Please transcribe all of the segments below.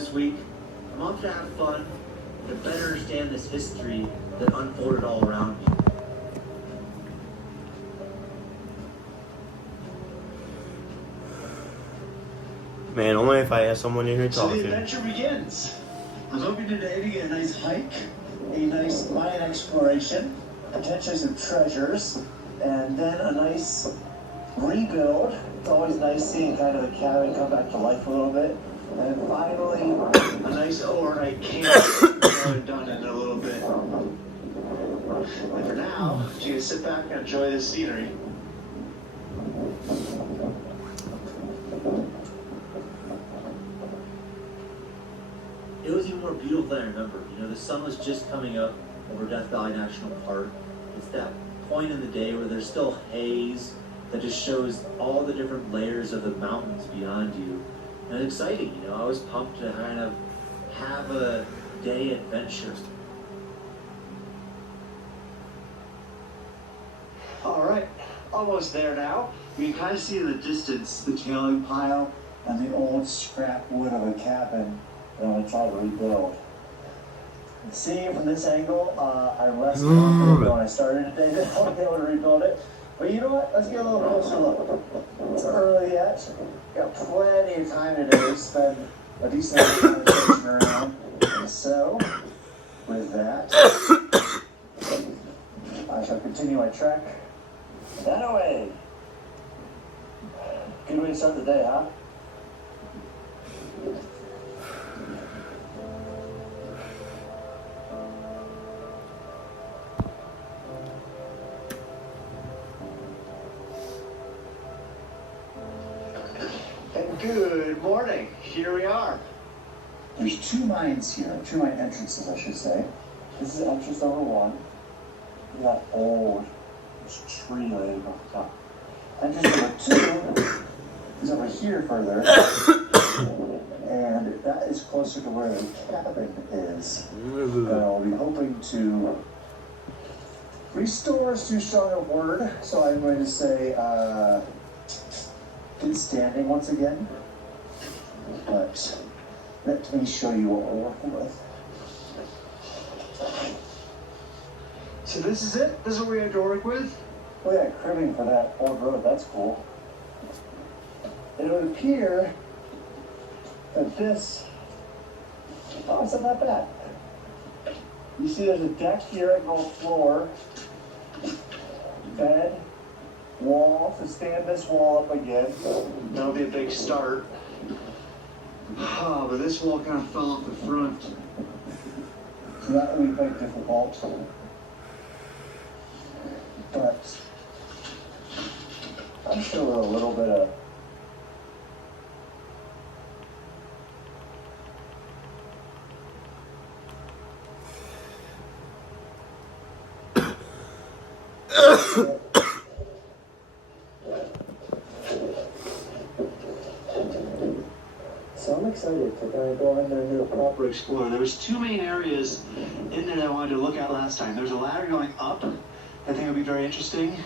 this week. I'm off to have fun, to better understand this history that unfolded all around me. Man, only if I have someone in here talking. So the adventure begins. I'm hoping today to get a nice hike, a nice mine exploration, potentially some treasures, and then a nice rebuild. It's always nice seeing kind of the cabin come back to life a little bit. And finally, a nice overnight camp. I've done it in a little bit. And for now, you can sit back and enjoy the scenery. It was even more beautiful than I remember. You know, the sun was just coming up over Death Valley National Park. It's that point in the day where there's still haze that just shows all the different layers of the mountains beyond you. And it's exciting, you know. I was pumped to kind of have a day adventure. All right, almost there now. You can kind of see in the distance the tailing pile and the old scrap wood of a cabin that I'm going to try to rebuild. Seeing it from this angle, I'm less confident than when I started today that I'll be able to rebuild it. But you know what? Let's get a little closer look. It's early yet. Got plenty of time today to spend a decent amount of time around. And so, with that, I shall continue my trek that away. Good way to start the day, huh? Good morning. Here we are. There's two mines here, two mine entrances, I should say. This is entrance number one. That old tree laying off the top. Entrance number two is over here further, and that is closer to where the cabin is. I'll be hoping to restore is too strong a word, so I'm going to say good standing once again. But let me show you what we're working with. So this is it? This is what we have to work with? Oh yeah, cribbing for that old road, that's cool. And it would appear that this, oh, it's not that bad. You see there's a deck here, a gold floor, bed, wall, to stand this wall up again. That'll be a big start. Oh, but this wall kind of fell off the front. So that would be quite difficult. But I'm sure with a little bit of So I'm excited to kind of go in there and do a proper explore. There was two main areas in there that I wanted to look at last time. There's a ladder going up. I think it would be very interesting.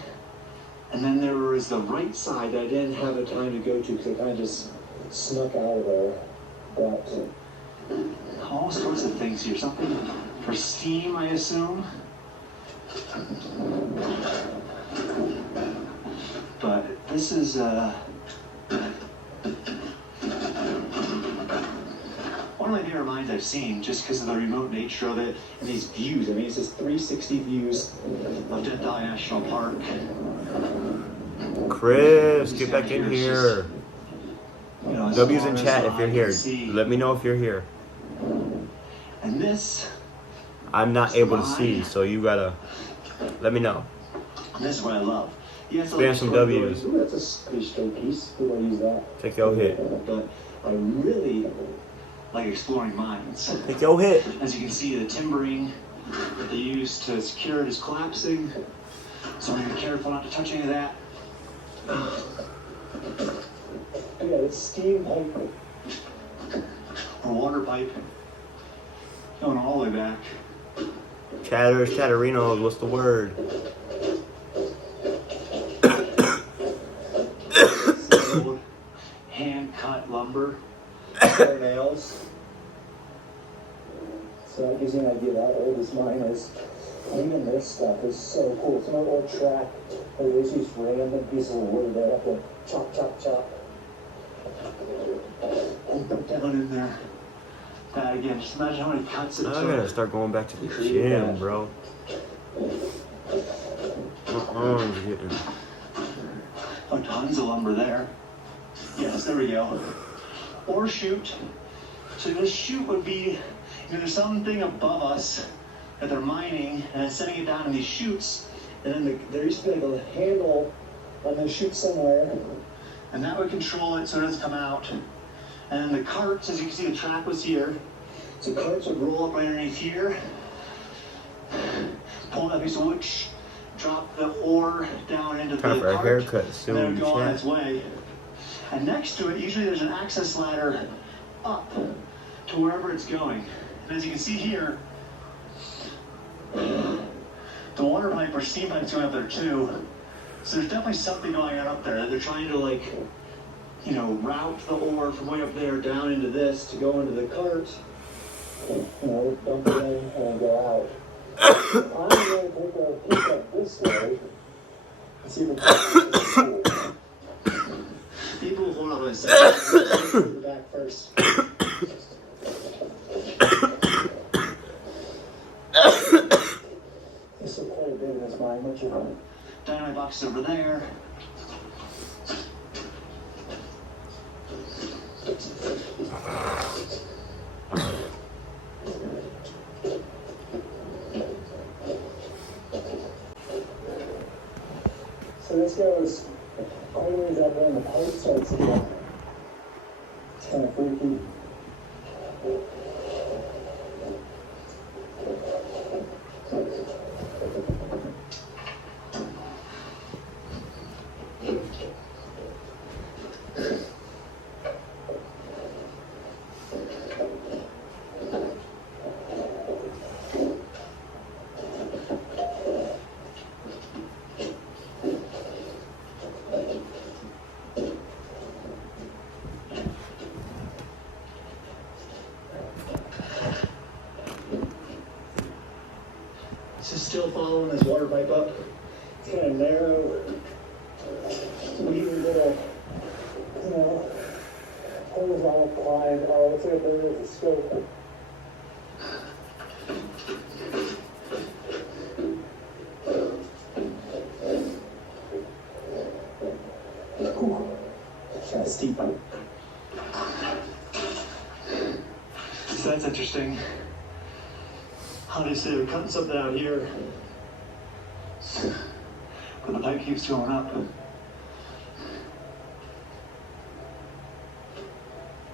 And then there was the right side that I didn't have the time to go to because I kind of just snuck out of there. But all sorts of things here. Something for steam, I assume. But this is one of my favorite mines I've seen just because of the remote nature of it and these views. I mean, it says 360 views of Death Valley National Park. Chris, get back in here. You know, W's in chat if you're here. Let me know if you're here. And this, I'm not able to see, so you gotta let me know. this is what I love. Spam some W's. Ooh, that's a pretty straight piece. Who do I use that? Take your hit. But I really like exploring mines. Take your hit. As you can see, the timbering that they use to secure it is collapsing. So I'm going to be careful not to touch any of that. Yeah, it's steam pipe. Or water pipe. Going all the way back. Chatters, chatterinos, what's the word? Hand cut lumber. Nails. So that gives you an idea of how old this mine is. Even this stuff is so cool. It's not old track. There's these random pieces of wood that have to chop, chop, chop. And put down in there. That again, just imagine how many cuts it I took. gotta start going back to the gym, bro. My arms are getting. Oh, tons of lumber there. Yes, there we go. Or chute. So this chute would be, there's something above us that they're mining and setting it down in these chutes. And then there used to be like a handle on the chute somewhere. And that would control it so it doesn't come out. And then the carts, as you can see, the track was here. So carts would roll up right underneath here. Pull that piece of wood, drop the ore down into the Time for a cart, haircut and soon. then it would go on Chat. its way. And next to it, usually there's an access ladder up to wherever it's going. And as you can see here, the water pipe or steam pipe's going up there too. So there's definitely something going on up there. They're trying to, like, you know, route the ore from way up there down into this to go into the cart. You know, dump it in and go out. I'm going to take a peek up this way and see if it's cool. People, hold on a second. Let's go to the back first. This is quite a bit of this mine. Bunch of dynamite boxes over there. So this goes always up there in the pipe, so it's kind of freaky. This is still following this water pipe up. It's kind of narrow, weedy little, you know, holes all applied. Oh, looks like there is a scope. Ooh, kind of steep. So that's interesting. Obviously, they're cutting something out here, but the pipe keeps going up.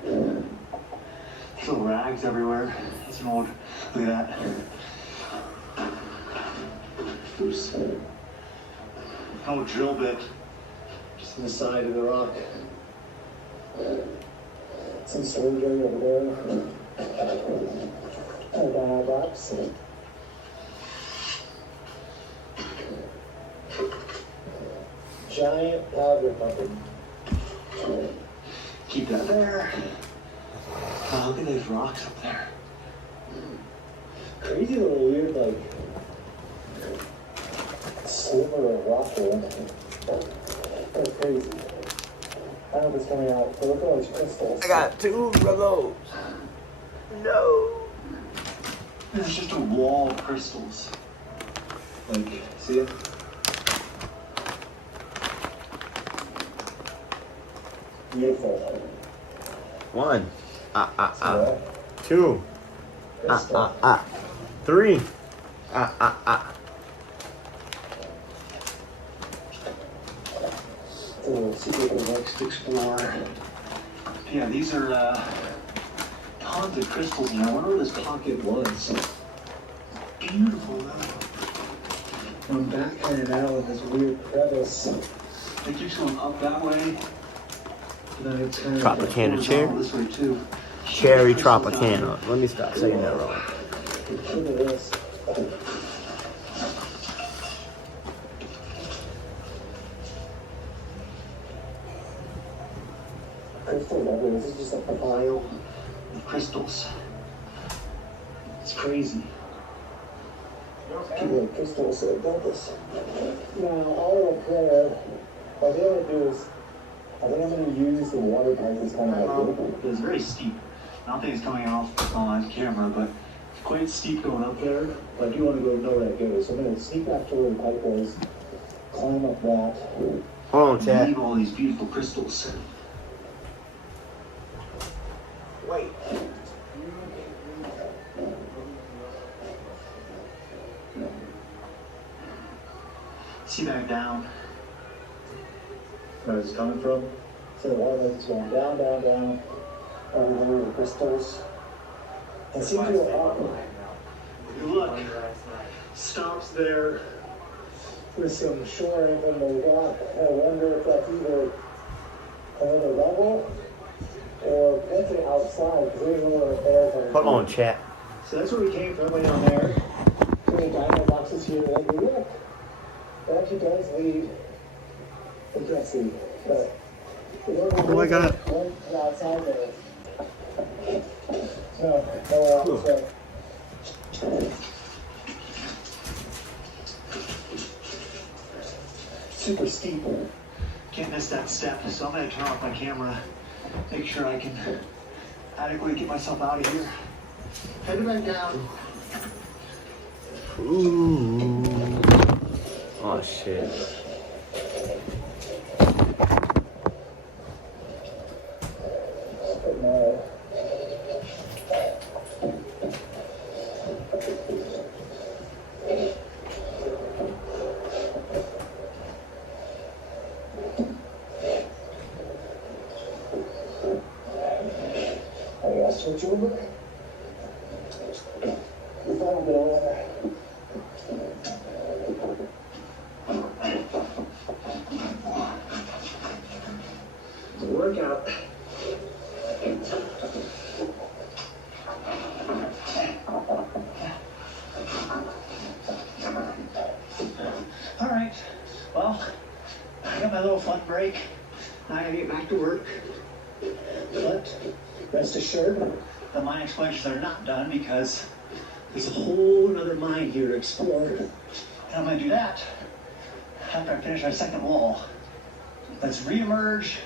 There's little rags everywhere. That's an old, look at that. Oops. An old drill bit just on the side of the rock. Some storage area over there. A box. Giant powder pumpkin. Keep that there. Oh, look at those rocks up there. Crazy little weird, like, sliver of rock there. That's crazy. I don't know if it's coming out, but look at all these crystals. I got 2 of those. No. This is just a wall of crystals. Like, see it? Beautiful. 1. 2. 3. It's a little secret we like to explore. Yeah, these are tons of crystals in there. I wonder where this pocket was. Beautiful though. I'm backhanded out of this weird crevice. It keeps going up that way. And then it's kind of Tropicana chair. this way too. Cherry Tropicana. Let me stop saying that wrong. Look at this. Crystal level. This is just a pile of crystals. It's crazy. People with pistols that have done this. Now, all up there, what they want to do is, I think I'm going to use the water pipe as kind of like it's very steep. I don't think it's coming off on camera, but it's quite steep going up there. But I do want to go know where that goes. So I'm going to sneak back to where the pipe is, climb up that, Hold on, Chad. leave all these beautiful crystals. Wait. See back down. Where it's coming from? So the water is going down, down, down, over the crystals. And see if you if you look, stops there with some shoring from the rock. I wonder if that's either another level or potentially outside, because there's nowhere there. Hold on, chat. So that's where we came from, way down there. So many dino boxes here, and we look. It actually does lead. You can't see, but Oh my God. One outside there. No, so. Super steep. Can't miss that step, so I'm gonna turn off my camera, make sure I can adequately get myself out of here. Heading back down. Ooh. Oh shit. Switch over. The final bit over there. It's a workout. All right. Well, I got my little fun break. Now I gotta get back to work. But rest assured that my explorations are not done, because there's a whole other mine here to explore. And I'm going to do that after I finish my second wall. Let's re-emerge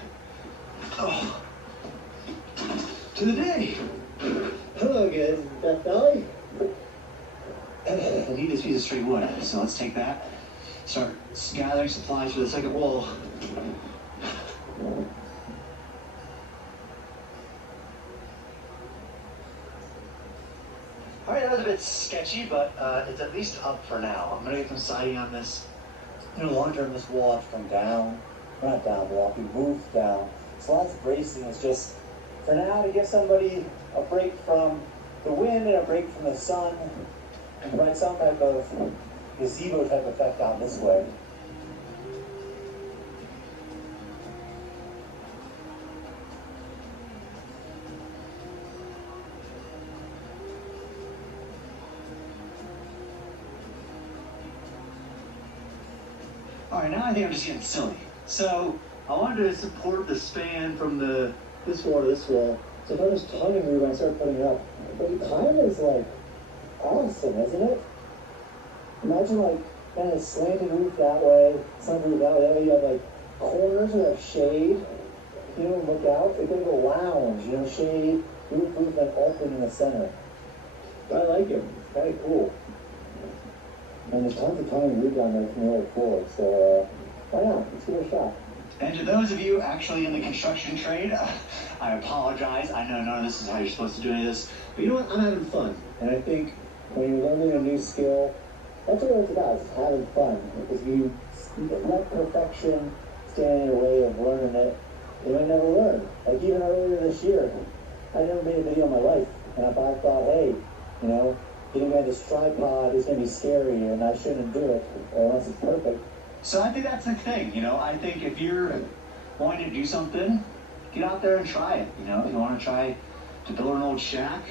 to the day. Hello guys, Death Valley. I need this piece of straight wood, so let's take that. Start gathering supplies for the second wall. Alright, that was a bit sketchy, but it's at least up for now. I'm going to get some siding on this. You know, long term, this wall has to come down. Or not down, wall, be moved down. So lots of bracing is just, for now, to give somebody a break from the wind and a break from the sun, and provide some type of gazebo type effect out this way. Alright, now I think I'm just getting silly. So, I wanted to support the span from this wall to this wall. So if I just tugging move, I start putting it up. But it kind of is like awesome, isn't it? Imagine like kind of slanted roof that way, slanted roof that way. That way you have like corners that have shade. You know, look out. It's like a lounge, you know, shade, roof, and open in the center. I like it. It's kind of cool. And there's tons of tiny root down there from the other floor, so why not? Let's give it a shot. And to those of you actually in the construction trade, I apologize. I know none of this is how you're supposed to do any of this, but you know what? I'm having fun. And I think when you're learning a new skill, that's what it's about, is having fun. Because you let perfection stand in your way of learning it, you might never learn. Like even earlier this year, I never made a video in my life, and I thought, hey, you know, getting by this tripod is going to be scary, and I shouldn't do it unless it's perfect. So I think that's the thing, you know. I think if you're wanting to do something, get out there and try it. You know, if you want to try to build an old shack,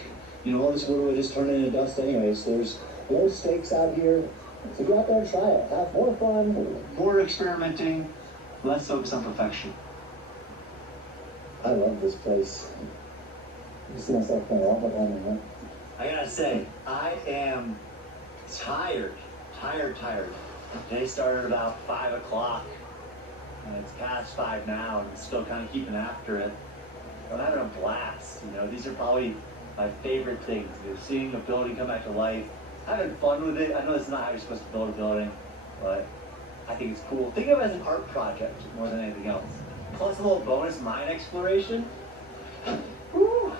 you know, all this wood would just turn into dust anyways. There's low stakes out here, so go out there and try it. Have more fun, more experimenting, less focus on perfection. I love this place. I see myself playing a lot with Lemon, huh? I gotta say, I am tired. Day started about 5 o'clock, and it's past 5 now, and I'm still kind of keeping after it. I'm having a blast, you know. These are probably my favorite things. Seeing a building come back to life, having fun with it. I know this is not how you're supposed to build a building, but I think it's cool. Think of it as an art project more than anything else. Plus a little bonus mine exploration. Whew.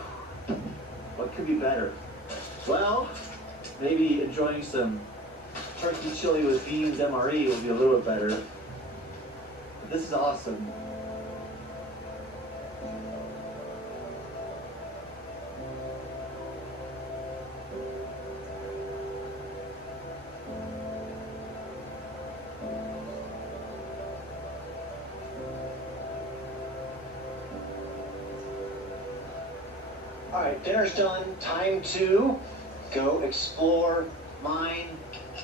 What could be better? Well, maybe enjoying some turkey chili with beans MRE will be a little bit better. But this is awesome. All right, dinner's done. Time to go explore mine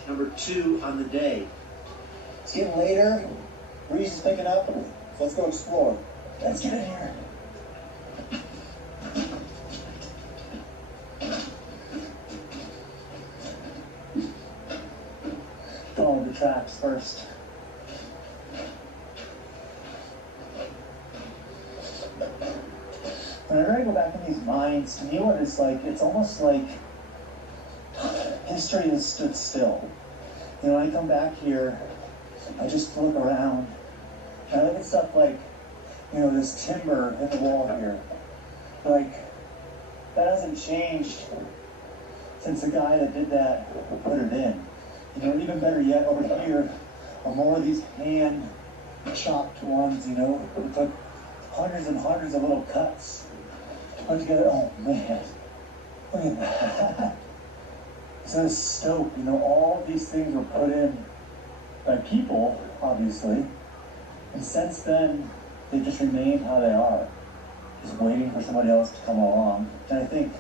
number 2 on the day. It's getting later. Breeze is picking up. So let's go explore. Let's get in here. Follow the tracks first. Whenever I go back in these mines, to me what it's like, it's almost like history has stood still. You know, when I come back here, I just look around, and I look at stuff like, you know, this timber in the wall here. Like, that hasn't changed since the guy that did that put it in. You know, even better yet, over here are more of these hand-chopped ones, you know. It took hundreds and hundreds of little cuts to put together. Oh, man. Look at that. So this stope, you know, all these things were put in by people, obviously, and since then, they just remained how they are, just waiting for somebody else to come along. And I think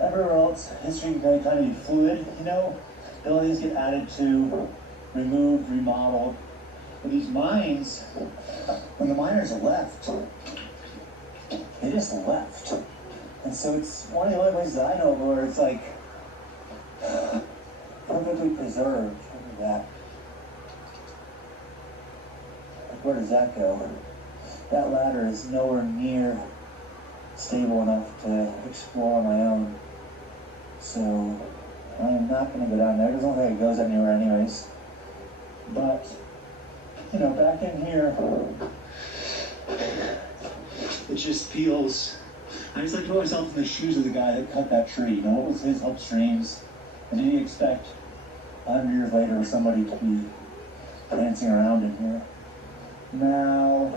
everywhere else, history can kind of be fluid, you know, buildings get added to, removed, remodeled. But these mines, when the miners left, they just left. And so it's one of the only places that I know where it's like, perfectly preserved. Look at that. Like, where does that go? That ladder is nowhere near stable enough to explore on my own. So I am not going to go down there. It doesn't look like it goes anywhere anyways. But, you know, back in here, it just feels... I just like to put myself in the shoes of the guy that cut that tree. You know, what was his upstreams? And did he expect 100 years later somebody to be prancing around in here? Now,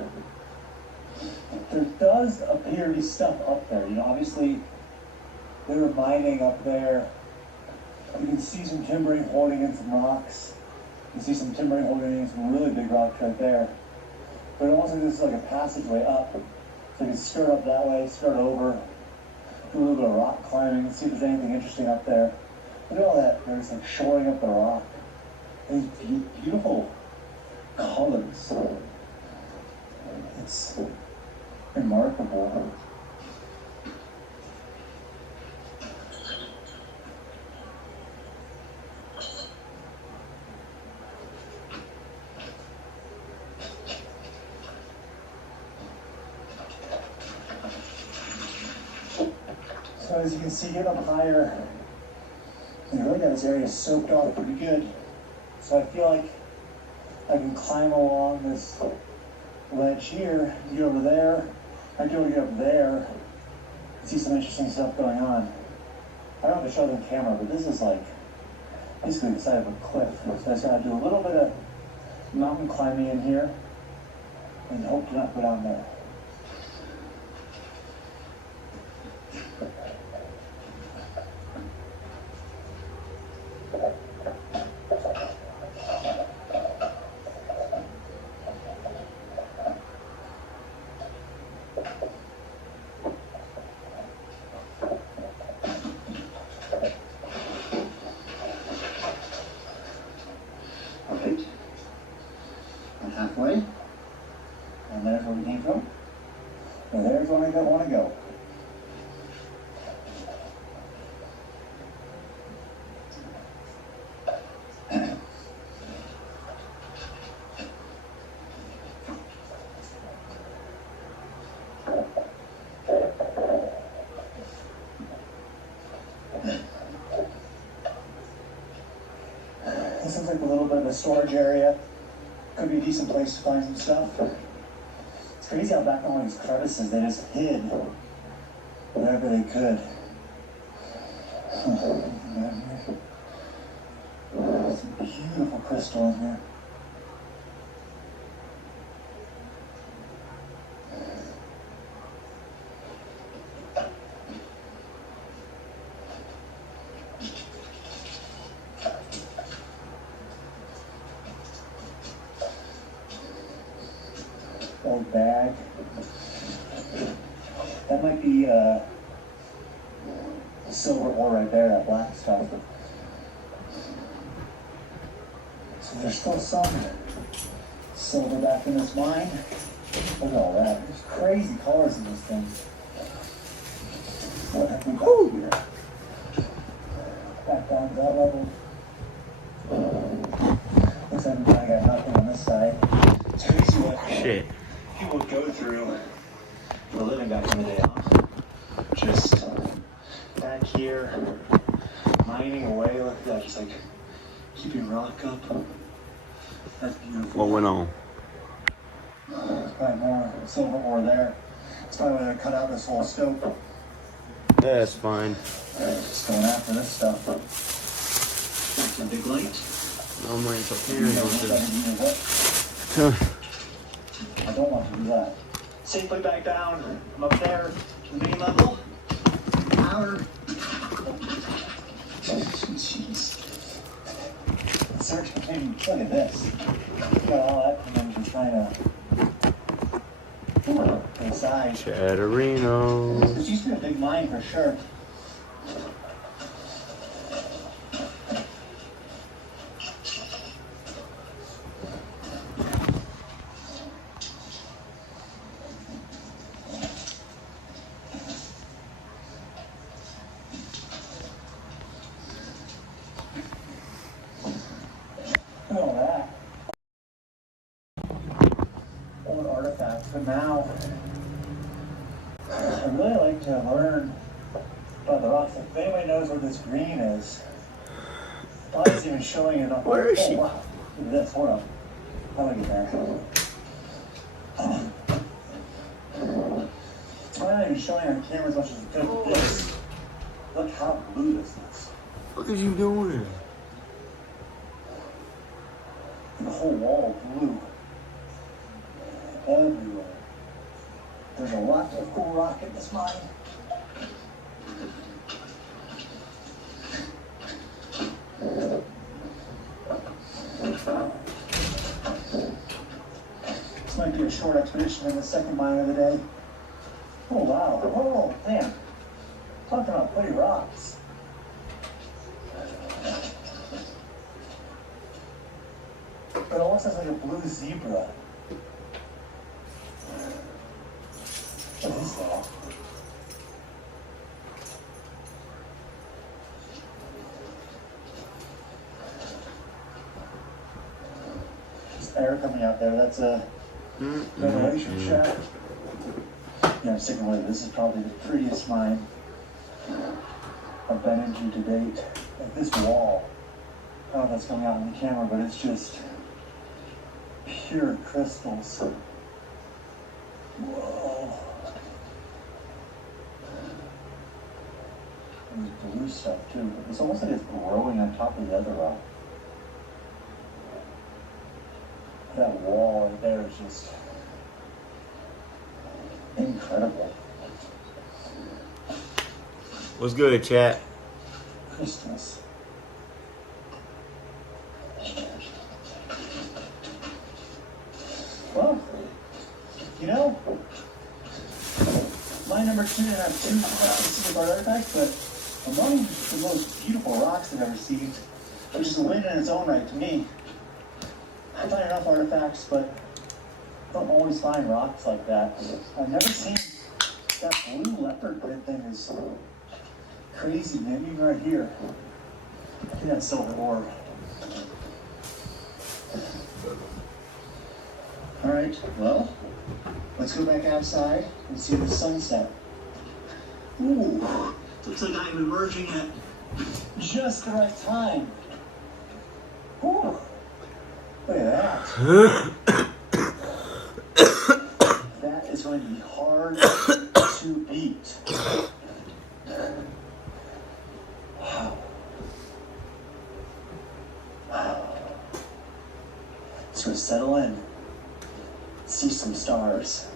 there does appear to be stuff up there. You know, obviously, they were mining up there. You can see some timbering holding in some rocks. You can see some timbering holding in some really big rocks right there. But it almost like this is like a passageway up. So you can skirt up that way, skirt over, do a little bit of rock climbing, and see if there's anything interesting up there. Look at all that. They're just like shoring up the rock. These beautiful colors. It's remarkable. So as you can see, getting up higher, you really got this area soaked off pretty good. So I feel like I can climb along this ledge here, and get over there. I can get up there and see some interesting stuff going on. I don't have to show it on camera, but this is like basically the side of a cliff. So I just gotta do a little bit of mountain climbing in here and hope to not go down there. Halfway, and there's where we came from. like a little bit of a storage area. Could be a decent place to find some stuff. It's crazy how back in all these crevices they just hid whatever they could. Some beautiful crystal in here. Old bag. That might be silver ore right there, that black stuff. So there's still some silver back in this mine. Look at all that. There's crazy colors in this thing. What have we got here? Back down to that level. Looks like I got nothing on this side. It's crazy what Shit. people go through for a living back in the day, huh? Just back here, mining away. Look at that, just like keeping rock up. That's beautiful. What went on? There's probably more silver ore there. That's probably why they cut out this whole stope. That's fine. Just going after this stuff. That's a big light. No money for I don't want to do that. Safely back down. I'm up there to the main level. Power. Jeez. Search between. Look at this. Got all that from them trying to inside. Chatterinos. This used to be a big mine for sure. Look at all that. Old artifacts, but now I really like to learn about the rocks. If anybody knows where this green is, Bonnie's even showing it up. Where is she? Wow. Look at this. Hold on. How do I get there? It's not even showing on camera as much as it could, but this. Look how blue this is. What are you doing? The whole wall blue. Everywhere. There's a lot of cool rock in this mine. This might be a short expedition in the second mine of the day. Oh wow. Oh man. Talking about pretty rocks. It almost has like a blue zebra. What is that? There's air coming out there. That's a ventilation shaft. Yeah, I'm sticking with it. This is probably the prettiest mine I've been into to date. Like this wall. I don't know if that's coming out on the camera, but it's just pure crystals. Whoa. And there's blue stuff too. It's almost like it's growing on top of the other rock. That wall right there is just incredible. What's good, chat? Crystals. Well, you know, mine number 2 didn't have two specific artifacts, but among the most beautiful rocks I've ever seen, which is a win in its own right to me. I find enough artifacts, but don't always find rocks like that. I've never seen that blue leopard print thing is crazy, man. Even right here. I think that's silver ore. All right, well, let's go back outside and see the sunset. Ooh, looks like I'm emerging at just the right time. Whew. Look at that. That is going to be hard to beat. Wow. Wow. So settle in. See some stars.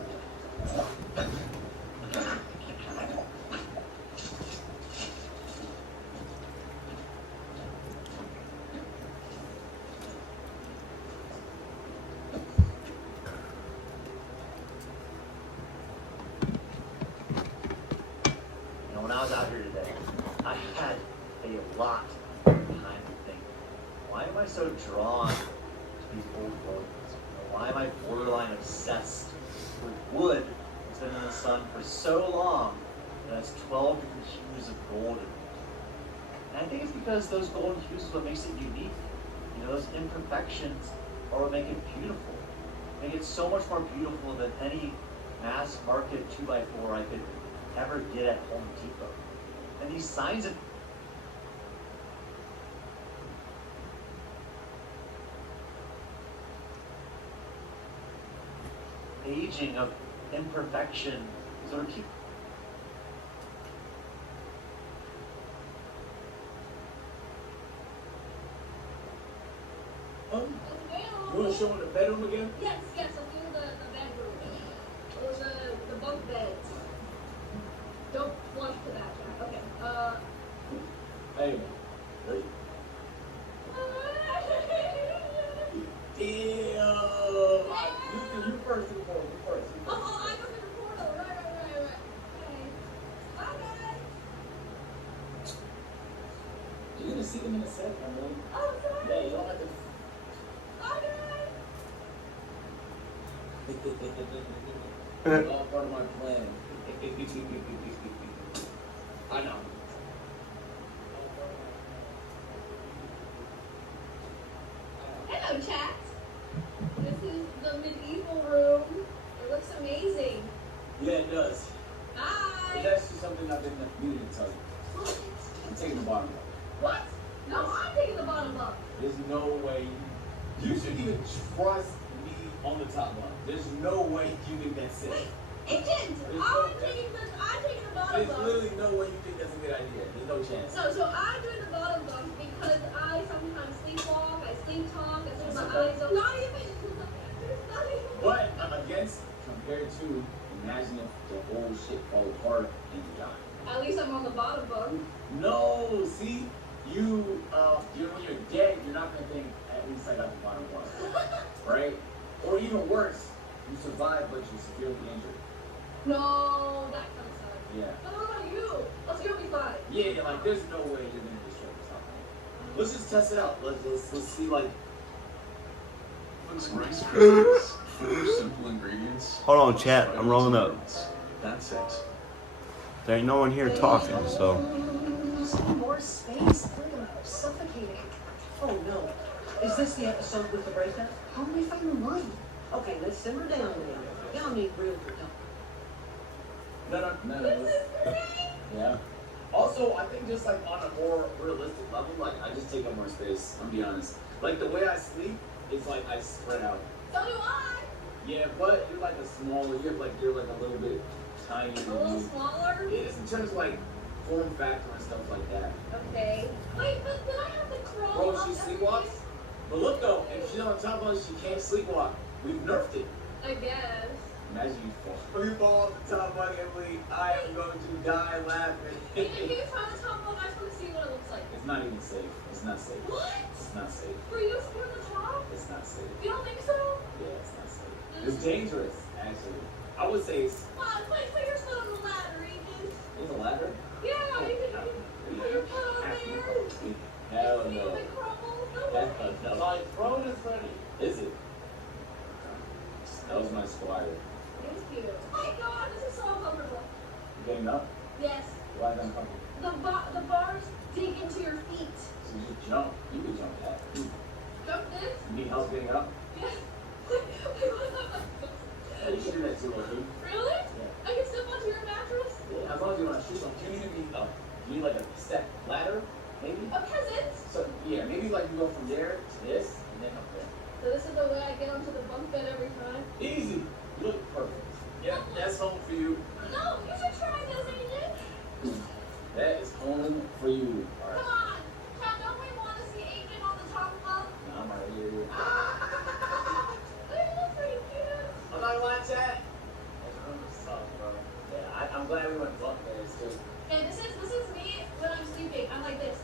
When I was out here today, I had a lot of time to think, why am I so drawn to these old buildings? Why am I borderline obsessed with wood that's been in the sun for so long that has 12 different hues of gold in it? And I think it's because those golden hues is what makes it unique. You know, those imperfections are what make it beautiful. Make it so much more beautiful than any mass market 2x4 I could ever get at Home Depot. And these signs of aging, of imperfection, is what keep. You want to show them the bedroom again? Yes, I'll do the bedroom. Or the bunk beds. Don't flush the bathroom. Okay, Hey, ready? You first, you first. I got the recorder. Right. Okay. Bye, guys. You're gonna see them in a second, man. Oh, sorry. Yeah, you don't have to. Bye, guys. It's all part of my plan. I know. Hello, chat. This is the medieval room. It looks amazing. Yeah, it does. Hi. It's actually something I've been needing to tell you. What? I'm taking the bottom one. What? No, I'm taking the bottom up. There's no way. You should even trust me on the top one. There's no way you think that's safe. Agent, I'm taking the bottom There's bunk. literally no way you think that's a good idea. There's no chance. So I'm doing the bottom bunk because I sometimes sleepwalk, I sleep talk, I sleep my That's eyes okay. open. Not even. But I'm against compared to imagine if the whole shit fall apart and you die. At least I'm on the bottom bunk. No, see, you when you're dead, you're not gonna think at least I got the bottom one, right? Or even worse, you survive but you're severely injured. No, that kind of sucks. Yeah. But what about you? Let's go be fine. Yeah, like there's no way you're gonna destroy something. Let's just test it out. Let's see like. Looks Rice Krispies. 4 simple ingredients. Hold on, chat. I'm rolling up. That's it. There ain't no one here talking, so. Just need more space. Look at I'm suffocating. Oh no. Is this the episode with the breakup? How am I find the money? Okay, let's simmer down now. Y'all need real talk. No. This is great. Yeah. Also, I think just like on a more realistic level, like I just take up more space. I'm be honest. Like the way I sleep, it's like I spread out. So do I. Yeah, but you're like a smaller. You're like a little bit tinier A than little you. smaller. It is in terms of like form factor and stuff like that. Okay. Wait, but then I have to crawl Bro, up she every sleepwalks. day? But look though, if she's on top of us, she can't sleepwalk. We've nerfed it. I guess. Imagine you fall. If you fall off the top of Emily, I am going to die laughing. If you try to top one, I just want to see what it looks like. It's not even safe. It's not safe. What? It's not safe. For you to screw the top? It's not safe. You don't think so? Yeah, it's not safe. It's dangerous, actually. I would say it's. Wow, put your foot on the ladder, Ethan. There's a ladder? Yeah, you can put your foot on there. Hell See no. if it crumbles. No That's way. a like throne is ready. Is it? That was my squire. It's cute. Oh my god, this is so uncomfortable. You getting up? Yes. Why is that uncomfortable? The bars dig into your feet. So you just jump. You can jump that. Jump this? You need help getting up? Yes. Yeah, you should do that too, okay? Really? Yeah. I can step onto your mattress? Yeah, as long as you want to shoot them. Do you need like a step ladder? Maybe? A peasant? So Yeah, maybe like you go from there to this and then up there. So this is the way I get onto the bunk bed every time? Easy. You look perfect. Yeah, that's home for you. No, you should try this, Agent. That is home for you. All Come right. on. Cat, don't we want to see Agent on the top bunk? Now I'm right here. That's pretty cute. I'm not gonna lie, chat. This room is tough, bro. Yeah, I'm glad we went bunk beds too. And this is me when I'm sleeping. I'm like this.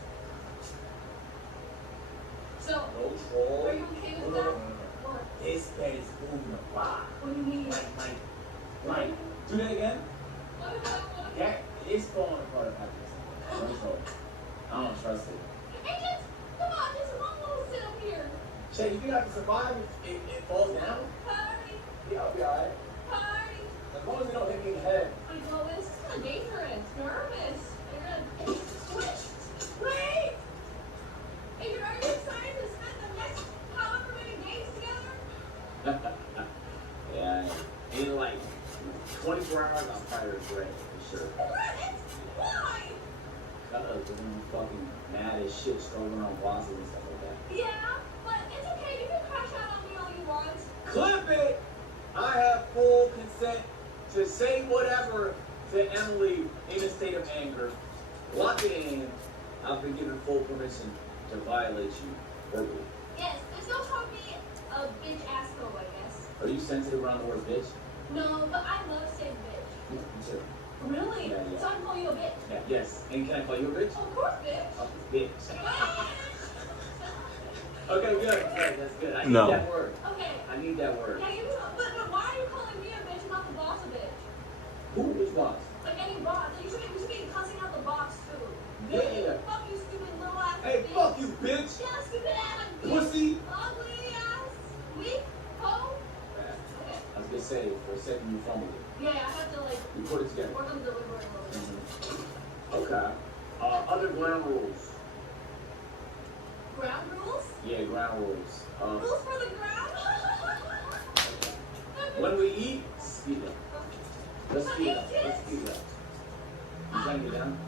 So, No troll. are you okay with that? What? This bed is moving a lot. What do you mean? Like, do that again? What if I want to... Yeah, it's falling apart after this. No troll. I don't trust it. Agent, come on, just one little sit up here. Shay, you think I can survive if it falls down? Party, Yeah, I'll be alright. party. As long as it don't hit me in the head. I know this is kind of dangerous. Nervous. You're gonna switch. Wait! Agent, are you excited to spend the next however many days together? Yeah, in like 24 hours, I'll probably regret it for sure. Regret it? Why? Because I'm fucking mad as shit, strolling on bosses and stuff like that. Yeah, but it's okay. You can crash out on me all you want. Clip it! I have full consent to say whatever to Emily in a state of anger. Lock it in. I've been given full permission to violate you verbally. Yes, just don't call me a bitch asshole, I guess. Are you sensitive around the word bitch? No, but I love saying bitch. Me too. Really? Yeah, yeah. So I'm calling you a bitch. Yeah, yes. And can I call you a bitch? Of course, bitch. Oh, bitch. Okay, good. That's good. I need No. that word. Okay. I need that word. Yeah, but why are you calling me a bitch and not the boss a bitch? Who is boss? Like any boss. You should be cussing out the boss too. Yeah. Fuck you, stupid little ass Hey, bitch. fuck you, bitch. Yeah, stupid ass bitch. Pussy. Ugly ass. Weak. Hoe. Okay. I was gonna say, for a second you fumbled it. Yeah, I have to like You put it together. work on the delivery a little bit. Okay. Other ground rules. Ground rules? Yeah, ground rules. Rules for the ground? When we eat, speed up. Let's speed up. Let's speed up. You trying to get down?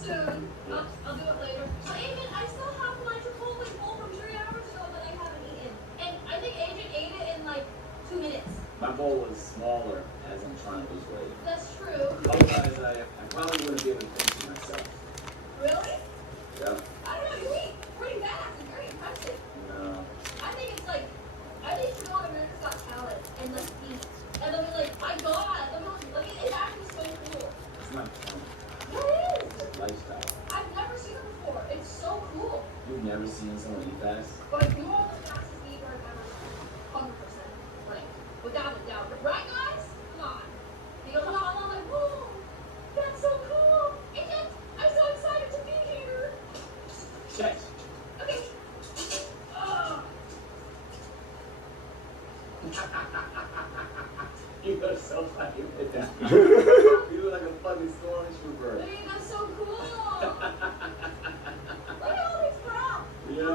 Soon. I'll do it later. So, Agent, I still have my Chipotle bowl from 3 hours ago that I haven't eaten. And I think Agent ate it in like 2 minutes. My bowl was smaller as I'm trying to lose weight. That's true. Otherwise, I probably wouldn't be able to finish it myself. Really? Yeah. I don't know. You eat pretty fast. It's very impressive. No. I think it's like, I think you should go on America's Got Talent and like eat. And they'll be like, my God. Like, it's actually so cool. It's not fun. Yeah, it is. It's a lifestyle. I've never seen it before. It's so cool. You've never seen someone eat fast? But you are the fastest eater I've ever seen. 100%. Like, without a doubt. Right, guys? Come on. He goes, oh, I'm like, whoa, that's so cool. Agent, I'm so excited to be here. Check. Okay. You are so funny with that. You look like a fucking stormtrooper. Dude, that's so cool. Look at all these props. Yo.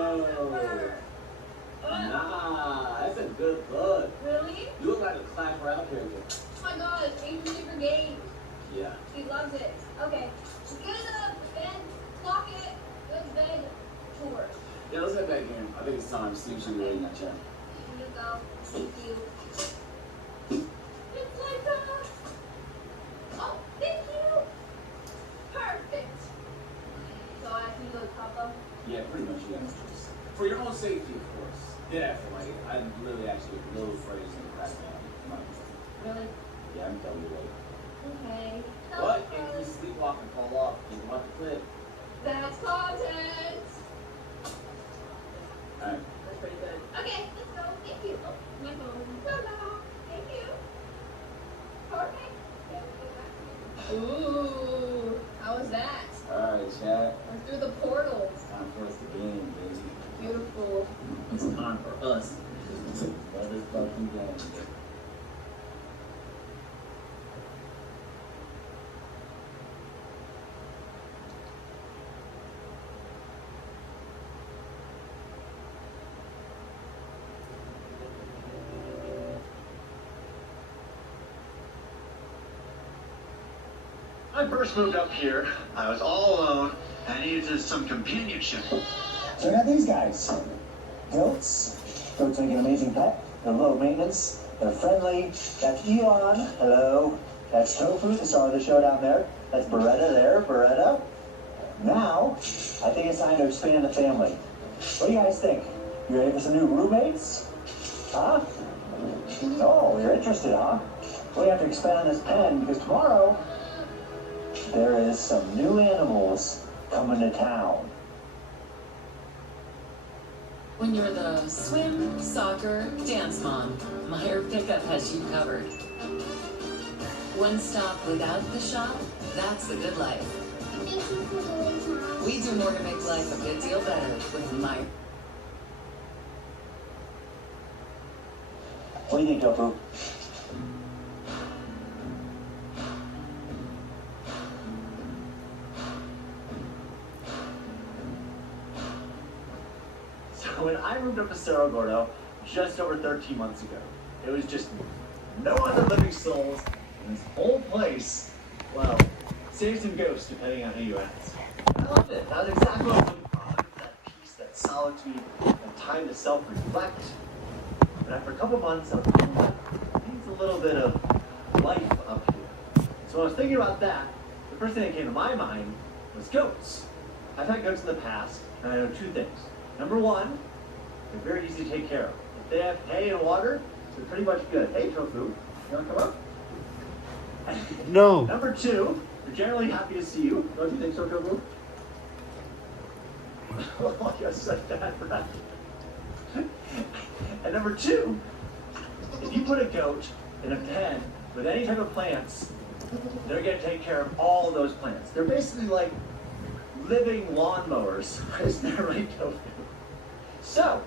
Nah, that's a good look. Really? You look like a Clash Royale character. Oh my gosh, Agent's different game. Yeah. He loves it. Okay. Good bed, lock it. Good bed tour. Yeah, let's head back in. I think it's time. Steve should be waiting at chat. Here you go. Thank you. It's like oh, thank you. Perfect. So I can go top up. Yeah, pretty much. You got no choice. For your own safety, of course. Yeah, for like, I'm really actually a little afraid he's gonna crash down. Really? Yeah, I'm double late. Okay. But if you sleepwalk and fall off, you can watch the clip. That's content. Alright. That's pretty good. Okay, let's go. Thank you. Oh, my phone. Ta-da. Thank you. Perfect. Ooh, how was that? Alright, chat. We're through the portals. It's time for us to game, baby. Beautiful. It's time for us to motherfucking game. When I first moved up here, I was all alone. I needed some companionship. So I got these guys. Goats. Goats make an amazing pet. They're low maintenance. They're friendly. That's Elon. Hello. That's Tofu, the star of the show down there. That's Beretta there. Beretta. Now, I think it's time to expand the family. What do you guys think? You ready for some new roommates? Huh? Oh, you're interested, huh? We have to expand on this pen because tomorrow there is some new animals coming to town. When you're the swim, soccer, dance mom, Meyer Pickup has you covered. One stop without the shop, that's the good life. Thank you for doing that. We do more to make life a good deal better with Meyer. What do you think, Tofu? So when I moved up to Cerro Gordo just over 13 months ago, it was just me. No other living souls, and this whole place, well, saves and ghosts depending on who you ask. I loved it. That was exactly what I was looking for. I was looking for that peace, that solitude, and time to self-reflect. But after a couple months, I was like, needs a little bit of life up here. So when I was thinking about that, the first thing that came to my mind was goats. I've had goats in the past, and I know two things. Number one, they're very easy to take care of. If they have hay and water, they're pretty much good. Hey, Tofu, you want to come up? No. Number two, they're generally happy to see you. Don't you think so, Tofu? Oh, you said that, right? And number two, if you put a goat in a pen with any type of plants, they're going to take care of all of those plants. They're basically like living lawnmowers. Isn't that right, Tofu? So,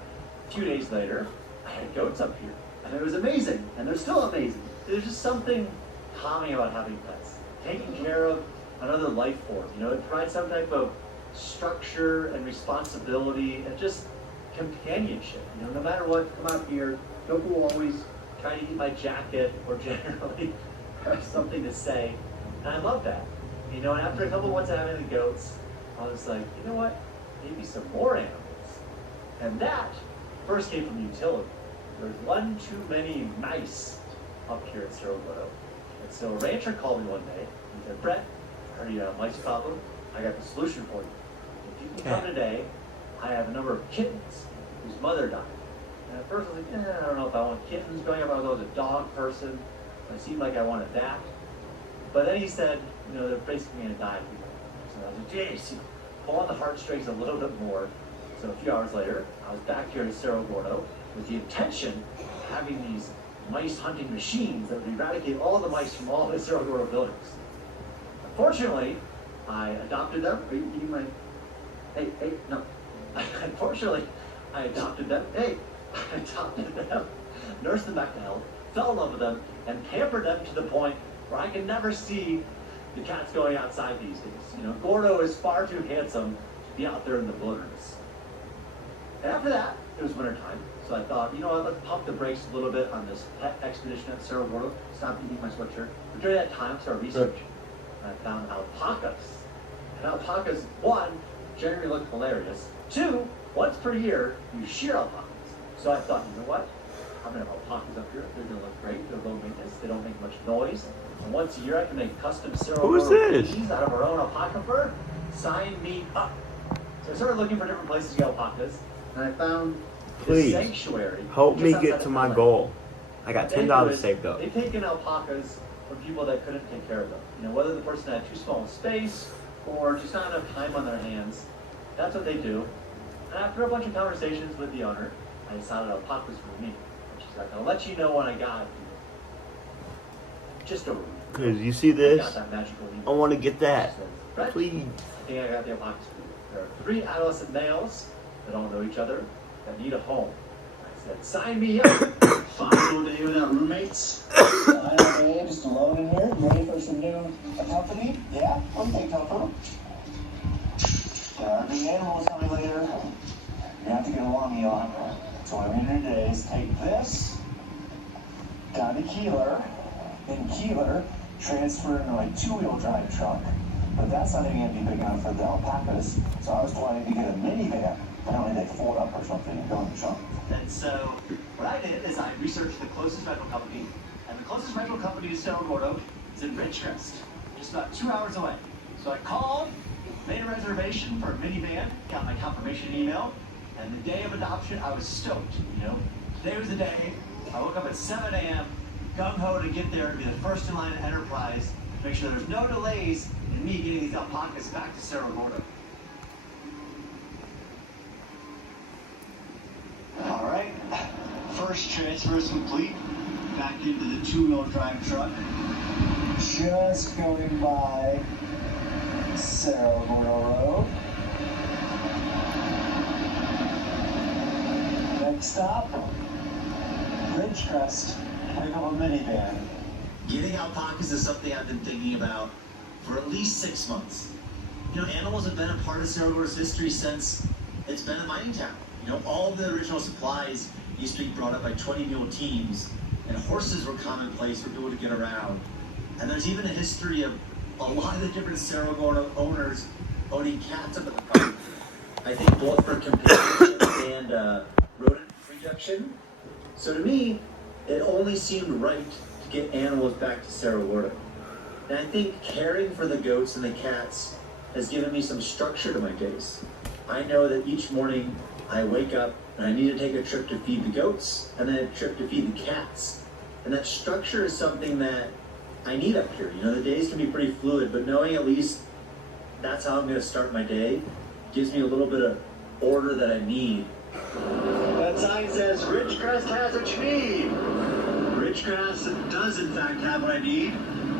a few days later, I had goats up here, and it was amazing, and they're still amazing. There's just something calming about having pets. Taking care of another life form, you know, it provides some type of structure and responsibility and just companionship. You know, no matter what, come out here, Tofu will always try to eat my jacket or generally have something to say. And I love that. You know, and after a couple months of having the goats, I was like, you know what? Maybe some more animals. And that first came from utility. There's one too many mice up here at Cerro Gordo. And so a rancher called me one day and said, Brett, I heard you have a mice problem. I got the solution for you. If you can come today, I have a number of kittens whose mother died. And at first I was like, I don't know if I want kittens growing up. I was a dog person. It seemed like I wanted that. But then he said, you know, they're basically going to die if you don't. So I was like, geez, pull on the heartstrings a little bit more. So a few hours later, I was back here in Cerro Gordo with the intention of having these mice hunting machines that would eradicate all the mice from all the Cerro Gordo buildings. Unfortunately, I adopted them. Are you eating my... Hey, no. Unfortunately, I adopted them. Hey, I adopted them, nursed them back to health, fell in love with them, and pampered them to the point where I can never see the cats going outside these days. You know, Gordo is far too handsome to be out there in the wilderness. And after that, it was wintertime, so I thought, you know what, let's pump the brakes a little bit on this pet expedition at Cerro Gordo. Stop eating my sweatshirt. But during that time, I started researching. And I found alpacas. And alpacas, one, generally look hilarious. Two, once per year, you shear alpacas. So I thought, you know what? I'm gonna have alpacas up here. They're gonna look great. They're low maintenance. They don't make much noise. And once a year, I can make custom Cerro Who's Gordo this? teas out of our own alpaca fur. Sign me up. So I started looking for different places to get alpacas, and I found Please, this sanctuary. help me just get outside to of my LA. goal. I got What they do $10 is saved up. They've taken alpacas from people that couldn't take care of them. You know, whether the person had too small a space or just not enough time on their hands. That's what they do. And after a bunch of conversations with the owner, I decided alpacas for me. And she's like, I'll let you know when I got it. Just over. Cause you see I this? got that magical I want to get that. She says, "Brett, Please. I think I got the alpacas for you. There are 3 adolescent males that don't know each other that need a home. I said, sign me up. 5 days without roommates. I know, babe, just alone in here. Ready for some new company? Yeah, okay, Tofu. The animals coming later. You have to get along, Elon. So what I'm going to do today is take this down to Keeler, and Keeler transfer into a 2-wheel drive truck. But that's not even going to be big enough for the alpacas. So I was planning to get a minivan. Apparently they fold up or something and go in the trunk. And so what I did is I researched the closest rental company. And the closest rental company to Cerro Gordo is in Ridgecrest, just about 2 hours away. So I called, made a reservation for a minivan, got my confirmation email, and the day of adoption, I was stoked, you know. Today was the day. I woke up at 7 a.m., gung-ho to get there, to be the first in line at Enterprise, to make sure there's no delays in me getting these alpacas back to Cerro Gordo. All right, first transfer is complete. Back into the two-wheel drive truck. Just going by Cerro Gordo Road. Next stop, Ridgecrest. Pick up a minivan. Getting alpacas is something I've been thinking about for at least 6 months. You know, animals have been a part of Cerro Gordo's history since it's been a mining town. You know, all of the original supplies used to be brought up by 20-mule teams, and horses were commonplace for people to get around. And there's even a history of a lot of the different Cerro Gordo owners owning cats up at the park. I think both for companionship and rodent reduction. So to me, it only seemed right to get animals back to Cerro Gordo. And I think caring for the goats and the cats has given me some structure to my days. I know that each morning I wake up and I need to take a trip to feed the goats and then a trip to feed the cats. And that structure is something that I need up here. You know, the days can be pretty fluid, but knowing at least that's how I'm going to start my day gives me a little bit of order that I need. That sign says Ridgecrest has what you need. Ridgecrest does in fact have what I need,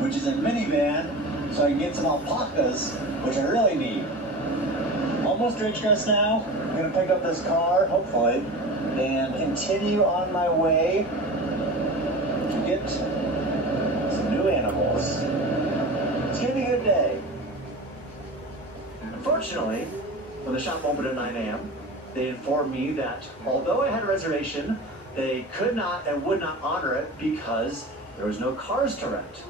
which is a minivan, so I can get some alpacas, which I really need. Almost Ridgecrest now. I'm gonna pick up this car, hopefully, and continue on my way to get some new animals. It's gonna be a good day. Unfortunately, when the shop opened at 9 a.m., they informed me that although I had a reservation, they could not and would not honor it because there was no cars to rent.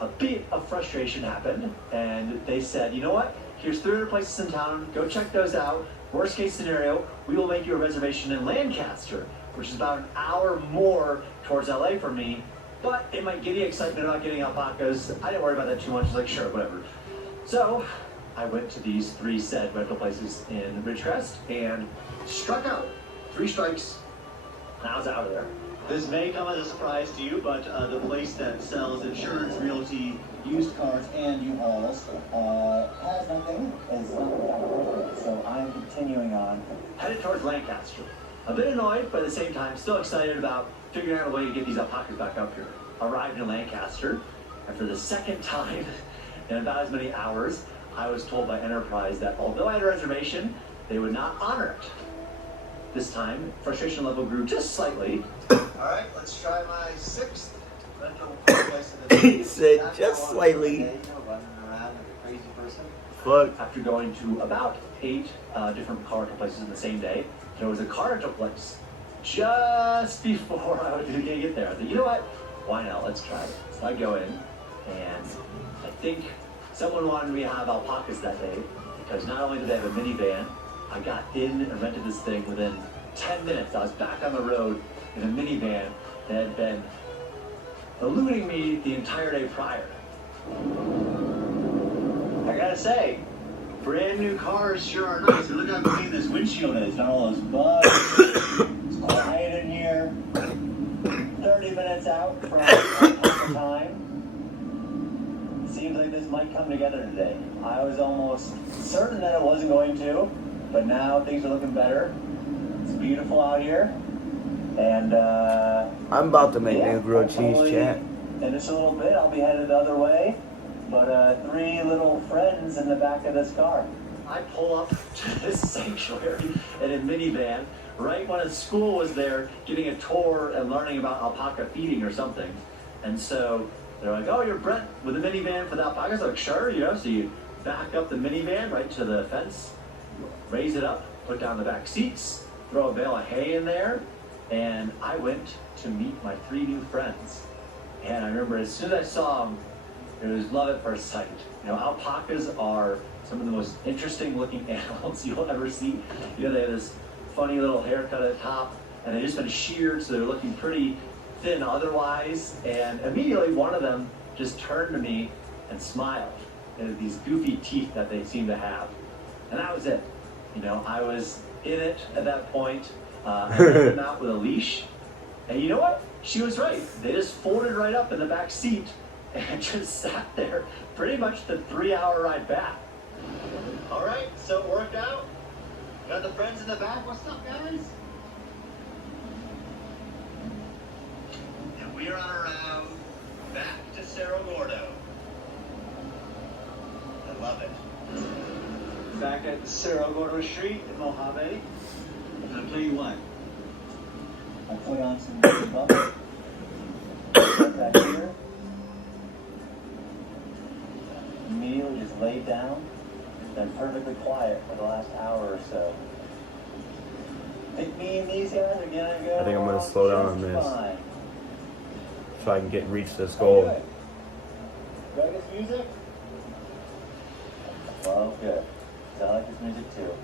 A bit of frustration happened, and they said, you know what? Here's 3 other places in town. Go check those out. Worst case scenario, we will make you a reservation in Lancaster, which is about an hour more towards LA for me, but it might give you excitement about getting alpacas. I didn't worry about that too much. I was like, sure, whatever. So I went to these 3 said rental places in Ridgecrest and struck out. 3 strikes, and I was out of there. This may come as a surprise to you, but the place that sells insurance, realty, used cars, and U-Hauls has nothing. It's not appropriate, so I'm continuing on. Headed towards Lancaster. A bit annoyed, but at the same time, still excited about figuring out a way to get these alpacas back up here. Arrived in Lancaster, and for the second time in about as many hours, I was told by Enterprise that although I had a reservation, they would not honor it. This time, frustration level grew just slightly. All right, let's try my 6th rental place in the He said just slightly. Running around like a crazy person. Fuck. After going to about 8 different car rental places in the same day, there was a car rental place just before I was going to get there. I thought, you know what? Why not? Let's try it. So I go in, and I think someone wanted me to have alpacas that day because not only did they have a minivan, I got in and rented this thing within 10 minutes. I was back on the road in a minivan that had been eluding me the entire day prior. I gotta say, brand new cars sure are nice. Look how clean this windshield is. Not all those bugs. It's quiet in here. 30 minutes out from alpaca time. Seems like this might come together today. I was almost certain that it wasn't going to, but now things are looking better. It's beautiful out here. And I'm about to make me a grilled cheese, chat. In just a little bit, I'll be headed the other way. But 3 little friends in the back of this car. I pull up to this sanctuary in a minivan right when a school was there getting a tour and learning about alpaca feeding or something. And so they're like, oh, you're Brent with a minivan for the alpacas? I'm like, sure, you know. So you back up the minivan right to the fence, raise it up, put down the back seats, throw a bale of hay in there, and I went to meet my 3 new friends. And I remember as soon as I saw them, It was love at first sight. You know, alpacas are some of the most interesting looking animals you'll ever see. You know, they have this funny little haircut at the top, and they've just been sheared, so they're looking pretty thin otherwise. And immediately one of them just turned to me and smiled. They had these goofy teeth that they seem to have. And that was it. You know, I was in it at that point. I let them out with a leash. And you know what? She was right. They just folded right up in the back seat and just sat there pretty much the 3-hour ride back. All right, so it worked out. Got the friends in the back. What's up, guys? And we are on our route back to Cerro Gordo. I love it. Back at Cerro Gordo Street in Mojave. And I'll tell you what. I put on some bubble. Back here. Immediately just laid down. Been perfectly quiet for the last hour or so. I think me and these guys are gonna go. I think I'm gonna slow down on this fine. so I can reach this goal. Good. You like this music? Well, good. I like this music too.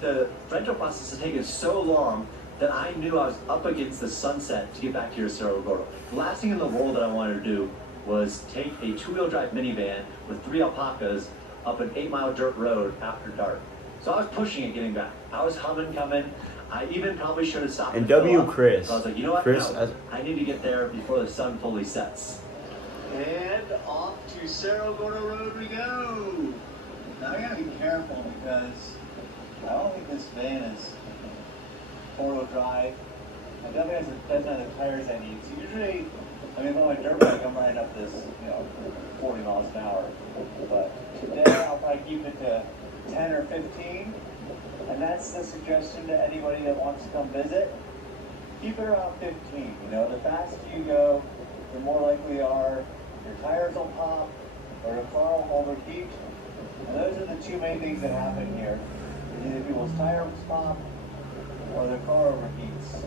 The rental process has taken so long that I knew I was up against the sunset to get back here to Cerro Gordo. The last thing in the world that I wanted to do was take a 2-wheel drive minivan with 3 alpacas up an 8-mile dirt road after dark. So I was pushing it getting back. I was humming, coming. I even probably should have stopped. And fill W. up. Chris. So I was like, you know what? Chris, No, I need to get there before the sun fully sets. And off to Cerro Gordo Road we go. Now I gotta be careful because I don't think this van is 4-wheel drive. It definitely doesn't have the tires I need. So usually, I mean, on my dirt bike, I'm riding up this, 40 miles an hour. But today, I'll probably keep it to 10 or 15. And that's the suggestion to anybody that wants to come visit. Keep it around 15. The faster you go, the more likely are your tires will pop or your car will overheat. And those are the 2 main things that happen here. Either people's tires pop or their car overheats.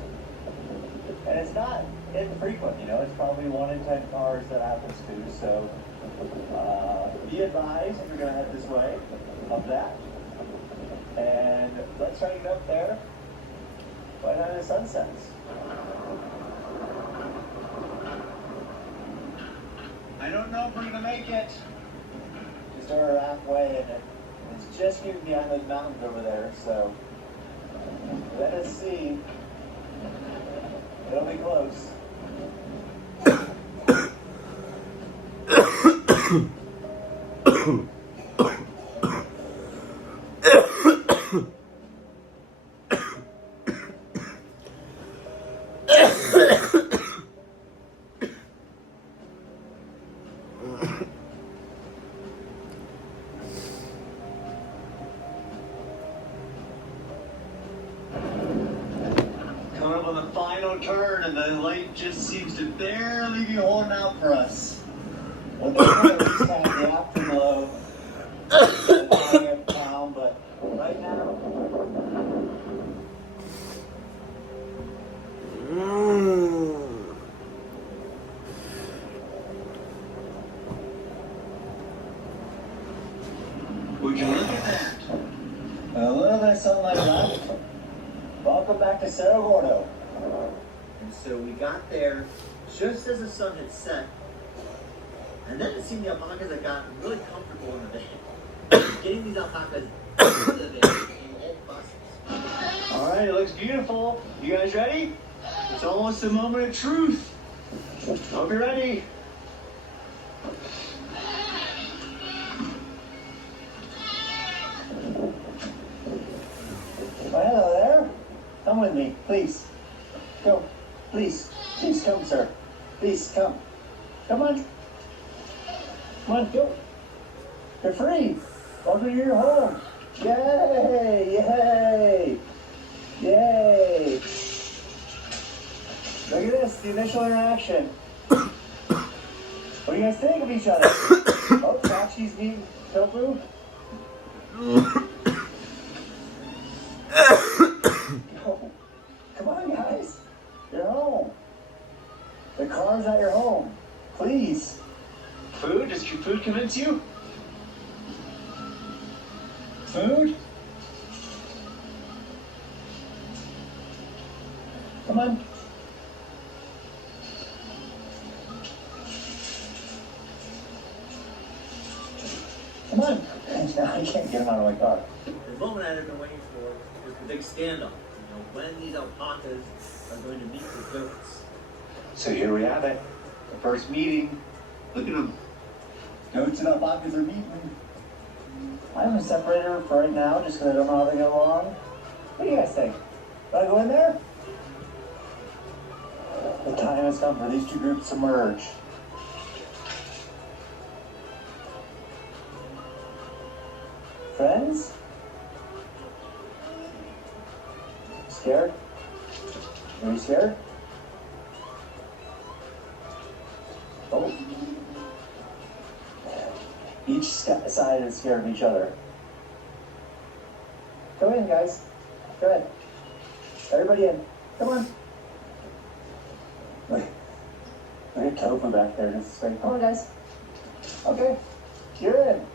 And it's not infrequent, it's probably 1 in 10 cars that happens to. So be advised if you're going to head this way of that. And let's try to get up there right when the sun sets. I don't know if we're going to make it. Just over halfway, and it's just getting behind those mountains over there, so let us see. It'll be close. Coming up on the final turn, and the light just seems to barely be holding out for us. Well, they at least have the afterglow of town, but right now. Would you look at that? A little bit of sunlight left. Welcome back to Cerro Gordo. And so we got there just as the sun had set. And then it seemed the alpacas had gotten really comfortable in the van. Getting these alpacas into the van became a whole process. All right, it looks beautiful. You guys ready? It's almost a moment of truth. Hope you're ready. Well, hello there. Come with me, please. Go. Please. Please come, sir. Please, come. Come on. Come on, go. You're free. Welcome to your home. Yay! Yay! Yay! Look at this, the initial interaction. What do you guys think of each other? Oh, Chachi's meeting tofu. Oh, come on, guys. You're home. The car's at your home. Please. convince you? Food? Come on. Come on. I can't get him out of my car. The moment I had been waiting for was the big standoff. When these alpacas are going to meet the goats. So here we have it. The first meeting. Look at them. Goats and alpacas are meeting. I'm gonna separate her for right now just because I don't know how they get along. What do you guys think? Do I go in there? The time has come for these two groups to merge. Friends? Scared? Are you scared? Oh. Each side is scared of each other. Go in, guys. Go ahead. Everybody in. Come on. Look at Tofu back there just saying, come on, guys. Okay. You're in.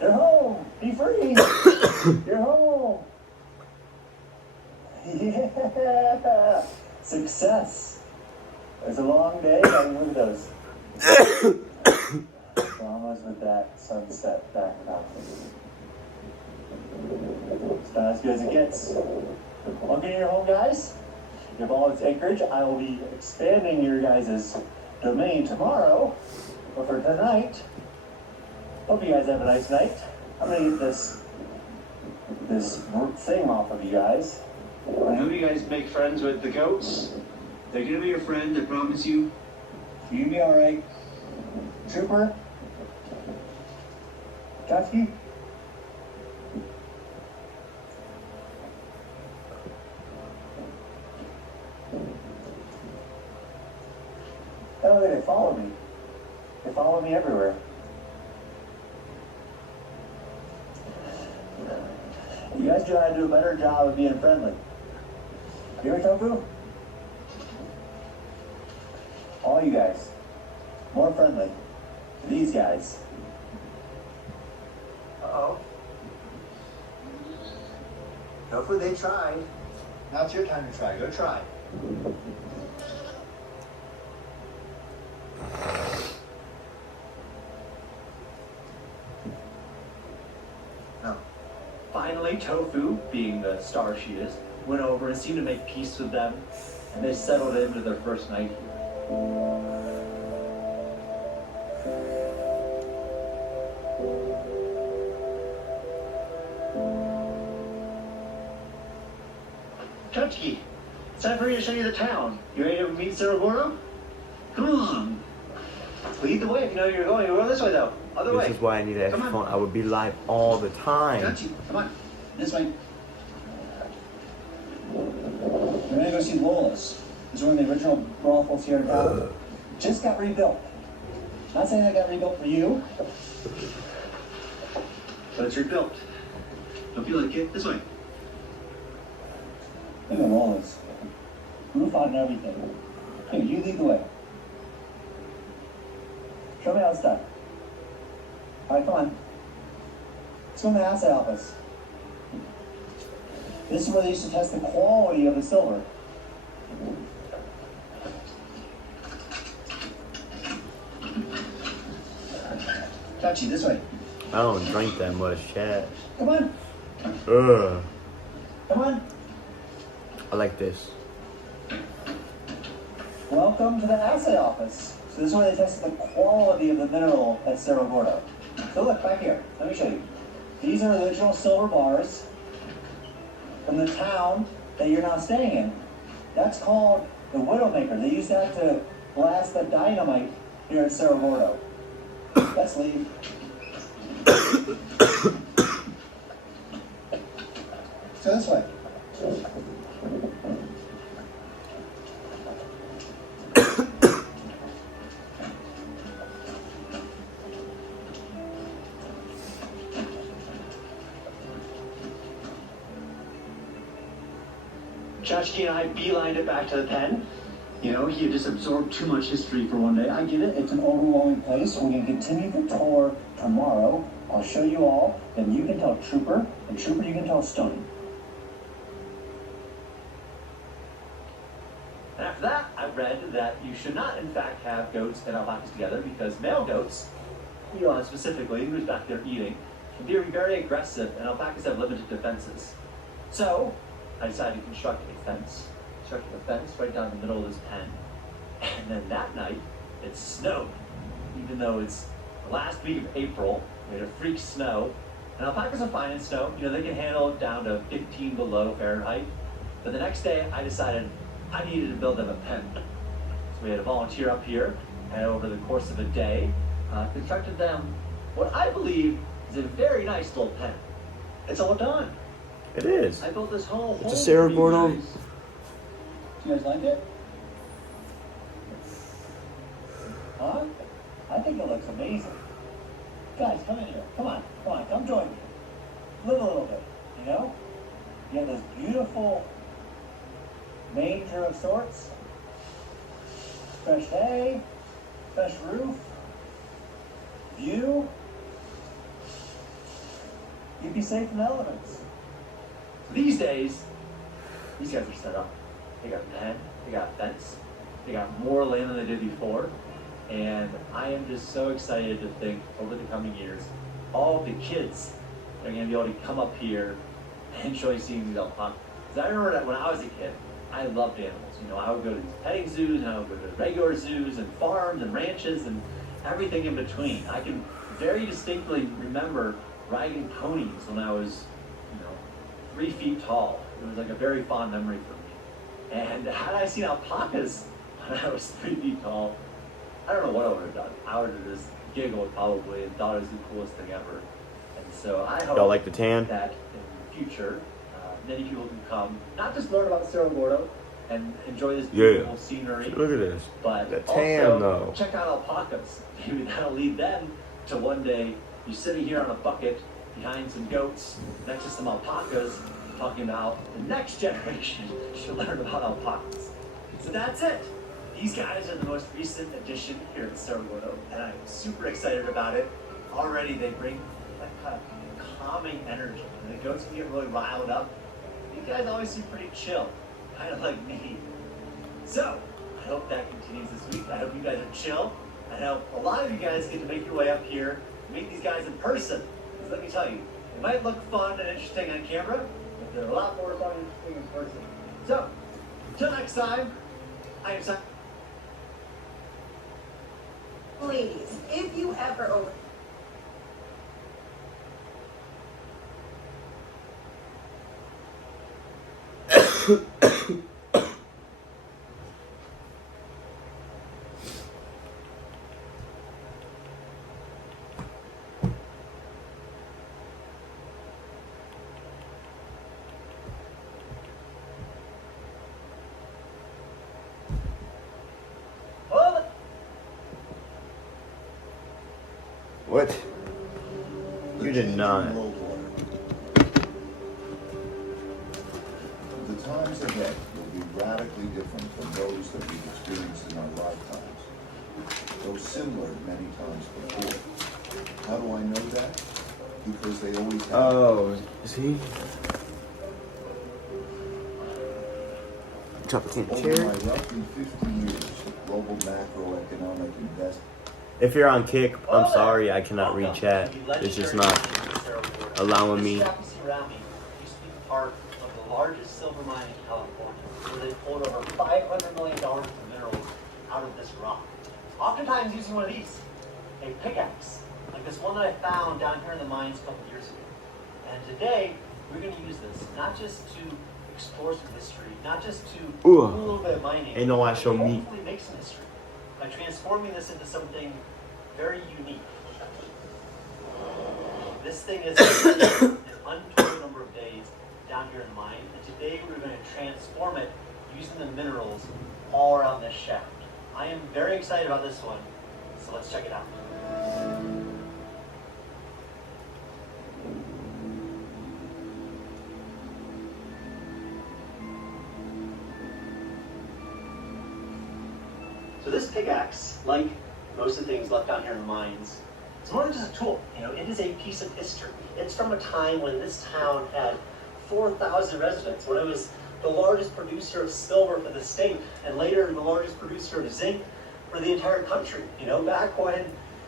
You're home. Be free. You're home. Yeah. Success. It's a long day. I mean, look at those. We're almost with that sunset back now. It's not as good as it gets. Welcome to your home, guys. Your ball its acreage. I will be expanding your guys' domain tomorrow. But for tonight, hope you guys have a nice night. I'm gonna get this thing off of you guys. I hope you guys make friends with the goats. They're gonna be your friend, I promise you. You're gonna be alright. Trooper? Kowski? I don't think they follow me. They follow me everywhere. You guys gotta do a better job of being friendly. You hear me, Tofu? All you guys. More friendly. These guys. Uh-oh. Tofu, they tried. Now it's your time to try. Go try. No. Finally, Tofu, being the star she is, went over and seemed to make peace with them, and they settled into their first night here. Chutchki, it's time for me to show you the town. You ready to meet Cerro? Come on. Lead the way if you know where you're going. We're going this way, though. Other way. This is why I need an extra phone. I would be live all the time. Chutchki, come on. This way. We're going to go see Lola's. It's one of the original brothels here in town. Just got rebuilt. Not saying I got rebuilt for you, but it's rebuilt. Don't feel like it? This way. Look at Lola's. Roof on and everything. Here, you lead the way. Show me how it's done. All right, come on. Let's go in the asset office. This is where they used to test the quality of the silver. Touchy, this way. I don't drink that much, chat. Come on. Ugh. Come on. I like this. Welcome to the assay office. So this is where they test the quality of the mineral at Cerro Gordo. So look, back here. Let me show you. These are the original silver bars from the town that you're now staying in. That's called the Widowmaker. They used that to blast the dynamite here at Cerro Gordo. Let's leave. So this way. Chachki and I beelined it back to the pen. You know, he had just absorbed too much history for one day. I get it. It's an overwhelming place. We can continue the tour tomorrow. I'll show you all. Then you can tell Trooper, and Trooper, you can tell Stoney. And after that, I read that you should not, in fact, have goats and alpacas together because male goats, Elon specifically, who's back there eating, can be very aggressive, and alpacas have limited defenses. So, I decided to construct a fence. Constructed a fence right down the middle of this pen. And then that night, it snowed. Even though it's the last week of April, we had a freak snow. And alpacas are fine in snow. You know, they can handle it down to 15 below Fahrenheit. But the next day, I decided I needed to build them a pen. So we had a volunteer up here, and over the course of a day, constructed them what I believe is a very nice little pen. It's all done. It is. I built this whole It's a Sarah for you Gordo. guys. Do you guys like it? Huh? I think it looks amazing. Guys, come in here. Come on, come join me. Live a little bit, you know? You have this beautiful manger of sorts. Fresh hay, fresh roof, view. You'd be safe from the elements. These days, these guys are set up. They got a pen, they got a fence, they got more land than they did before. And I am just so excited to think over the coming years, all the kids are going to be able to come up here and enjoy seeing these alpacas. Because I remember that when I was a kid, I loved animals. You know, I would go to these petting zoos, and I would go to regular zoos, and farms, and ranches, and everything in between. I can very distinctly remember riding ponies when I was, 3 feet tall. It was like a very fond memory for me. And had I seen alpacas when I was 3 feet tall, I don't know what I would have done. I would have just giggled probably and thought it was the coolest thing ever. And so I hope Y'all like the tan? that in the future, many people can come, not just learn about Cerro Gordo and enjoy this beautiful scenery, Look at this. but The tan, also though. check out alpacas. Maybe that'll lead them to one day you sitting here on a bucket behind some goats next to some alpacas, talking about the next generation should learn about alpacas. So that's it. These guys are the most recent addition here at Cerro Gordo, and I'm super excited about it. Already they bring that kind of calming energy, and the goats can get really riled up. These guys always seem pretty chill, kind of like me. So, I hope that continues this week. I hope you guys are chill. I hope a lot of you guys get to make your way up here, meet these guys in person. Because let me tell you, it might look fun and interesting on camera, but they're a lot more fun and interesting in person. So, until next time, I am Simon. Ladies, if you ever over. What? You did not. The times ahead will be radically different from those that we've experienced in our lifetimes, though similar many times before. How do I know that? Because they always have. Oh, is he? Chopping Over chair? my roughly 50 years of global macroeconomic investment. If you're on Kick, I'm sorry, I cannot read chat. It's just not allowing me. This track you see around me used to be part of the largest silver mine in California, where they pulled over $500 million of minerals out of this rock. Oftentimes using one of these, a pickaxe, like this one that I found down here in the mines a couple years ago. And today, we're going to use this, not just to explore some history, not just to do a little bit of mining, Ain't no I but show to me. hopefully make some history by transforming this into something very unique. This thing is an untold number of days down here in the mine, and today we're going to transform it using the minerals all around this shaft. I am very excited about this one, so let's check it out. So this pickaxe, like most of the things left down here in the mines, it's more than just a tool. It is a piece of history. It's from a time when this town had 4,000 residents, when it was the largest producer of silver for the state, and later the largest producer of zinc for the entire country. Back when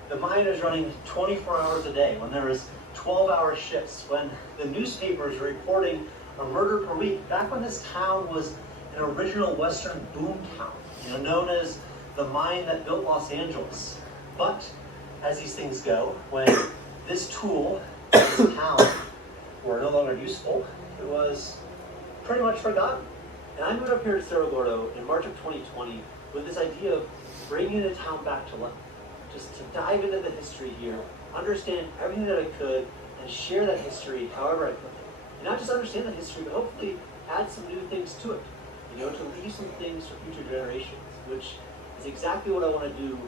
the mine was running 24 hours a day, when there was 12-hour shifts, when the newspapers were reporting a murder per week, back when this town was an original Western boom town, known as the mine that built Los Angeles. But as these things go, when this tool, this town, were no longer useful, it was pretty much forgotten. And I moved up here to Cerro Gordo in March of 2020 with this idea of bringing the town back to life. Just to dive into the history here, understand everything that I could, and share that history however I could. And not just understand the history, but hopefully add some new things to it. To leave some things for future generations, which is exactly what I want to do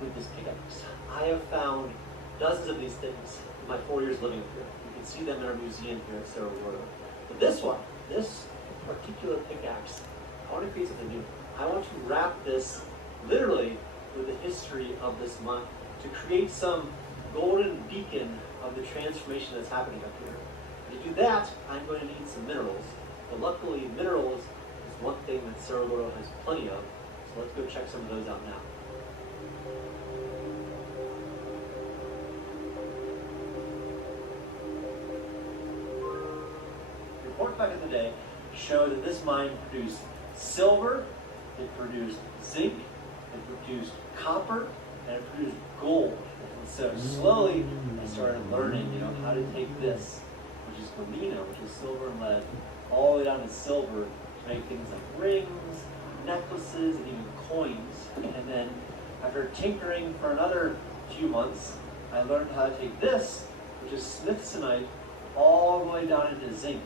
with this pickaxe. I have found dozens of these things in my 4 years living here. You can see them in our museum here at Cerro Gordo. But this particular pickaxe, I want to create something new. I want to wrap this literally with the history of this mine, to create some golden beacon of the transformation that's happening up here. To do that, I'm going to need some minerals. But luckily, minerals is one thing that Cerro Gordo has plenty of. So let's go check some of those out now. Reports back in the day show that this mine produced silver, it produced zinc, it produced copper, and it produced gold. And so slowly I started learning, how to take this, which is galena, which is silver and lead, all the way down to silver to make things like rings, necklaces, and even coins. And then after tinkering for another few months, I learned how to take this, which is smithsonite, all the way down into zinc.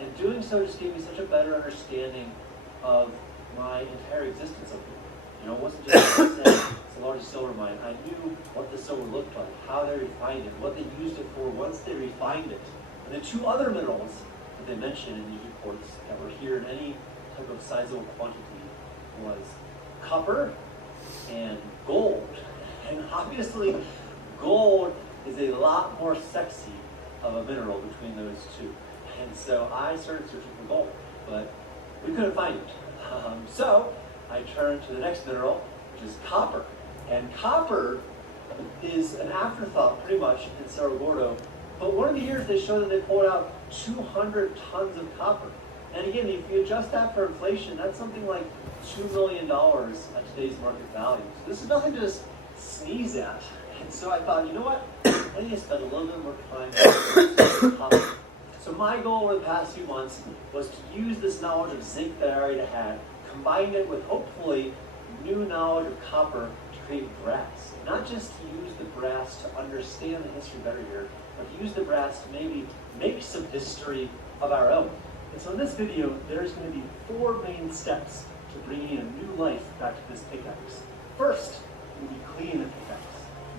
And doing so just gave me such a better understanding of my entire existence up here. It wasn't just it's the largest silver mine. I knew what the silver looked like, how they refined it, what they used it for once they refined it. And the two other minerals that they mentioned in these reports that were here in any type of sizable quantity was copper and gold. And obviously, gold is a lot more sexy of a mineral between those two. And so I started searching for gold, but we couldn't find it. So I turned to the next mineral, which is copper. And copper is an afterthought pretty much in Cerro Gordo. But one of the years they showed that they pulled out 200 tons of copper. And again, if you adjust that for inflation, that's something like $2 million at today's market value. So this is nothing to just sneeze at. And so I thought, you know what? I need to spend a little bit more time on copper. So my goal over the past few months was to use this knowledge of zinc that I already had, combine it with hopefully new knowledge of copper to create brass. Not just to use the brass to understand the history better here, but to use the brass to maybe make some history of our own. And so in this video, there's going to be 4 main steps to bringing a new life back to this pickaxe. First, we'll be cleaning the pickaxe.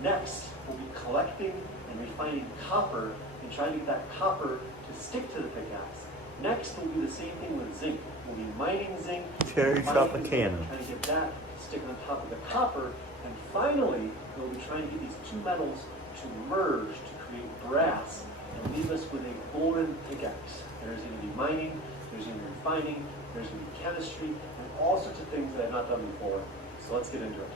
Next, we'll be collecting and refining copper and trying to get that copper to stick to the pickaxe. Next, we'll do the same thing with zinc. We'll be mining zinc, Cherry Tropicana. trying to get that to stick on top of the copper. And finally, we'll be trying to get these two metals to merge to create brass and leave us with a golden pickaxe. There's going to be mining, there's going to be refining, there's going to be chemistry, and all sorts of things that I've not done before. So let's get into it.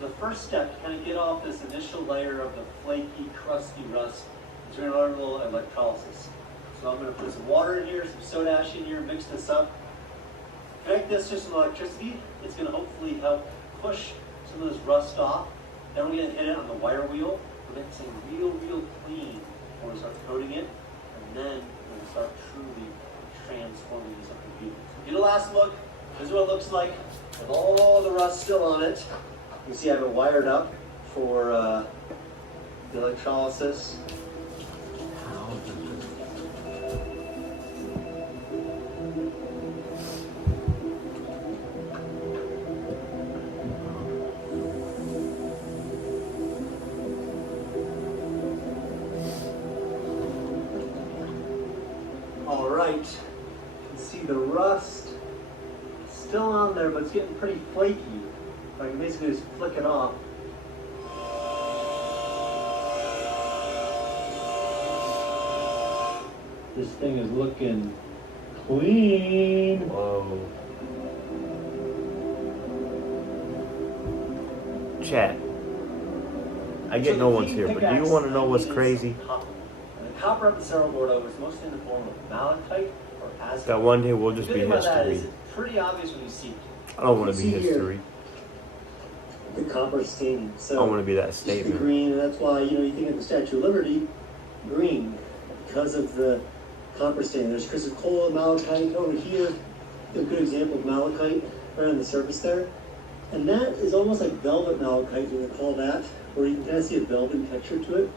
The first step to kind of get off this initial layer of the flaky, crusty rust is we're going to learn a little electrolysis. So I'm going to put some water in here, some soda ash in here, mix this up. Connect this to some electricity. It's going to hopefully help push some of this rust off. Then we're going to hit it on the wire wheel. We're going to get real clean before we start coating it. And then we're going to start truly transforming this up to beauty. Get a last look. This is what it looks like with all the rust still on it. You can see I have it wired up for the electrolysis. All right, the rust still on there, but it's getting pretty flaky. I can basically just flick it off. This thing is looking clean. Whoa. Chat. I get no one's here, but do you want to know what's crazy? And the copper up in Cerro Gordo is mostly in the form of malachite or azurite. That one day will just The be good thing about that is history. it's pretty obvious when you see it. I don't want to be See here. history. The copper staining. I So want to be that it's the statement. green, and that's why, you know, you think of the Statue of Liberty, green, because of the copper staining. There's chrysocolla, malachite over here. A good example of malachite right on the surface there. And that is almost like velvet malachite, you would call that, where you can kind of see a velvet texture to it.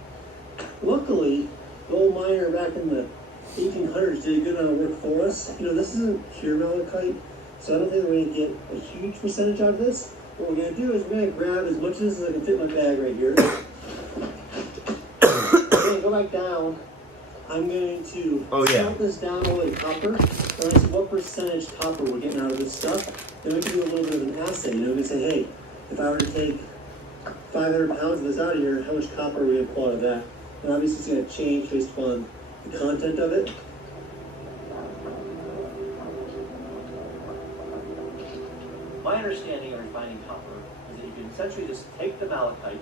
Luckily, the old miner back in the 1800s did a good amount of work for us. You know, this isn't pure malachite, so I don't think we're going to get a huge percentage out of this. What we're going to do is we're going to grab as much of this as I can fit in my bag right here. I'm going to go back down. I'm going to count this down all the way to copper. And we're going to see what percentage copper we're getting out of this stuff. Then we can do a little bit of an assay. You know, we can say, hey, if I were to take 500 pounds of this out of here, how much copper are we going to pull out of that? And obviously it's going to change based upon the content of it. My understanding of refining copper is that you can essentially just take the malachite,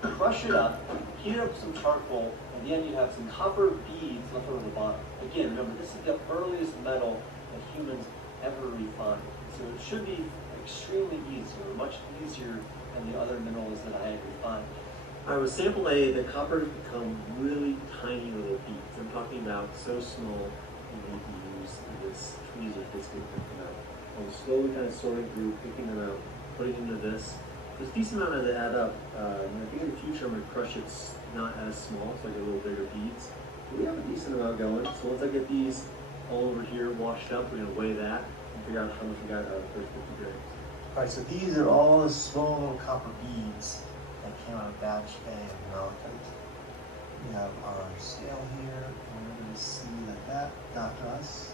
crush it up, heat up some charcoal, and at the end you have some copper beads left over the bottom. Again, remember, this is the earliest metal that humans ever refined. So it should be extremely easier, much easier than the other minerals that I had refined. All right, with sample A, the copper has become really tiny little beads. I'm talking about so small you need to use this tweezer to basically pick them out. I'm slowly kind of sorting through, picking them out, putting into this. There's a decent amount of that add up. And I think in the future I'm going to crush it not as small, so I get a little bigger beads. But we have a decent amount going. So once I get these all over here washed up, we're going to weigh that and figure out how much we got out of the first 50 grams. All right, so these are all the small little copper beads that came out of batch A of malachite. We have our scale here, and we're going to see that got us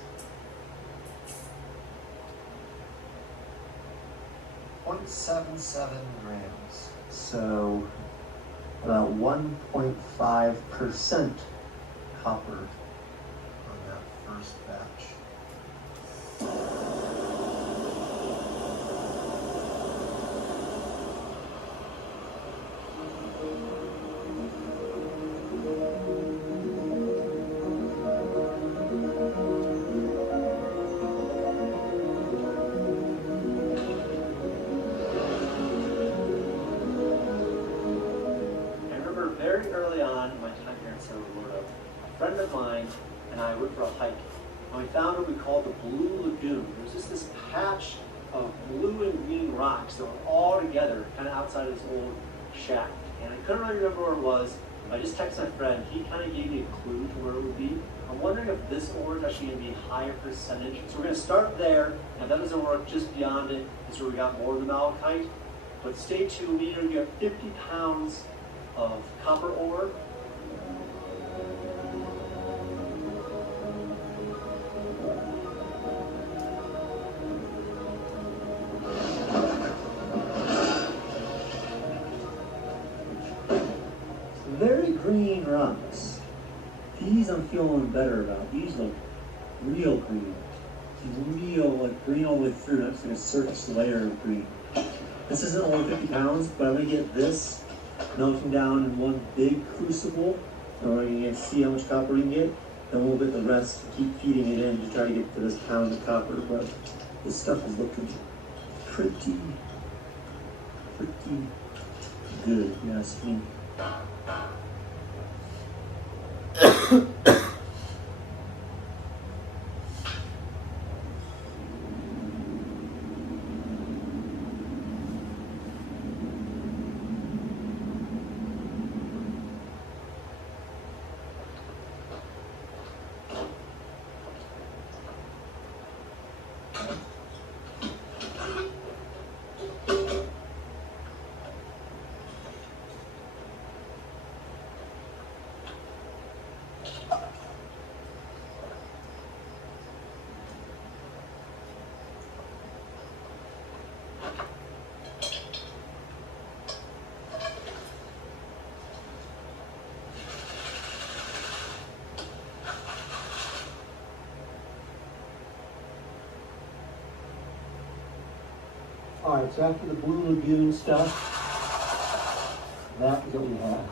0.77 grams. So about 1.5% copper on that first batch. Very early on in my time here in Cerro Gordo, a friend of mine and I went for a hike. And we found what we called the Blue Lagoon. There was just this patch of blue and green rocks that were all together, kind of outside of this old shack. And I couldn't really remember where it was. I just texted my friend. He kind of gave me a clue to where it would be. I'm wondering if this ore is actually going to be a higher percentage. So we're going to start there, and if that doesn't work, just beyond it is where we got more of the malachite. But stay tuned. We're going to get 50 pounds of copper ore. Very green rocks. These I'm feeling better about. These look real green. Real, like green all the way through. That's like a surface layer of green. This isn't only 50 pounds, but I'm gonna get this melting down in one big crucible, and we're going to see how much copper we can get. Then we'll get the rest, keep feeding it in to try to get to this pound of copper. But this stuff is looking pretty good, if you ask me. Alright, so after the Blue Lagoon stuff, that is what we have.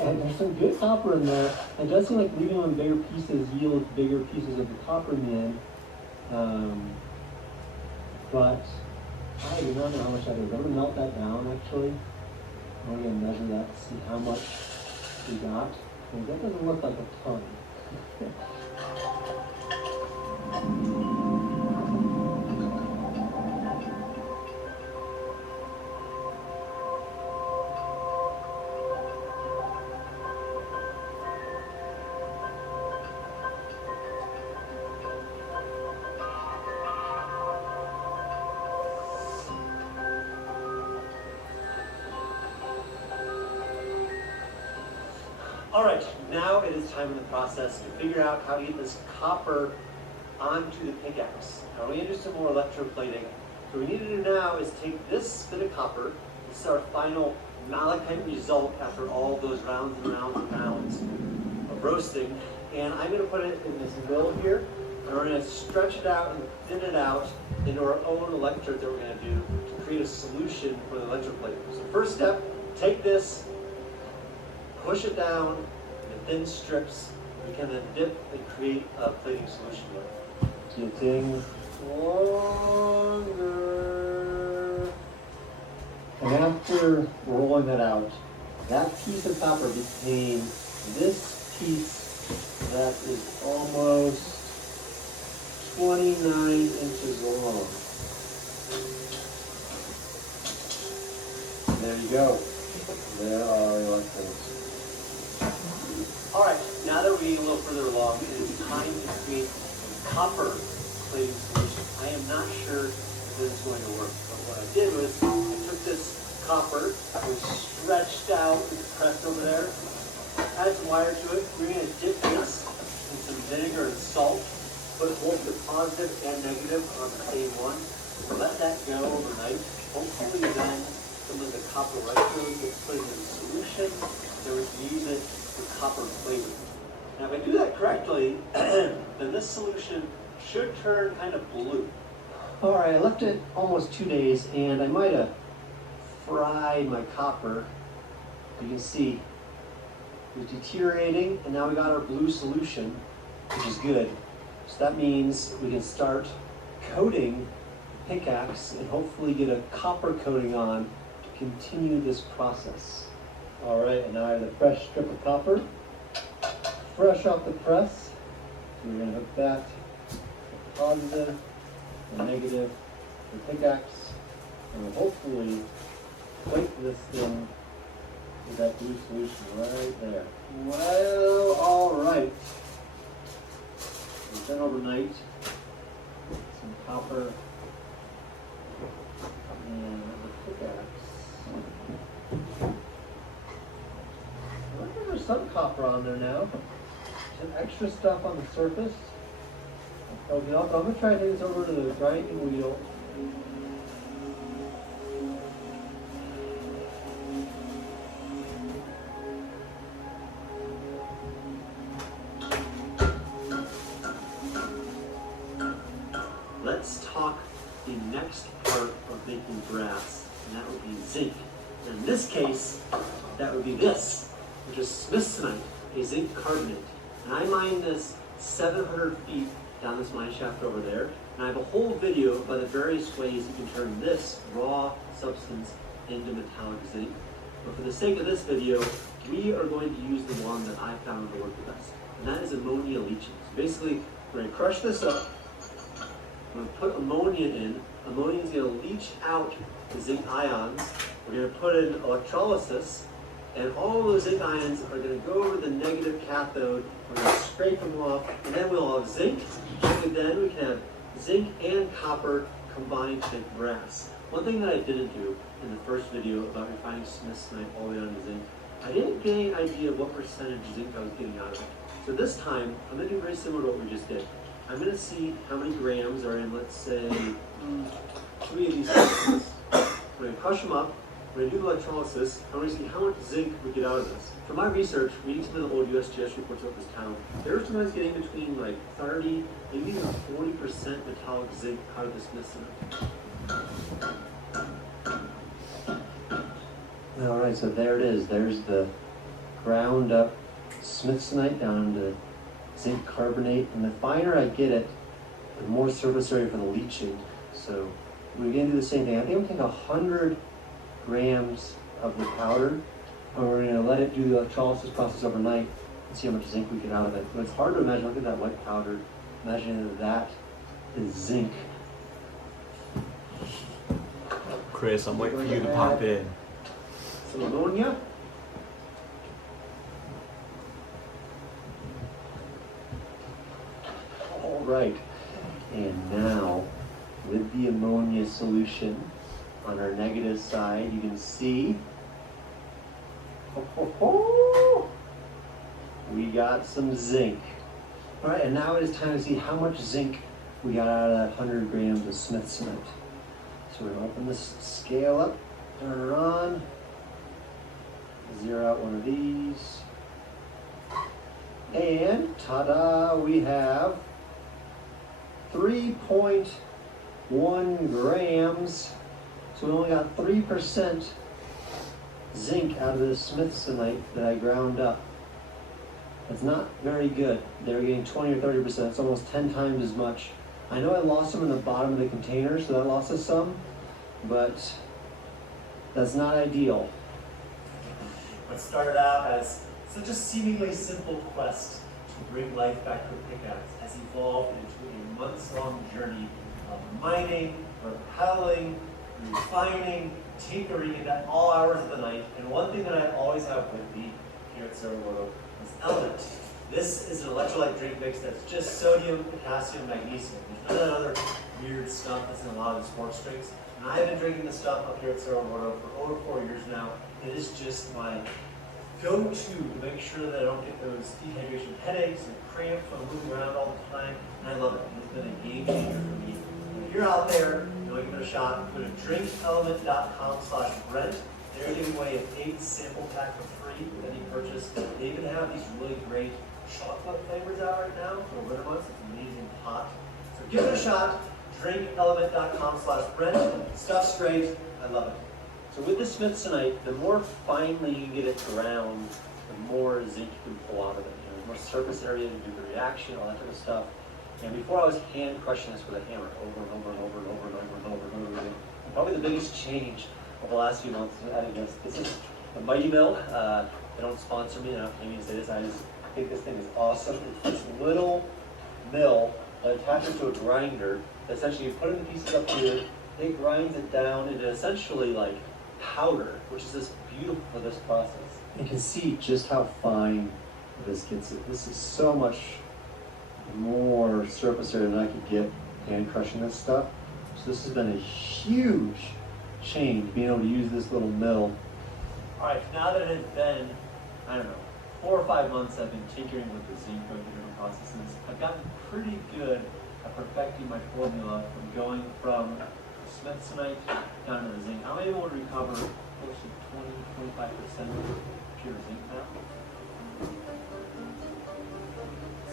And there's some good copper in there. It does seem like leaving them in bigger pieces yields bigger pieces of the copper in the end. But I do not know how much that is. I'm going to melt that down actually. I'm going to measure that to see how much we got. And that doesn't look like a ton. Alright, now it is time in the process to figure out how to get this copper onto the pickaxe. Now we're going to do some more electroplating. So what we need to do now is take this bit of copper, this is our final malachite result after all those rounds and rounds and rounds of roasting, and I'm going to put it in this mill here, and we're going to stretch it out and thin it out into our own electrode that we're going to do to create a solution for the electroplating. So first step, take this, push it down in thin strips. You can then dip and create a plating solution with. Getting longer. And after rolling that out, that piece of copper became this piece that is almost 29 inches long. There you go. There are electrodes. Alright, now that we're getting a little further along, it is time to create a copper plating solution. I am not sure if this is going to work, but what I did was I took this copper, it was stretched out and pressed over there, added some wire to it. We're going to dip this in some vinegar and salt, put both the positive and negative on the same one, let that go overnight. Hopefully then some of the copper electrodes gets put into the solution, then we can use it for copper plating. Now if I do that correctly, then this solution should turn kind of blue. Alright, I left it almost 2 days and I might have fried my copper. You can see it's deteriorating and now we got our blue solution, which is good. So that means we can start coating the pickaxe and hopefully get a copper coating on to continue this process. Alright, and now I have the fresh strip of copper, fresh off the press. So we're going to hook that, the positive, the negative, the pickaxe, and we'll hopefully plate this thing with that blue solution right there. Well, alright. It's been overnight. Some copper and the pickaxe. There's some copper on there now. Some extra stuff on the surface. Okay, I'm going to try to take this over to the grinding wheel. Let's talk the next part of making brass, and that would be zinc. And in this case, that would be this, which is smithsonite, a zinc carbonate. And I mined this 700 feet down this mine shaft over there, and I have a whole video about the various ways you can turn this raw substance into metallic zinc. But for the sake of this video, we are going to use the one that I found to work the best, and that is ammonia leaching. So basically, we're going to crush this up, we're going to put ammonia in. Ammonia is going to leach out the zinc ions. We're going to put in electrolysis, and all of those zinc ions are going to go over the negative cathode. We're going to scrape them off, and then we'll have zinc. And then we can have zinc and copper combined to make brass. One thing that I didn't do in the first video about refining smithsonite all the way down to zinc, I didn't get any idea of what percentage zinc I was getting out of it. So this time, I'm going to do very similar to what we just did. I'm going to see how many grams are in, let's say, 3 of these substances. We're going to crush them up. We're going to do the electrolysis. I'm going to see how much zinc we get out of this. From my research, reading some of the old USGS reports about this town, they were sometimes getting between like 30, maybe even 40% metallic zinc out of this smithsonite. All right, so there it is. There's the ground up smithsonite down to zinc carbonate. And the finer I get it, the more surface area for the leaching. So we're gonna do the same thing. I think we'll take 100 grams of the powder, and we're gonna let it do the electrolysis process overnight and see how much zinc we get out of it. But it's hard to imagine. Look at that white powder. Imagine that is zinc. Chris, I'm waiting for you to pop in. Some ammonia. All right, and now with the ammonia solution on our negative side, you can see we got some zinc. All right, and now it is time to see how much zinc we got out of that 100 grams of smithsonite. So we're gonna open this scale up, turn it on, zero out one of these, and ta-da, we have 3.1 grams. So we only got 3% zinc out of this smithsonite that I ground up. That's not very good. They were getting 20 or 30%. It's almost 10 times as much. I know I lost some in the bottom of the container, so that lost us some, but that's not ideal. What started out as such a seemingly simple quest to bring life back to a pickaxe has evolved into a months-long journey of mining, repelling, refining, tinkering into all hours of the night. And one thing that I always have with me here at Cerro Gordo is Element. This is an electrolyte drink mix that's just sodium, potassium, magnesium. There's none of that other weird stuff that's in a lot of the sports drinks. And I've been drinking this stuff up here at Cerro Gordo for over 4 years now. It is just my go-to to make sure that I don't get those dehydration headaches and cramps when I'm moving around all the time. And I love it. It's been a game changer for me. If you're out there, you want to give it a shot, go to drinkelement.com/Brent. They're giving away an 8 sample pack for free with any purchase. They even have these really great chocolate flavors out right now for the winter months. It's amazing hot. So give it a shot. drinkelement.com/Brent. Stuff's great. I love it. So with the smithsonite, the more finely you get it ground, the more zinc you can pull out of it. The more surface area to do the reaction, all that type of stuff. And before I was hand crushing this with a hammer over and over and over and over and over and over and over again. And probably the biggest change over the last few months is adding this. This is a Mighty Mill. They don't sponsor me. They're not paying me to say this. I just think this thing is awesome. It's this little mill that attaches to a grinder. Essentially, you put in the pieces up here. It grinds it down into essentially like powder, which is this beautiful for this process. You can see just how fine this gets it. This is so much more surface area than I could get hand crushing this stuff. So this has been a huge change, being able to use this little mill. All right, now that it has been, I don't know, 4 or 5 months I've been tinkering with the zinc going through different processes, I've gotten pretty good at perfecting my formula from going from smithsonite down to the zinc. I'm able to recover close to 20-25% pure zinc now.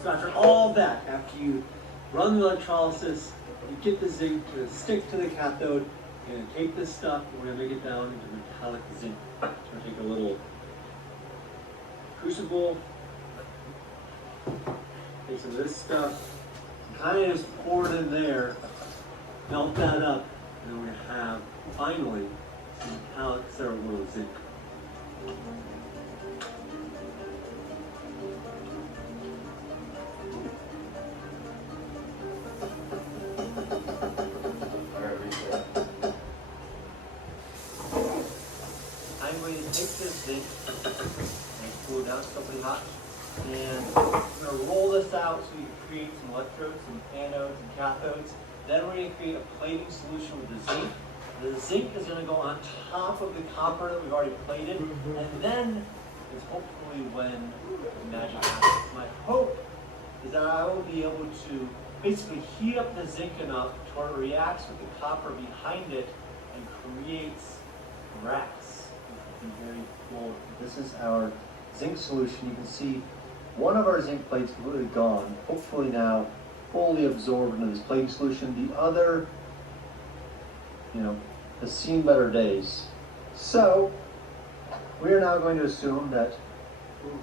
So after all that, after you run the electrolysis, you get the zinc to stick to the cathode, you're going to take this stuff and we're going to make it down into metallic zinc. So we're going to take a little crucible, take some of this stuff, kind of just pour it in there, melt that up, and then we're going to have, finally, some metallic Cerro Gordo zinc. I'm going to take this zinc and cool it down, it's completely hot, and I'm going to roll this out so we can create some electrodes, some anodes and cathodes. Then we're going to create a plating solution with the zinc. The zinc is going to go on top of the copper that we've already plated, and then is hopefully when the magic happens. My hope is that I will be able to basically heat up the zinc enough to where it reacts with the copper behind it and creates grass. Which would be very cool. This is our zinc solution. You can see one of our zinc plates completely gone. Hopefully now fully absorbed into this plating solution. The other, has seen better days. So we are now going to assume that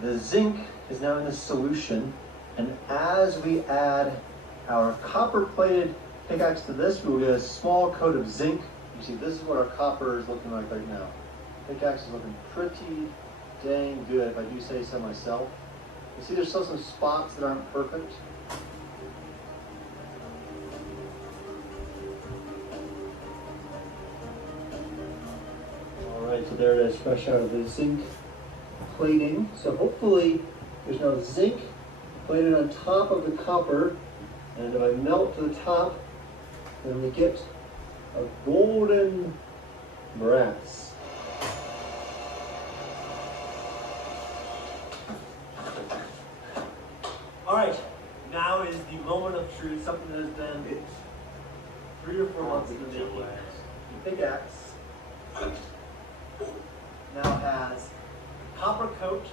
the zinc is now in the solution, and as we add our copper-plated pickaxe to this, we will get a small coat of zinc. You see, this is what our copper is looking like right now. Pickaxe is looking pretty dang good, if I do say so myself. You see there's still some spots that aren't perfect. Alright, so there it is, fresh out of the zinc plating. So hopefully there's now zinc plated on top of the copper, and if I melt to the top, then we get a golden brass. Alright, now is the moment of truth, something that has been 3 or 4 months in the making. The pickaxe now has copper coat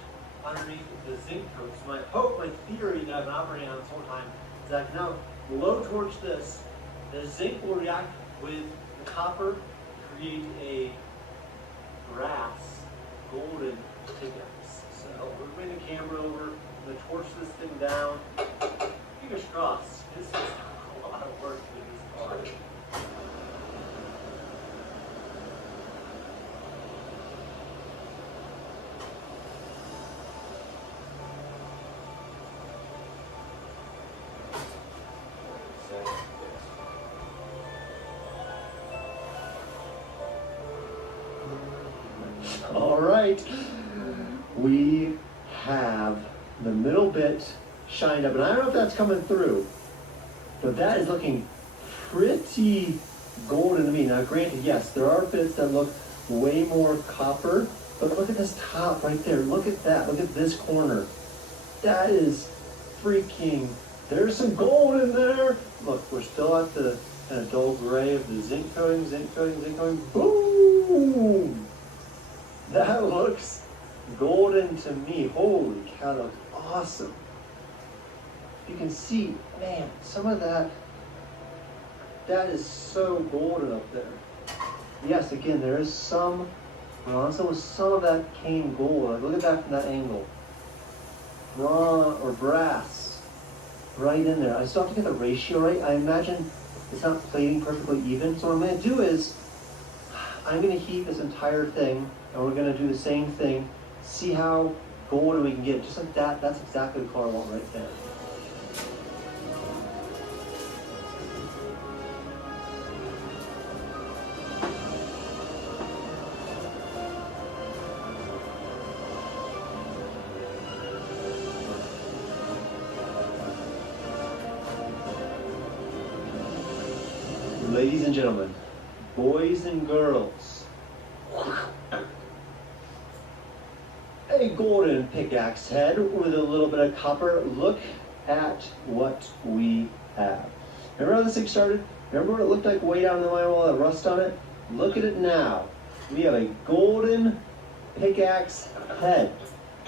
underneath the zinc coat. So my hope, my theory that I've been operating on this whole time is that I can now blow torch this. The zinc will react with the copper, create a brass, golden pickaxe. So we're bring the camera over, I'm going to torch this thing down. Fingers crossed. This is a lot of work to do this part. All right, we have the middle bit shined up, and I don't know if that's coming through, but that is looking pretty golden to me. Now, granted, yes, there are bits that look way more copper, but look at this top right there. Look at that. Look at this corner. That is freaking, there's some gold in there. Look, we're still at the kind of dull gray of the zinc coating, zinc coating, zinc coating. Boom! That looks golden to me. Holy cow, that looks awesome. You can see, man, some of that is so golden up there. Yes, again, there is some bronze, with some of that cane gold. Like, look at that from that angle. Bronze or brass, right in there. I still have to get the ratio right. I imagine it's not plating perfectly even. So what I'm going to do is, I'm going to heat this entire thing, and we're going to do the same thing. See how golden we can get. Just like that. That's exactly the color I want right there. Ladies and gentlemen, boys and girls, a golden pickaxe head with a little bit of copper. Look at what we have. Remember how this thing started? Remember what it looked like way down the line with all that rust on it? Look at it now. We have a golden pickaxe head.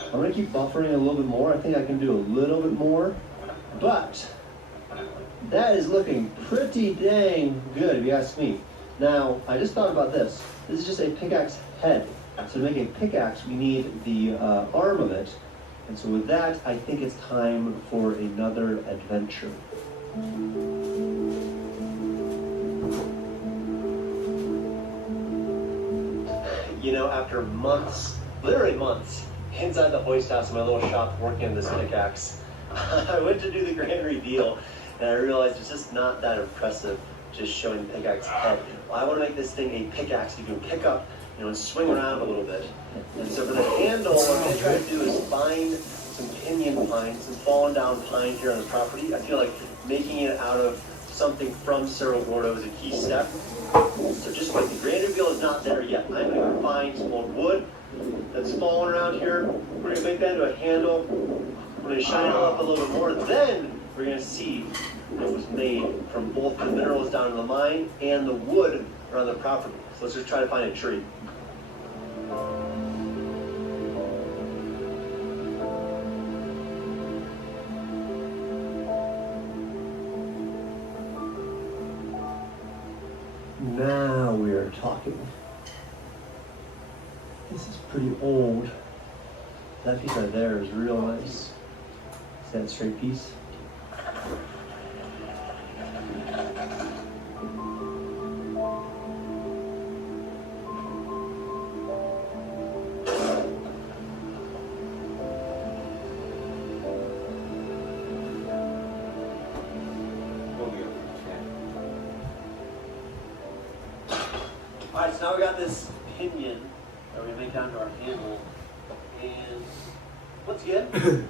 I'm going to keep buffering a little bit more. I think I can do a little bit more, but that is looking pretty dang good if you ask me. Now, I just thought about this. This is just a pickaxe head. So to make a pickaxe, we need the arm of it. And so with that, I think it's time for another adventure. You know, after months, literally months, inside the hoist house in my little shop working on this pickaxe, I went to do the grand reveal, and I realized it's just not that impressive just showing the pickaxe head. Well, I want to make this thing a pickaxe you can pick up, you know, and swing around a little bit. And so for the handle, what I'm going to try to do is find some pinyon pine, some fallen down pine here on the property. I feel like making it out of something from Cerro Gordo is a key step. So just like the grand reveal is not there yet, I'm going to go find some old wood that's fallen around here. We're going to make that into a handle. We're going to shine it up a little bit more. Then we're going to see what was made from both the minerals down in the mine and the wood around the property. So let's just try to find a tree. Now we are talking. This is pretty old. That piece right there is real nice. Is that straight piece? Alright, so now we got this pinion that we're gonna make down to our handle. And once again,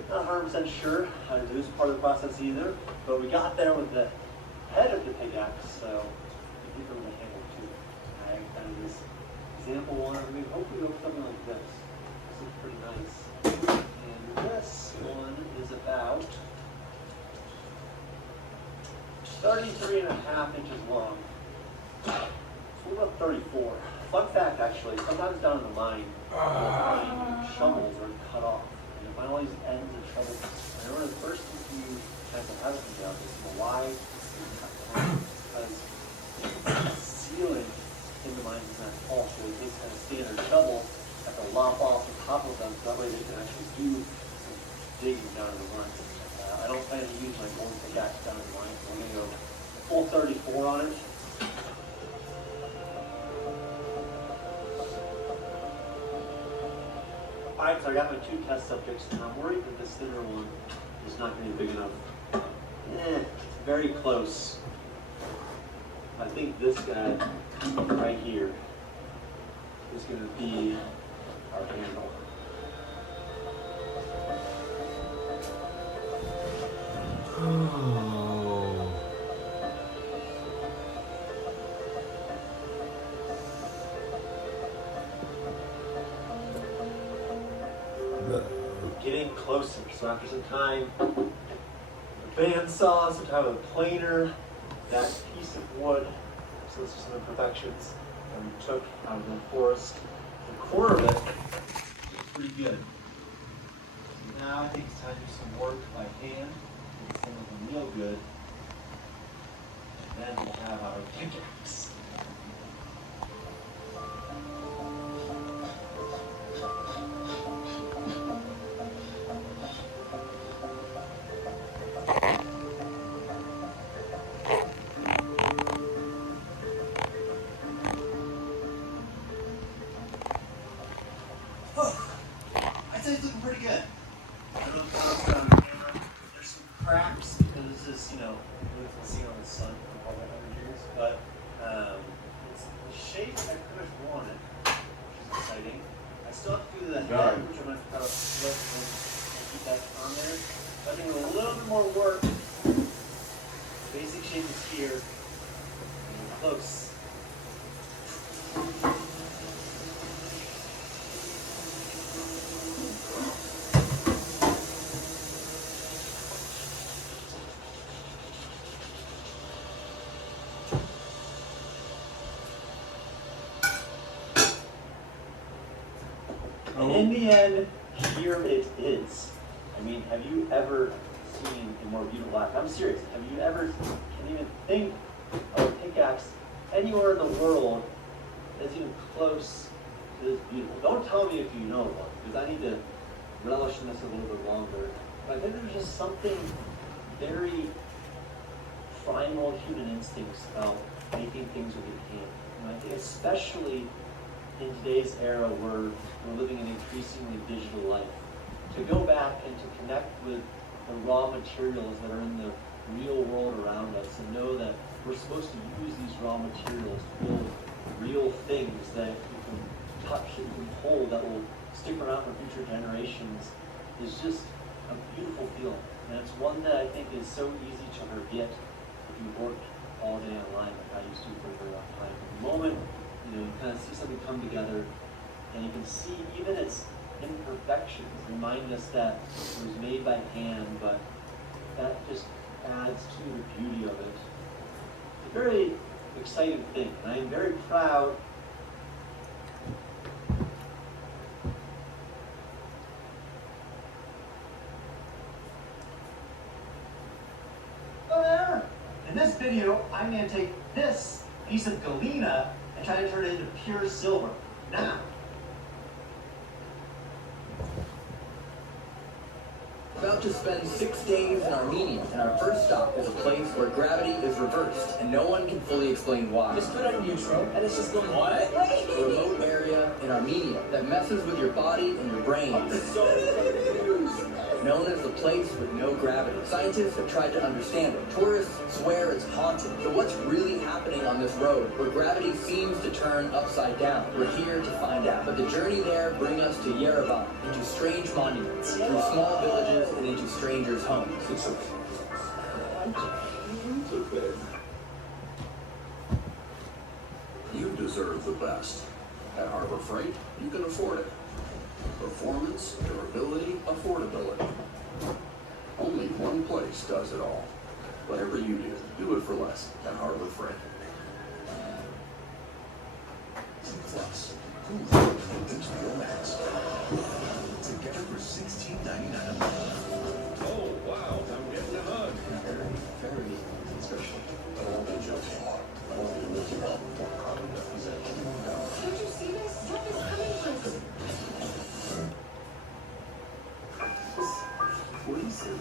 not 100% sure how to do this part of the process either, but we got there with the head of the pickaxe, so we did go with the handle too. I kind of this example one, I mean, hopefully go with something like this. This is pretty nice. And this one is about 33.5 inches long. So about 34. Fun fact, actually, sometimes down in the mine, shovels are cut off. And you find all these ends of shovels. I remember the first few times I had it come down, this is why it's cut down. Because the ceiling in the mine is not tall, so they take kind of standard shovel, have to lop off the top of them, so that way they can actually do some digging down in the mine. I don't plan to use my own pickaxe down in the mine, so I'm going to go full 34 on it. Alright, so I got my 2 test subjects, and I'm worried that this thinner one is not going to be big enough. Very close. I think this guy right here is going to be our handle. Getting closer. So after some time, a bandsaw, some time with a planer, that piece of wood, so this is some imperfections that we took out of the forest. The core of it is pretty good. Now I think it's time to do some work by hand, get some of them real good, and then we'll have our pickaxe. I'd say it's looking pretty good. I don't know if it's on camera. There's some cracks because this is, you can see on the sun for all that 100 years, but it's the shape I pretty much wanted, which is exciting. I still have to do the head, which I'm going to cut a split and keep that on there. So I think with a little bit more work, the basic shape is here, and we're close. And in the end, here it is. I mean, have you ever seen a more beautiful black? I'm serious. Have you ever, can even think of a pickaxe anywhere in the world that's even close to this beautiful? Don't tell me if you know one, because I need to relish in this a little bit longer. But I think there's just something very primal human instincts about making things with your hand. And I think especially in today's era where we're living an increasingly digital life, to go back and to connect with the raw materials that are in the real world around us and know that we're supposed to use these raw materials to build real things that you can touch, that you can hold, that will stick around for future generations is just a beautiful feeling. And it's one that I think is so easy to forget if you worked all day online like I used to for a very long time. The moment you kind of see something come together, and you can see even its imperfections remind us that it was made by hand, but that just adds to the beauty of it. It's a very exciting thing, and I am very proud there. In this video, I'm going to take this piece of galena and try to turn it into pure silver. Now, about to spend 6 days in Armenia, and our first stop is a place where gravity is reversed, and no one can fully explain why. Just put it on neutral, and it's just going, what? A remote area in Armenia that messes with your body and your brain. Known as the place with no gravity. Scientists have tried to understand it. Tourists swear it's haunted. So what's really happening on this road where gravity seems to turn upside down? We're here to find out. But the journey there brings us to Yerevan, into strange monuments, through small villages, and into strangers' homes. It's okay. You deserve the best. At Harbor Freight, you can afford it. Performance, durability, affordability. Only one place does it all. Whatever you do it for less at Harbor Freight. Plus, HBO Max. Together for $16.99 a month. Oh, wow, I'm getting a hug. Very, very special. I don't want to joke anymore. I want you to live your own. Don't you see this? Stuff is coming for us. What do you say to the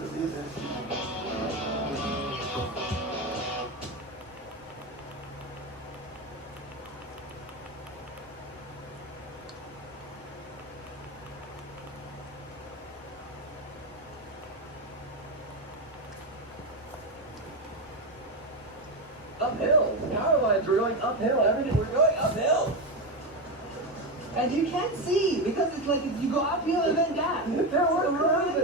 Uphill. Power lines were going uphill. Everything, we're going uphill. And you can't see because it's like if you go uphill and then down. There were curves.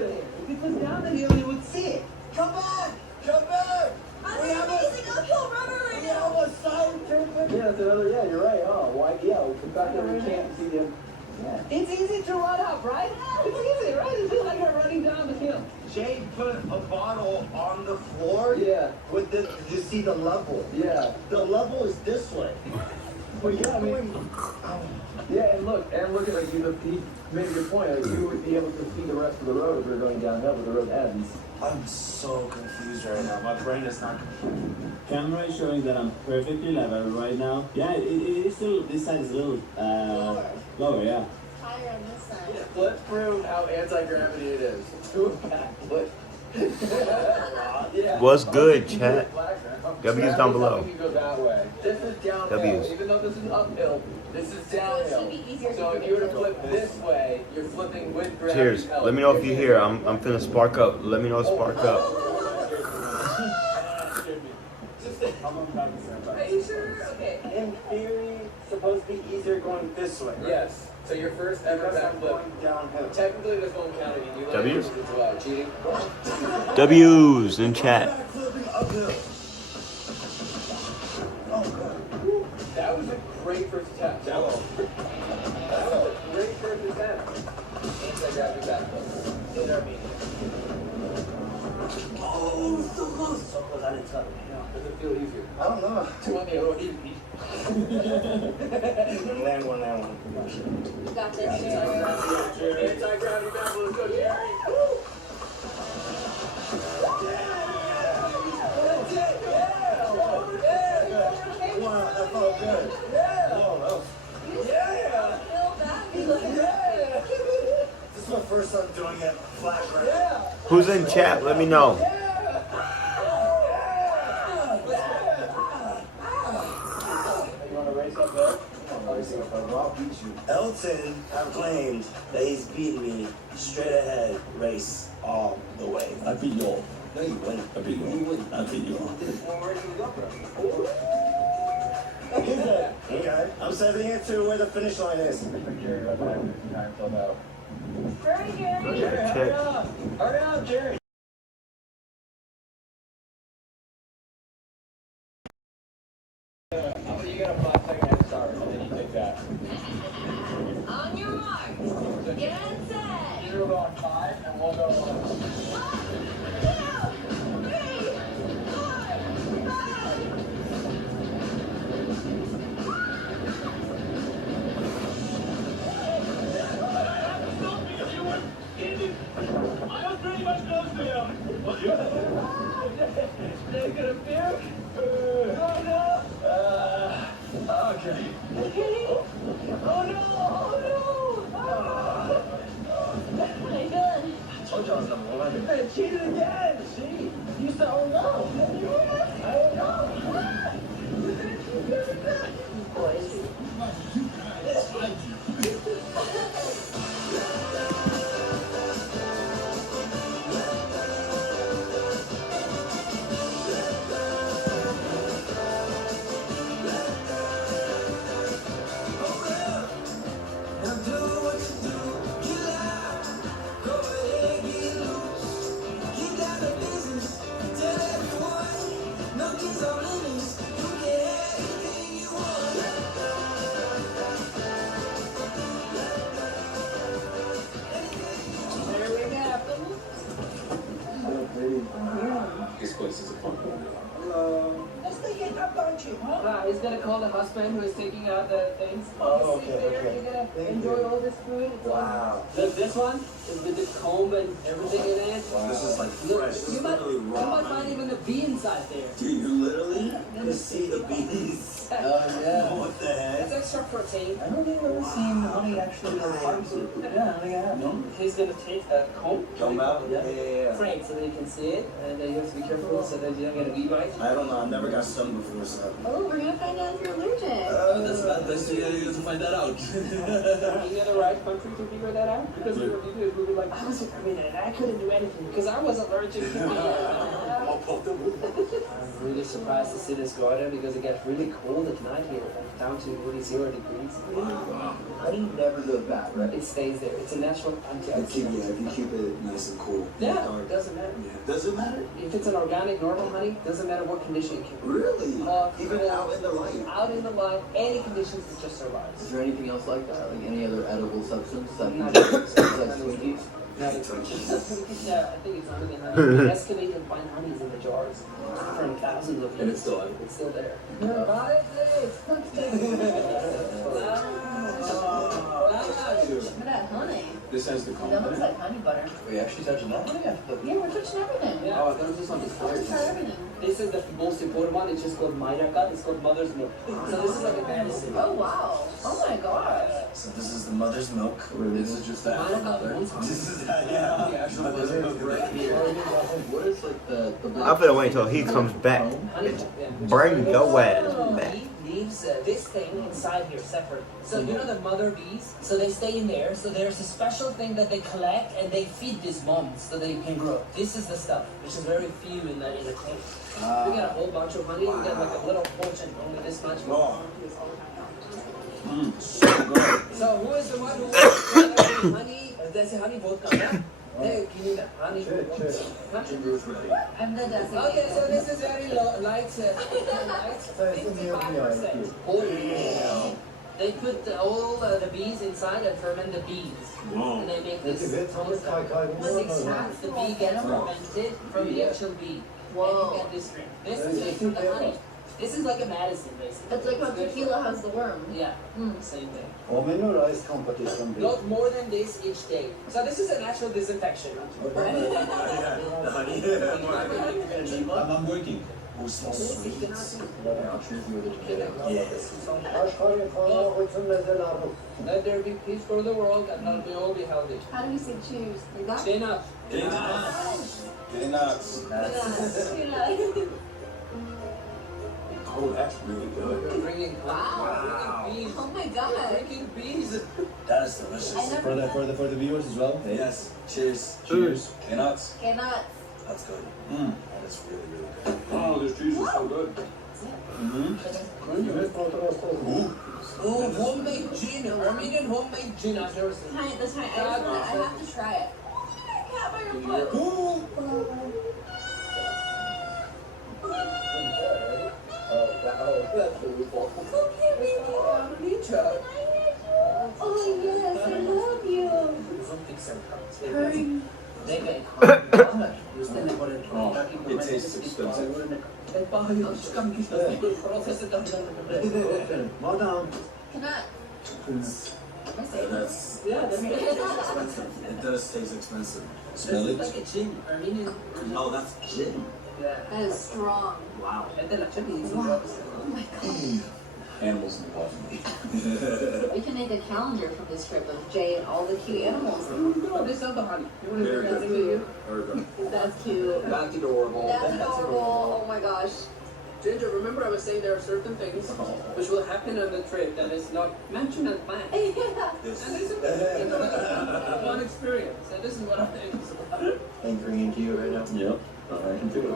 If it was down the hill, you would see it. Come back! Come back! I'm amazing uphill runner right now. have a scientific. Yeah, that's another. Yeah, you're right. Oh, why? Yeah, the fact that we can't see them. Yeah. It's easy to run up, right? It's easy, right? It's just like you're running down the hill. Jay put a bottle on the floor. Yeah. With the, you see the level. Yeah. The level is this way. Well, yeah, I mean. Yeah, and look at like he made a good point. Like you would be able to see the rest of the road if we were going downhill, but the road ends. I'm so confused right now. My brain is not. Camera is showing that I'm perfectly level right now. Yeah, it is still, this side is a little lower, yeah. Higher on this side. Yeah, let's prove how anti-gravity it is. Do a backflip. Yeah. What's good, chat? W's down below. You go that way. This is downhill. W's. Even though this is uphill, this is downhill. So if you were to flip this way, you're flipping with gravity. Cheers. Let me know if you hear. I'm finna spark up. Let me know spark up. Are you sure? Okay. In theory, supposed to be easier going this way. Right? Yes. So your first ever backflip. Going downhill. Technically, this won't count again. You W's? Cheating. W's in chat. Backflipping uphill. Oh god. That was a great first attempt. That was a great first attempt. Anti-gravity backflip. In Armenia. Oh, so close. So close. I didn't tell you. Does it feel easier? I don't know. Two on the other one. Land one. You got this. Anti-gravity backflip. Let's go, Jerry. Wow, that felt good. This is my first time doing it flat ground. Who's in chat? Let me know. Elton have claimed that he's beaten me straight ahead race all the way. I beat you all. No, you win. I beat you all. You win. I beat you all. Okay, I'm sending it to where the finish line is. Hurry, Jerry. Jerry, hurry up, Jerry. You got a 5 second head start, and then you take that. On your mark. Get set. You're going 5, and we'll go 1. 2, 3, 4, 5. I was pretty much close to you. They're gonna puke? Oh no! Okay. Oh no! Oh no! How you feeling? I told you I was number 1. fell in love. Boys. This place is a fun one. He's gonna call the husband who is taking out the things. Oh, You sit okay, there, okay. you're gonna Thank enjoy you. all this food. It's Wow. This one is with the comb and everything in it. Wow. This is like Look, fresh. This you is might, literally you raw might find honey. even a bee inside there. Dude, you literally can see the bees. Oh yeah. What the heck? It's extra protein. I don't think I've ever seen honey actually harvested. Yeah, I think I have. No? He's gonna take a comb. Comb out? Yeah. Frame so that you can see it, and then you have to be careful so that you don't get a bee bite. I don't know. I've never got stung before, so. Oh, we're gonna find out if you're allergic. That's bad. Best you to find that out. Are you in the right country to figure that out? Because we were like, I couldn't do anything because I was allergic. I'm really surprised to see this garden because it gets really cold at night here, like down to really 0 degrees. Wow. Honey never goes bad, right? It stays there. It's a natural antioxidant. Yeah, if you keep it nice and cool. Yeah, Dark. it doesn't matter. Yeah. Does it matter? If it's an organic, normal honey, doesn't matter what condition it can be. Really? Even cold, out in the light? Out in the light, any conditions it just survives. Is there anything else like that? Like any other edible substance? That Not like sweeties? Yeah, I think it's honey and honey. We excavate and find honeys in the jars from thousands of years. And it's still edible. It's still there. Got it, Look at that honey. This has the That looks comb. like honey butter. Are you actually touching that honey? Yeah, we're touching everything. Yeah. Oh, I thought it was just on We're display. trying everything. This is the most important one. It's just called Mayrakat. It's called mother's milk. So this is like a medicine. Oh wow. Oh my gosh. So this is the mother's milk. This is just the actual mother. This is the actual mother's milk right here. What is like the I'm gonna wait till he comes back. Bring your ass back. Bee leaves this thing inside here separate. So you know the mother bees? So they stay in there. So there's a special thing that they collect and they feed these moms so they can grow. This is the stuff, which is very few in the tank. We got a whole bunch of honey. We got like a little portion, only this much. So who is the one who honey? That's a honey vodka. Yeah? Hey, give me that honey vodka. I'm the designated. Okay, so this is very low, light, 55%. Holy. They put all the bees inside and ferment the bees. And they make this. When they extract the bee gets fermented from the actual bee. Whoa. And you get this drink. This is like the honey. This is like a medicine, basically. It's like how tequila has the worm. Yeah, same thing. competition. Not more than this each day. So this is a natural disinfection. I'm working. Oh, smells sweet. Let there be peace for the world and let we all be healthy. How do we say cheers? Like that? Stay up. Getting nuts. Oh, that's really good. Bringing Wow. bringing bees. Oh my god. Drinking bees. That is delicious. I never For the viewers as well. Yes. Cheers. Cheers. Get nuts. cannot. That's good. Mm. That is really, really good. Oh, this cheese is so good. Oh, homemade gin. Armenian homemade gin. I've never seen. Try it this time. I have to try it. Cat by your foot. Oh yes, I love you. Hurry. It tastes expensive. Madam. Cannot. I say That's Yeah, that's good. expensive. It does taste expensive. Smell It's it? like a gin. Armenian. Oh, that's gin. Yeah. that is strong. Wow. And then actually it's Wow. Oh my god. animals in the cosmos. We can make a calendar from this trip of Jay and all the cute animals. Oh, they sell the honey. You want to Very bring that good. with you? Very good. That's cute. That's adorable. That's adorable. Oh my gosh. Ginger, remember I was saying there are certain things which will happen on the trip that is not mentioned and planned. Yeah. Yes. And this is one experience, and this is what I think is about. Anchoring into you right now. Yep. I can do it.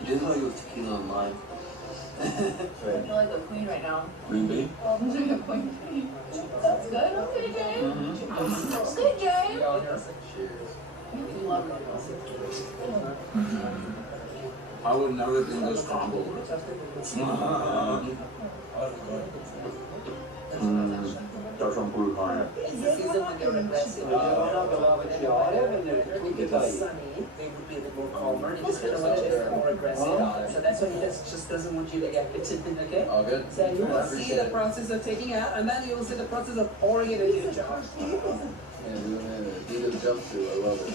You didn't like it with tequila and lime. I feel like a queen right now. Green bean? Oh, I'm doing a queen. That's good. Okay, Jay. That's good, Jay. Cheers. You love it. I would never do this combo. That's some good honey. This is when they're aggressive. When it was sunny, they would be a bit more calmer. And this kind of weather, they're more aggressive. So that's why he just doesn't want you to get bitten, okay? All good. So you will I see appreciate the it. process of taking out, and then you will see the process of pouring it into your jar. Yeah, doing a jumpsuit. I love it.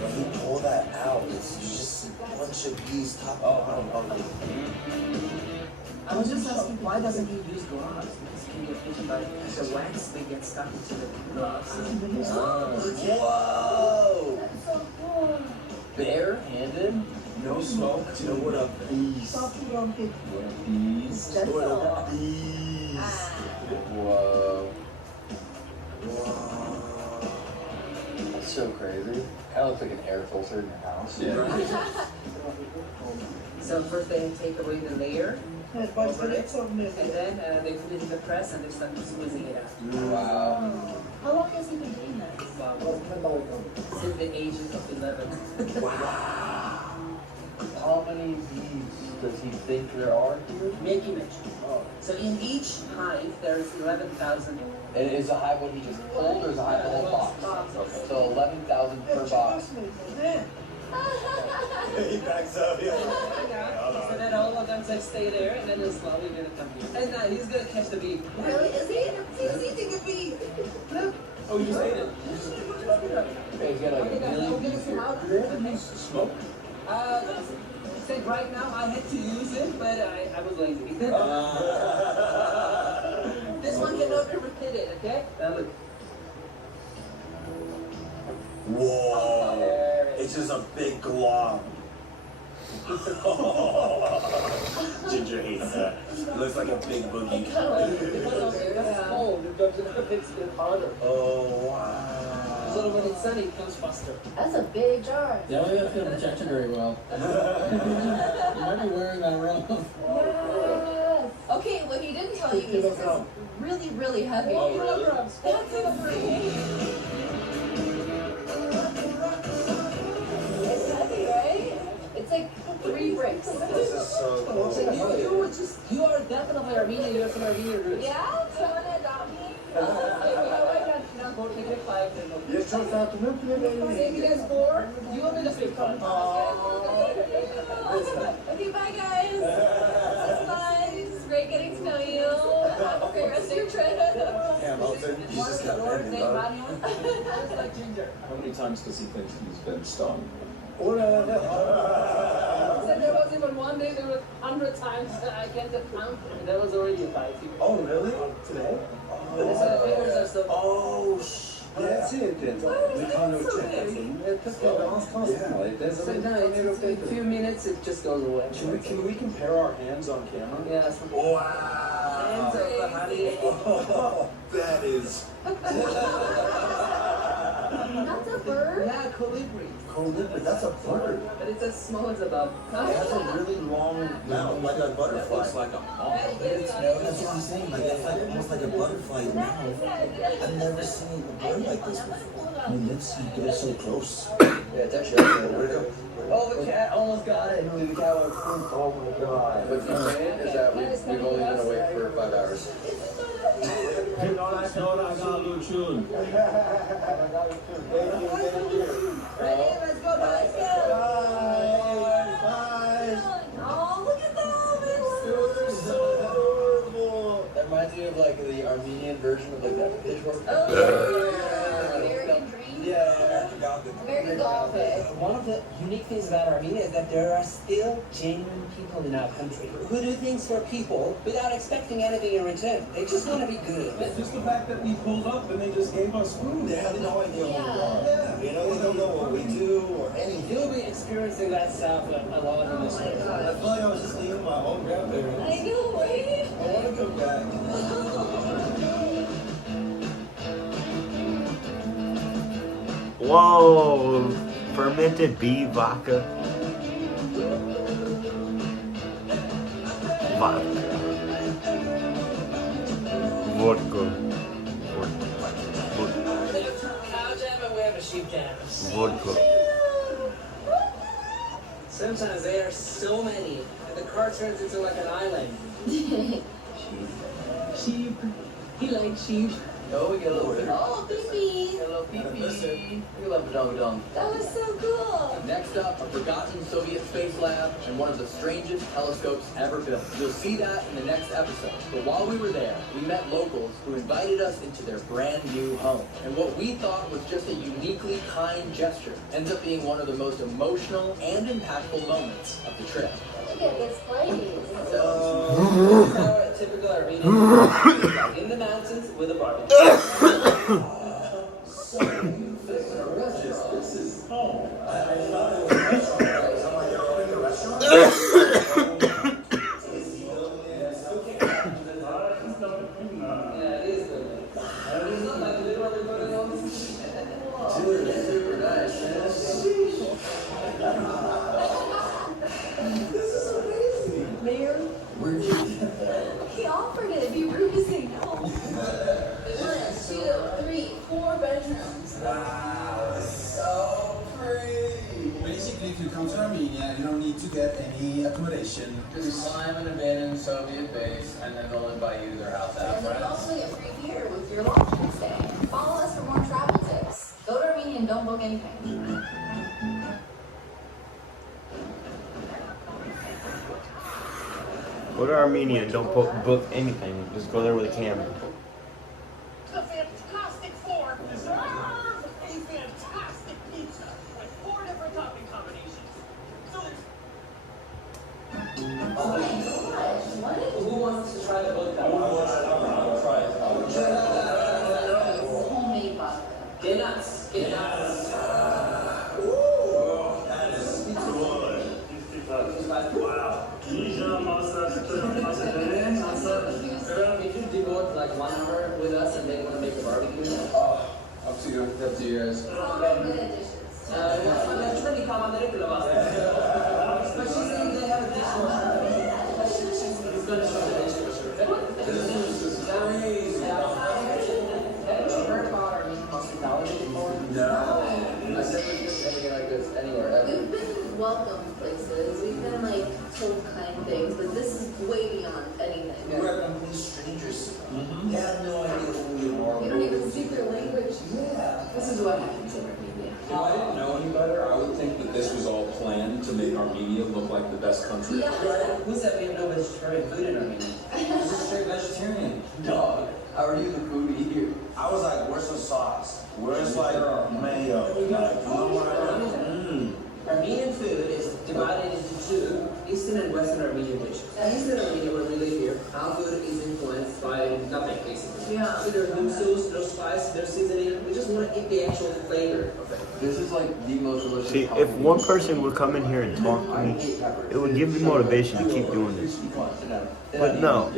When you pull that out, it's just a bunch of bees top and bottom. I was just asking, why doesn't he use gloves? Because he can get bitten by the wax, they get stuck into the gloves. Whoa! That's so cool. Bare-handed? No smoke. No what up, bees. Bees. What up, bees. Whoa. Wow. That's so crazy. Kind of looks like an air filter in your house. Yeah. So first they take away the layer, over it, and then they put it in the press and they start squeezing it out. Wow. How long has he been doing that? Since the age of 11. How many bees does he think there are here? Make image. So in each hive there's 11,000. And is the hive what he just pulled, or is the hive the whole box? Okay. So 11,000 per box. He backs up, yeah. So then all of them just stay there, and then they're slowly gonna come here. And now he's gonna catch the bee. Really? Is he? He's eating a bee. Look. Oh, you just ate it. Okay, he's got like a million bees here. Smoke? Say right now I had to use it, but I was lazy. This one cannot be repeated, okay? Now look. Whoa. It's just a big glob. Ginger hates that. It looks like a big boogie. That's cold. It doesn't it's harder. Oh, wow. So when it's sunny, it comes faster. That's a big jar. Yeah, we don't feel protected very well. You might be wearing that around. Yes. Okay, what he didn't tell you is this is really, really heavy. Oh, really? That's insane. It's heavy, right? It's like 3 bricks. This is so cool. So you are definitely Armenian. You have some Armenian roots. Yeah? So wanna adopt me? Now go take it 5. Yes, trust out to look at Maybe there's 4. You will be the 5th one. Okay, bye guys. This is nice. This is great getting to know you. Have a great rest of your trip. Hamilton, you just got bending, dog. How many times does he think he's been stung? Said there was even one day there was 100 times that I can't count, and that was already a fight. Oh, really? Today? That's why the fingers are so. Oh, shit. That's it then. Why is We it can't so check that big? thing. Just go bounce constantly. There's So now it's in a few minutes it just goes away. Can we compare our hands on camera? Yeah. Wow. Hands of the honey. Oh, that is. That's a bird? Yeah, colibri. Colibri, that's a bird. But it's as small as a dove. It has a really long mouth, like a butterfly. Looks like a hawk. That's what I'm saying. Like it's like almost like a butterfly mouth. I've never seen a bird like this before. I mean, let's get so close. Yeah, it's actually. Where'd it go? Oh, the cat almost got it. The cat went. Oh my god. What's insane is that we've only been awake for 5 hours. I got Luke Chillin. Thank you. Ready? Let's go, guys. Go. Oh, look at them. They're so adorable. That reminds me of like the Armenian version of like that pitchfork. Oh, American Dream. Yeah. American Gothic. One of the unique things about Armenia is that there are still genuine people in our country who do things for people without expecting anything in return. They just want to be good. Just the fact that we pulled up and they just gave us food. They have no idea what we Yeah. are. You know, they don't know what we do or anything. You'll be experiencing that stuff a lot in this way. I feel like I was just leaving my home grandparents. I know, right? I want to come back. Whoa, fermented bee vodka. Vodka. Cow jam and we have a sheep jam. Vodka. Sometimes there are so many, and the car turns into like an island. Sheep. He likes sheep. Oh, we get a little bit. Oh, baby. Hello, pee-pee. We love the dong. That was so cool. Next up, a forgotten Soviet space lab and one of the strangest telescopes ever built. You'll see that in the next episode. But while we were there, we met locals who invited us into their brand new home. And what we thought was just a uniquely kind gesture ends up being one of the most emotional and impactful moments of the trip. Look at this place. So, this is our typical Armenian in the mountains with a barbecue. This is home. Yeah, it is good. It's not like literally putting on this. Dude, it's super nice. Mayor, Where'd you he offered it. It'd be rude to say no. 1, 2, 3, 4 bedrooms. Wow, it's so pretty. Basically, if you come to Armenia, you don't need to get any accommodation. Just climb an abandoned Soviet base, and then they'll invite you to their house And then you after. also get free beer with your lodging stay. Follow us for more travel tips. Go to Armenia and don't book anything. Go to Armenia and don't book anything. Just go there with a camera. The Fantastic Four deserve a fantastic pizza with 4 different topping combinations. So there's Oh my gosh, what? Who wants to try the book? I'll try it. It's homemade vodka. Get nuts. Get nuts. That is good. If you devote like 1 hour with us and then you want to make a barbecue, Up to you. Up to you guys. It's all very good at dishes. Especially since they have a dishwasher. He's gonna show the dishwasher. Have you heard about Armenian hospitality before? No. I've never seen anything like this anywhere ever. We've been welcomed places. We've been like told kind things, but this is way beyond anything. We were complete strangers. They had no idea who we were. We don't even speak their language. Yeah. This is what happens in Armenia. If I didn't know any better, I would think that this was all planned to make Armenia look like the best country. Yeah. Who said we have no vegetarian food in Armenia? This is straight vegetarian. Dog. How are you the food here? I was like, where's the sauce? Where's like mayo? Like, you know what I mean? Armenian food is divided into 2 Eastern and Western Armenian dishes. Eastern Armenia, where we live here, our food is influenced by nothing, basically. Yeah. So there's no sauce, no spice, no seasoning. We just want to eat the actual flavor of it. This is like the most delicious. See, if one person would come in here and talk to me, it would give me motivation to keep doing this. But no.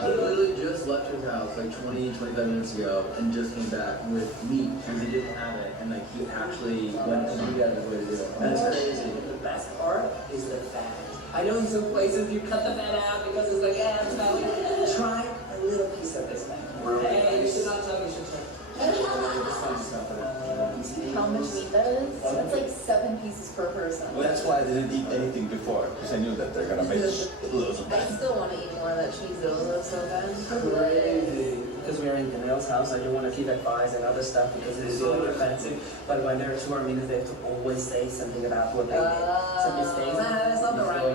He literally just left his house like 25 minutes ago and just came back with meat because he didn't have it, and like he actually went and he got his way to do it. That's crazy. The best part is the fat. I know in some places you cut the fat out because it's like, yeah, it's not like, try a little piece of this thing. Hey, you should not tell me, you should try. How much meat that is? That's like 7 pieces per person. Well, that's why I didn't eat anything before, because I knew that they're gonna make loads of I still want to eat more of that cheese though, it looks so good. Crazy. because we are in Danielle's house, I don't want to give advice and other stuff because it is really offensive. But when there are two Armenians, they have to always say something about what they did. Some mistakes. That's not the right way.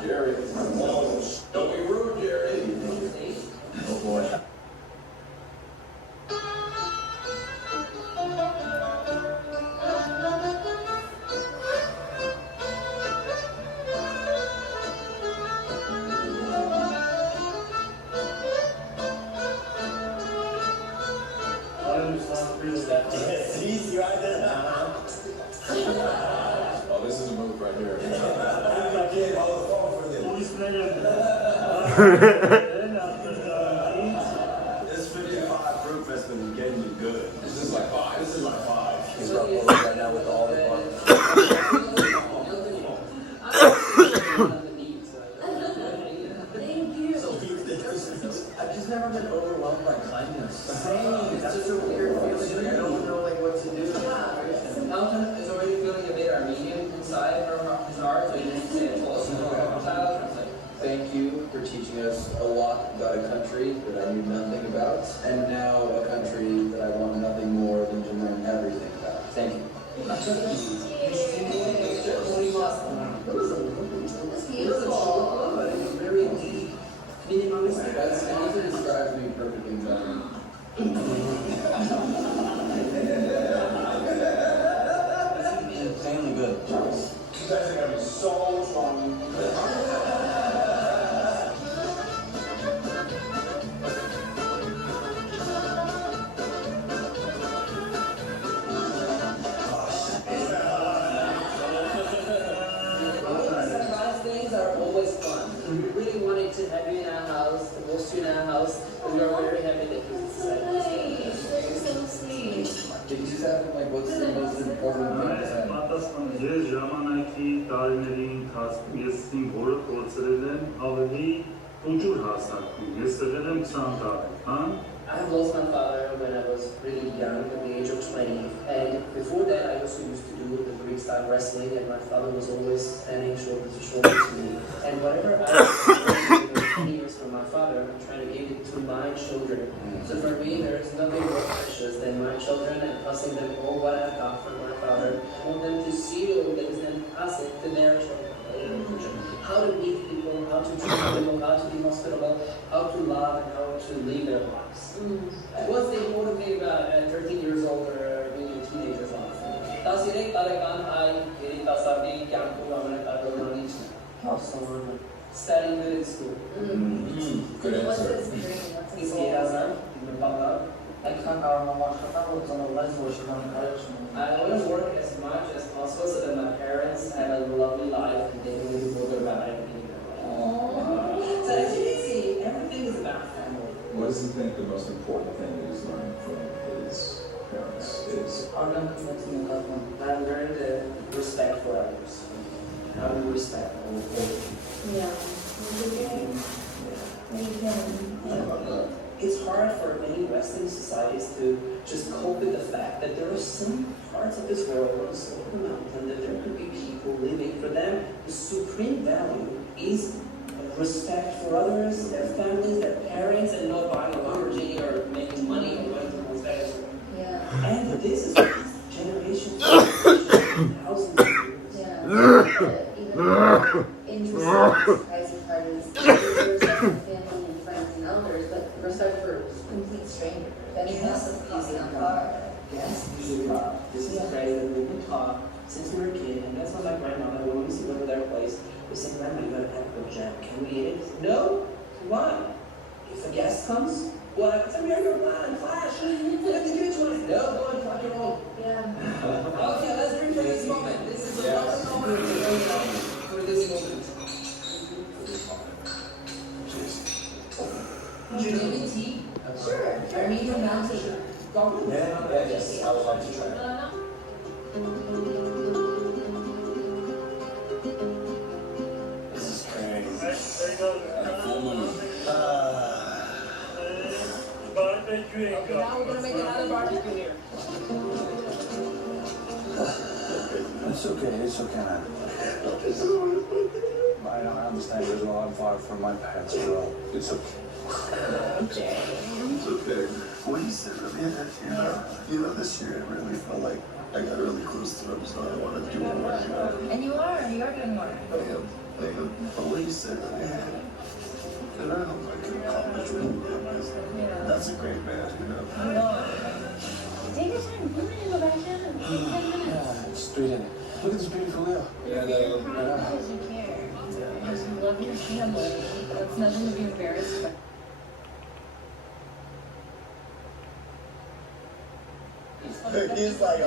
Jerry, don't be rude, Jerry. Oh boy. See, you right there. Oh, this is a move right here. I can't hold the phone for this. This 55 proof has been getting me good. This is like 5. This is like 5. He's rubbing right now with all the buttons. Thank you. I've just never been overwhelmed by kindness. Same. That's just a weird feeling. Like I don't know what to do. Elton is already feeling a bit Armenian inside from his heart, so he didn't say it close. Thank you for teaching us a lot about a country that I knew nothing about, and now a country that I want nothing more than to learn everything about. Thank you. That's beautiful. It's very deep. Minimalistic. That describes me perfectly better. Insanely good. You guys are gonna be so strong. Surprise days are always fun. We really wanted to have you in our house, to host you in our house, and we are very happy that you decided to stay. Nice. That's so sweet. Did you just ask me, like, what's the most important thing to say? Ես ժամանակի տարիների ընթացքում ես իմ որը կորցրել եմ ավելի ուժուր հասակում։ Ես եղել եմ 20 տարեկան։ I have lost my father when I was really young, at the age of 20. And before that, I also used to do the Greek style wrestling, and my father was always standing shoulder to shoulder to me. And whatever I learned in 20 years from my father, I'm trying to give it to my children. So for me, there is nothing more precious than my children and passing them all what I've got from my father. I want them to see all this and pass it to their children. How to meet people, how to treat people, how to be hospitable, how to love, and how to live their lives. What's the important thing about 13 years old or being a teenager's life? Տասիրեք տարեկան հայ երիտասարդի կյանքում ամենակարևորն ինչն է? Studying good in school. Good What's answer. his dream? What's his Իսկ goal? երազան, դիմապալավ, Այդքան կարող եմ աշխատալ, որ ծնողներս ոչ մի կարիք չունեն։ I want to work as much as possible so that my parents have a lovely life and they don't need to bother about everything in their life. So as you can see, everything is about family. What does he think the most important thing that he's learning from his parents is? I learned respect for others. How to respect all people. Yeah. It's hard for many Western societies to just cope with the fact that there are some parts of this world on the slope of the mountain that there could be people living. For them, the supreme value is respect for others, their families, their parents, and not buying a Lamborghini or making money or going to Las Vegas. Yeah. And this is generations, thousands of years. Yeah. Even interesting, surprising part is respect for family and friends and elders, but respect for complete strangers. That is not so easy on the heart. Yes, this is a phrase that we've been taught since we were a kid, and that's what my grandmother, when we used to go to their place, we said, Grandma, you gotta have a jam. Can we eat it? No? Why? If a guest comes, well, I said, you're your plan, flash. You have to give it to us. No, go and rock and roll. Yeah. Okay, let's drink for this moment. This is a wonderful moment for this moment. Do you need tea? Sure. Armenian mountain. Yes, I would like to try. This is crazy. A full moon. Okay, now we're gonna make another barbecue here. It's okay, man. I understand as well. I'm far from my parents as well. It's okay. It's okay. What you said earlier, this year it really felt like I got really close to them, so I want to do more, And you are doing more. I am. But what you said earlier, and I hope I can accomplish what you did, because that's a great man, Take your time. Come in and go back in. 10 minutes. Yeah, straight in. Look at this beautiful wheel. You're proud because you care. Because you love your family. That's nothing to be embarrassed by. He's like,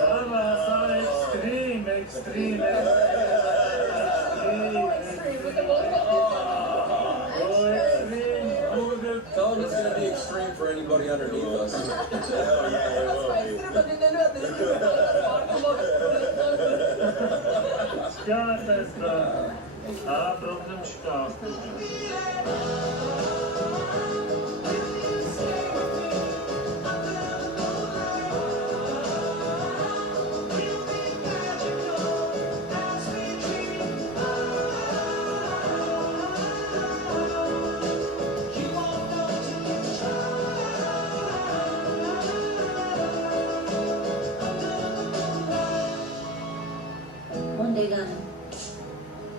extreme. Tell him it's gonna be extreme for anybody underneath us. oh yeah, it will problem çıkar. One day done.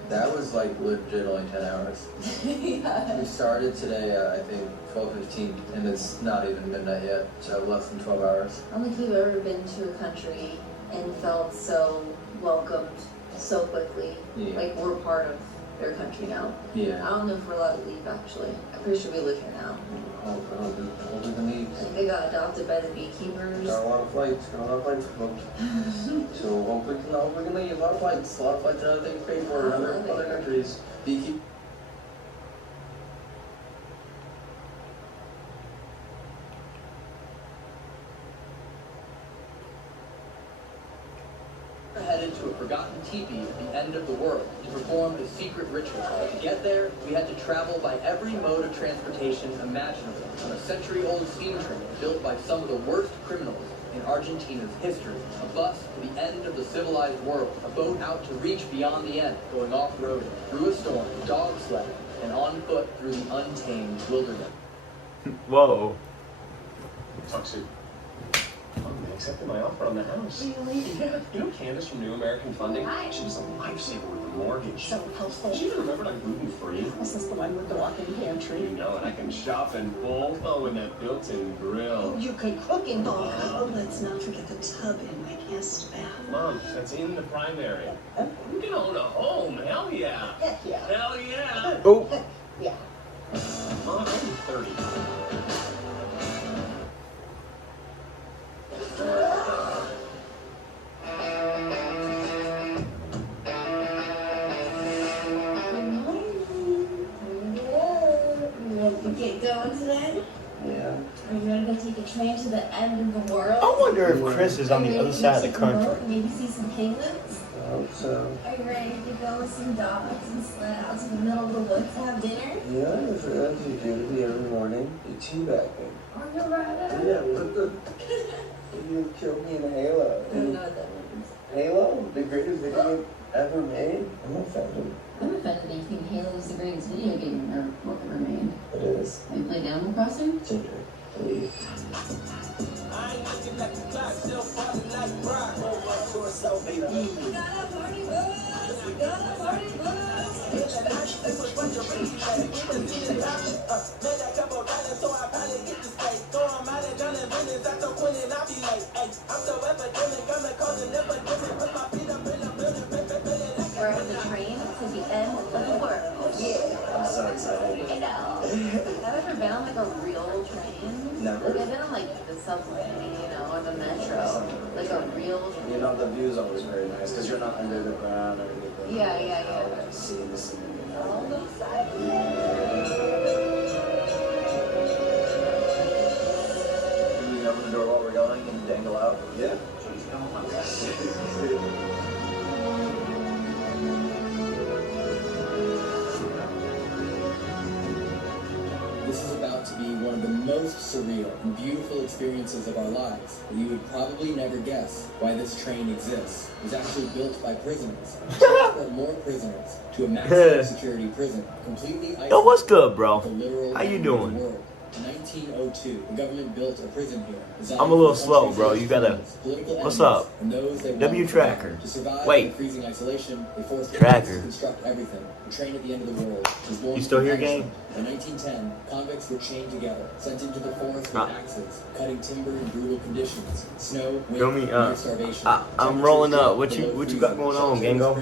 That was like legit only 10 hours. Yeah. We started today at I think 12:15, and it's not even midnight yet, so less than 12 hours. I don't think you've ever been to a country and felt so welcomed so quickly. Yeah. Like we're part of their country now. Yeah. I don't know if we're allowed to leave actually. I'm pretty sure we live here now. I'll do the needs. I think they got adopted by the beekeepers. Got a lot of flights, folks. So hopefully we can leave. A lot of flights and other things paid for in other countries. Beekeep. We're headed to a forgotten teepee at the end of the world to perform a secret ritual. To get there, we had to travel by every mode of transportation imaginable on a century-old steam train built by some of the worst criminals in Argentina's history. A bus to the end of the civilized world. A boat out to reach beyond the end, going off-road, through a storm, dog sledding, and on foot through the untamed wilderness. Whoa. Talk soon. Oh, they accepted my offer on the house. Really? Yeah, you know Candace from New American Funding? Hi. She was a lifesaver with the mortgage. So helpful. She even remembered I'm gluten-free. This is the one with the walk-in pantry. You know, and I can shop in bulk. Oh, and that built-in grill. You could cook in bulk. Oh, let's not forget the tub in my guest bath. Mom, that's in the primary. We can own a home. Hell yeah. Heck yeah. Hell yeah. Oh. Heck yeah. Mom, I'm 30. You get going today? Yeah. Are you gonna go take a train to the end of the world? I wonder if Chris is on the other side of the country. Maybe see some penguins? I hope so. Are you ready to go with some dogs and sled out to the middle of the woods to have dinner? Yeah, that's what you do to me every morning. You teabag me. Are you ready? Yeah, what the? You killed me in Halo. I don't know what that means. Halo? The greatest video game ever made? I'm offended. I'm offended that you think Halo is the greatest video game ever made. It is. Have you played Animal Crossing? Ginger, please. We're on the train to the end of the world. Yeah, I'm so excited. I know. Have you ever been on like a real train? Never. Like I've been on like the subway, or the metro. Like a real train. You know, the view's always very nice because you're not under the ground or anything. Yeah. See the scene. All those sides. Do we open the door while we're going and dangle out? Yeah. This is about to be one of the most surreal and beautiful experiences of our lives, but you would probably never guess why this train exists. It was actually built by prisoners. Transport more prisoners to a maximum security prison, completely isolated. Yo, what's good, bro? The literal How you end of the doing? world. In 1902, the government built a prison here. I'm a little slow, bro. You gotta. Political What's enemies, up? and those they W wanted Tracker. to survive Wait. in freezing isolation, they forced Tracker. to construct everything. The train at the end of the world was born. You still here, from gang? In 1910, convicts were chained together, sent into the forest with axes, cutting timber in brutal conditions. Snow, wind, Feel me? near starvation. I'm rolling up. What you got going on, Gango?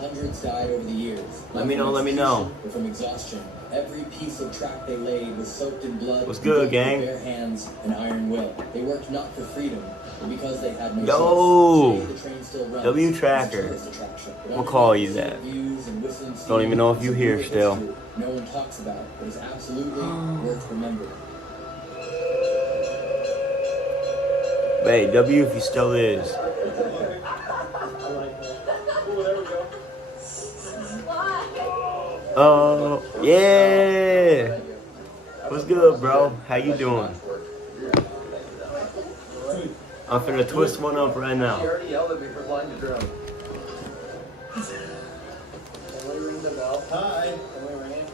Hundreds died over the years. Let me know. Let me know. Or from exhaustion. Every piece of track they laid was soaked in blood. What's good, with gang? bare hands and iron will. They worked not for freedom, but because they had no Yo, choice. Today, the train still runs. W It's a Tracker. tourist attraction. I'm gonna call you that. Views and whistling Don't even know if you here steam. still. No one talks about it, but it's absolutely worth remembering. Hey, W, if you still is. Oh, yeah. What's good, bro? How you doing? I'm finna twist one up right now. You already yelled at me for flying the drone. Can we ring the bell? Hi. Can we ring it?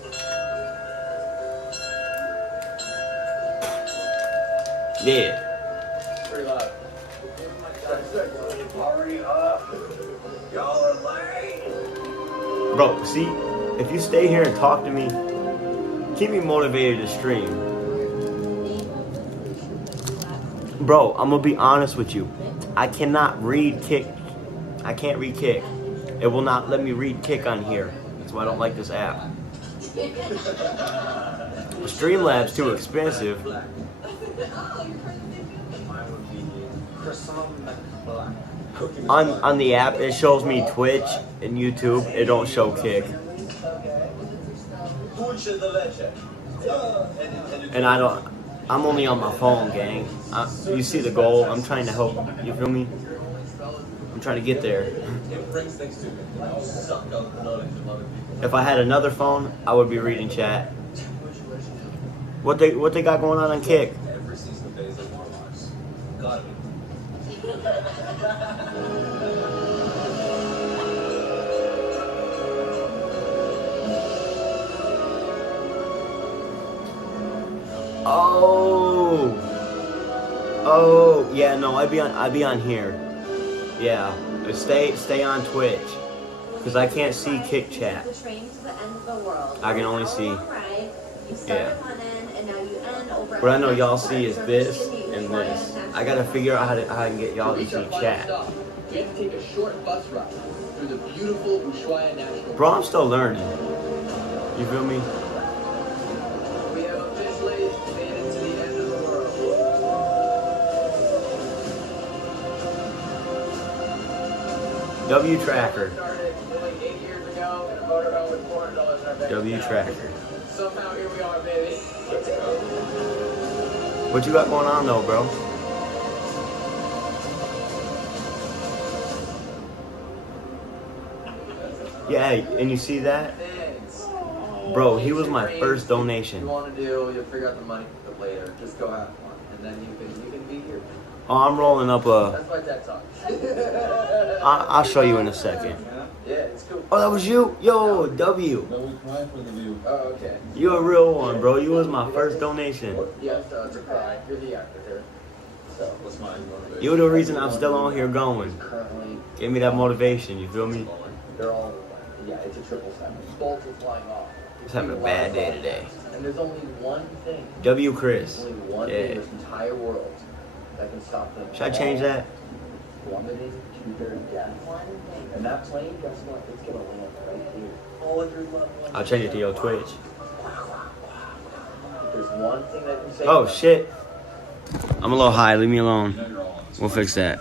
Yeah. Pretty loud. Hurry up! Y'all are late! Bro, see, if you stay here and talk to me, keep me motivated to stream. Bro, I'm gonna be honest with you. I cannot read Kick. I can't read Kick. It will not let me read Kick on here. That's why I don't like this app. Streamlabs too expensive. Mine would be croissant black. On the app, it shows me Twitch and YouTube. It don't show Kick. And I don't. I'm only on my phone, gang. You see the goal. I'm trying to help. You feel me? I'm trying to get there. If I had another phone, I would be reading chat. What they got going on Kick? Every season of Days of Our Lives. Gotta be. Oh, yeah, no, I'd be on here. Yeah, stay on Twitch, cause I can't see Kick chat. The train to the end of the world. I can only see. Right. You Yeah. started one end and now you end over. What I know y'all see is this and this. I gotta figure out how I can get y'all to see chat. We have to take a short bus ride through the beautiful Ushuaia National Bro, I'm still learning. You feel me? We have officially made it to the end of the world. W Tracker. Started like 8 years ago in a motorhome with $400 in our bank W account. Tracker. Somehow here we are, baby. Let's go. What you got going on though, bro? Yeah, and you see that? Thanks. Bro, he was my first You donation. want to do, you'll figure out the money later. Just go have fun. And then you can be here. Oh, I'm rolling up a... That's my TED Talk. I'll show you in a second. Yeah, it's cool. Oh, that was you? Yo, W. No, we cry for the view. Oh, okay. You a real one, bro. You was my first donation. Yes, it's a cry. You're the actor here. So, What's mine? You the reason I'm still on here going. currently, Give me that motivation, you feel me? they're all, yeah, it's a triple seven. Bolts are flying off. Just having a bad day today. And there's only one thing. W Chris. Only one thing in Yeah. this entire world that can stop them. Should I change that? Plummeting to their death. And that plane, guess what? It's gonna land right here. All of your loved ones. I'll change it to your Twitch. If there's one thing that can save Oh, them, shit. I'm a little high. Leave me alone. We'll fix that.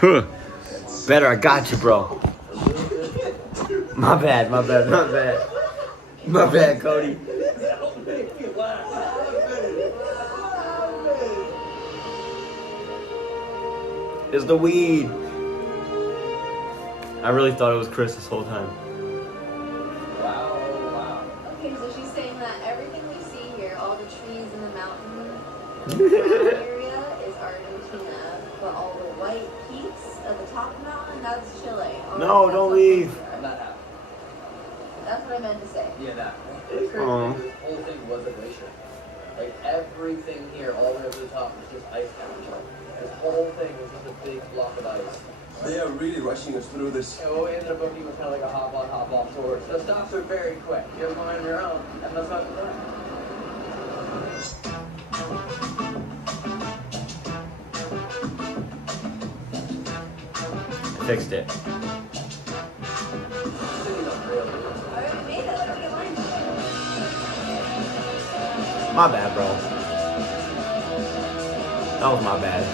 Huh. Better, I got you, bro. My bad, my bad, my bad. My bad, Cody. Don't make me laugh. It's the weed. I really thought it was Chris this whole time. Wow. Okay, so she's saying that everything we see here, all the trees in the mountain area is Argentina, but all the white peaks at the top of the mountain, that's Chile. No, That's don't not leave. Costa Rica. Not happening. That's what I meant to say. Yeah, that. It's crazy. Aw. This whole thing was a glacier. Like everything here, all the way up to the top, was just ice cap. This whole thing was just a big block of ice. They are really rushing us through this. And what we ended up booking was kind of like a hop on, hop off tour. So the stops are very quick. You're going on your own, and that's not fun. Fixed it. My bad, bro. That was my bad.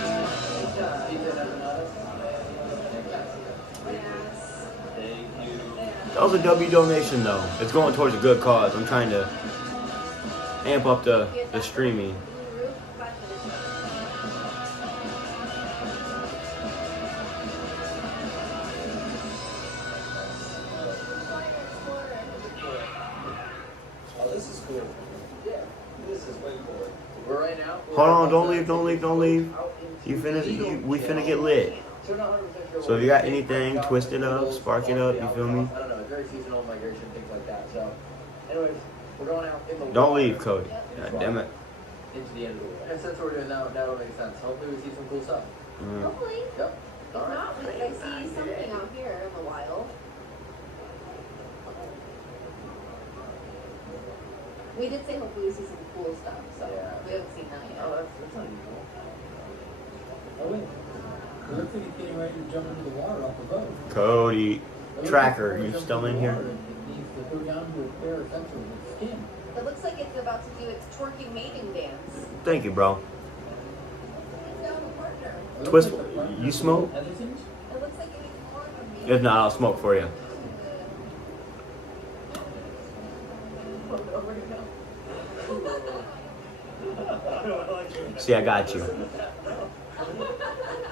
That was a W donation, though. It's going towards a good cause. I'm trying to amp up the streaming. Oh, this is cool. Yeah, this is way cooler. We're right now. Hold on, don't leave, don't leave, don't leave. You finna, we finna get lit. So if you got anything, twist it up, spark it up, you feel me? I don't know, it's very seasonal migration, things like that. So, anyways, we're going out in the Don't leave, Cody. God damn it. into the end of the week. And since we're doing that, that will make sense. Hopefully we see some cool stuff. Hopefully. Yep. If not, we I see something out here in the wild. We did say hopefully we see some cool stuff, so we haven't seen that yet. Oh, that's unusual. Oh, wait. It looks like it's getting ready to jump into the water off the boat. Cody, tracker, you still in here? It needs to go down to its bare center of its skin. It looks like it's about to do its twerking mating dance. Thank you, bro. It's down the partner. Twist, you smoke? It looks like it needs more from me. If not, I'll smoke for you. See, I got you.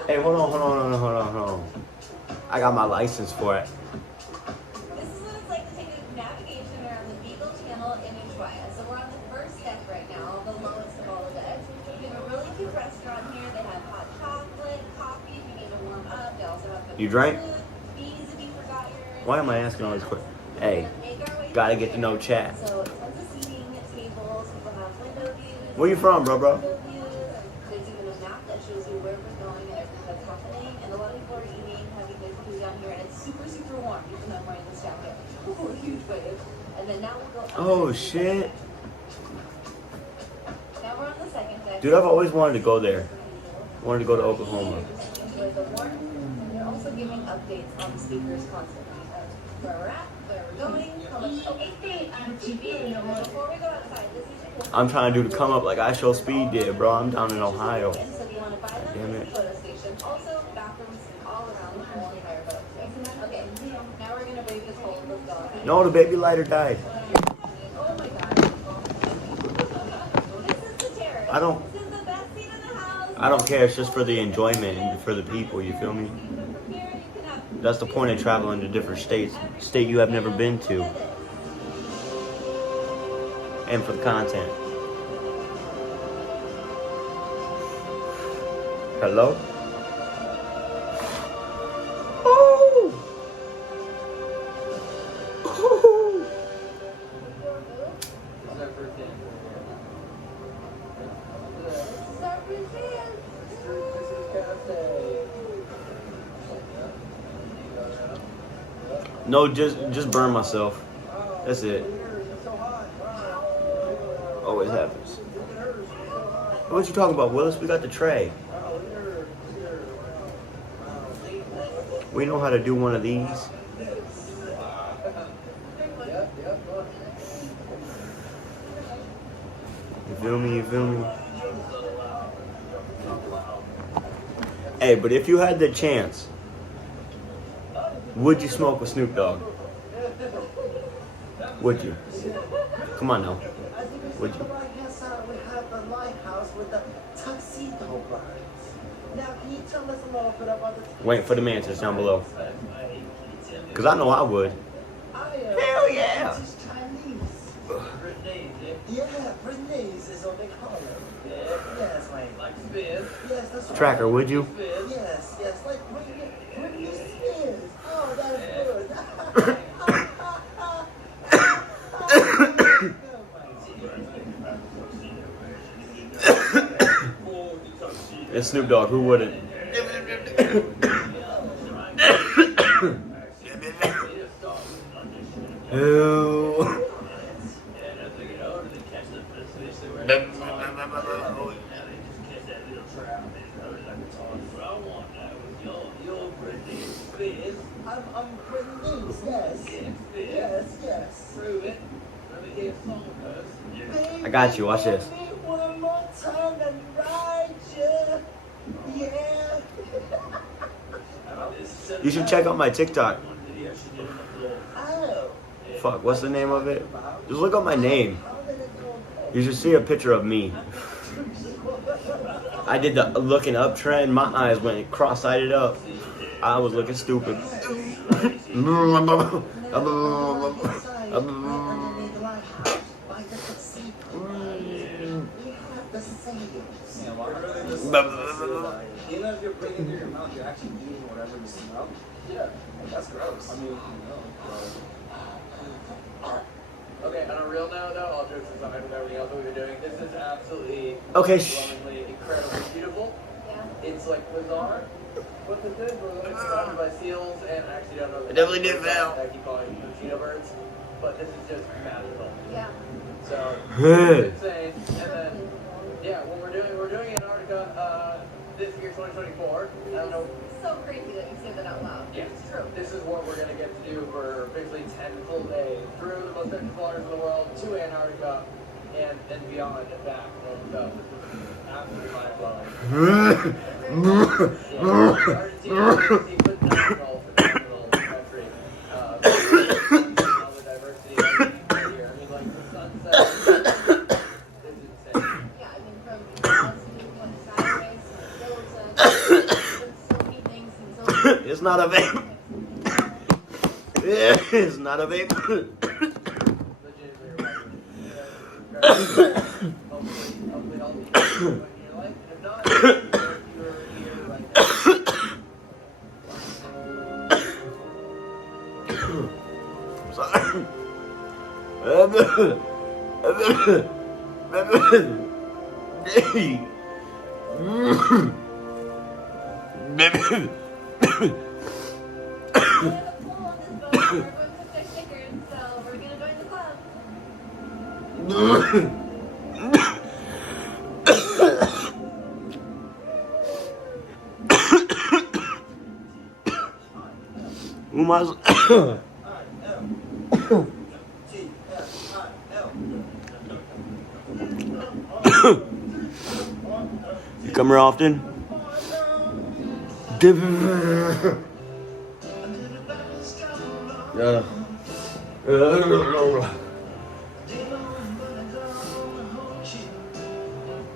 Hey, hold on. I got my license for it. This is what it's like to take a navigation around the Beagle Channel in Ushuaia. So we're on the first deck right now, the lowest of all the decks. We have a really cute restaurant here. They have hot chocolate, coffee if you need to warm up. They also have good You drank? food, bees if you forgot yours. Why am I asking all these questions? Hey, gotta get to know chat. So tons of seating, tables, people have window views. Where you from, bro? Window views. There's even a map that shows you where we're going and everything that's happening. And a lot of people are eating, having good food down here, and it's super, super warm, even though I'm wearing this jacket. A huge wave. And then now we'll go up. Oh, shit. Now we're on the second deck. Dude, I've always wanted to go there. Wanted to go to Oklahoma. Enjoy the warmth. And they're also giving updates on the speakers constantly. Where we're at, where we're going, how much. Oh, before we go outside, this is I'm trying to do the come up like I Show Speed did, bro. I'm down in Ohio. So if you want to buy them, Damn there's it. a photo station. Also, bathrooms all around the whole entire boat. Okay, now we're going to break this hole. Let's go. No, the baby lighter died. Oh my god. This is the terrace. I don't. This is the best seat in the house. I don't care. It's just for the enjoyment and for the people. You feel me? That's the point of traveling to different states. State you have never been to. And for the content. Hello? Oh! Oh! This is our first day. This is our first dance. This is Cafe. No, just burn myself. That's it. Always happens. What you talking about, Willis? We got the tray. We know how to do one of these. You feel me? You feel me? Hey, but if you had the chance, would you smoke with Snoop Dogg? Would you? Come on now. As you can see Would on you? the right-hand side, we have the lighthouse with the tuxedo birds. Now, can you tell us a little bit about the... Wait for the answers down below. Because I know I would. Hell yeah! It's Chinese. Yeah, Britney's is what they call it. Yes, mate. Like Spears? Yes, that's right. Tracker, would you? Yes, like Britney Spears. Oh, that's good. It's Snoop Dogg, who wouldn't? Ew. I'm Britney's, yes. Prove it. Let me hear a song first. I got you, watch this. One more time and ride you. Yeah. You should check out my TikTok. Oh. Fuck, what's the name of it? Just look up my name. You should see a picture of me. I did the looking up trend. My eyes went cross-eyed up. I was looking stupid. Even if you're putting it in your mouth, you're actually eating whatever you smell. Yeah, that's gross. I mean, okay, on a real note, though, all jokes aside with everything else that we've been doing, this is absolutely overwhelmingly incredibly beautiful. Yeah. It's like bizarre. What this is, it's surrounded by seals, and I actually don't know. I definitely did fail. I keep calling them tuxedo birds, but this is just magical. Yeah. So it's insane. And then, yeah, what we're doing Antarctica this year, 2024. I don't know. It's so crazy that you say that out loud. Yeah, It's true. this is what we're gonna get to do for basically 10 full days through the most active waters in the world to Antarctica and beyond and back. And this is absolutely mind-blowing. Argentina is the phenomenal country. All the diversity here. I mean, like the sunset is insane. Yeah, I mean, from sideways, so many things, and so It's not a vape. It's not a vape. Sorry. You come here often?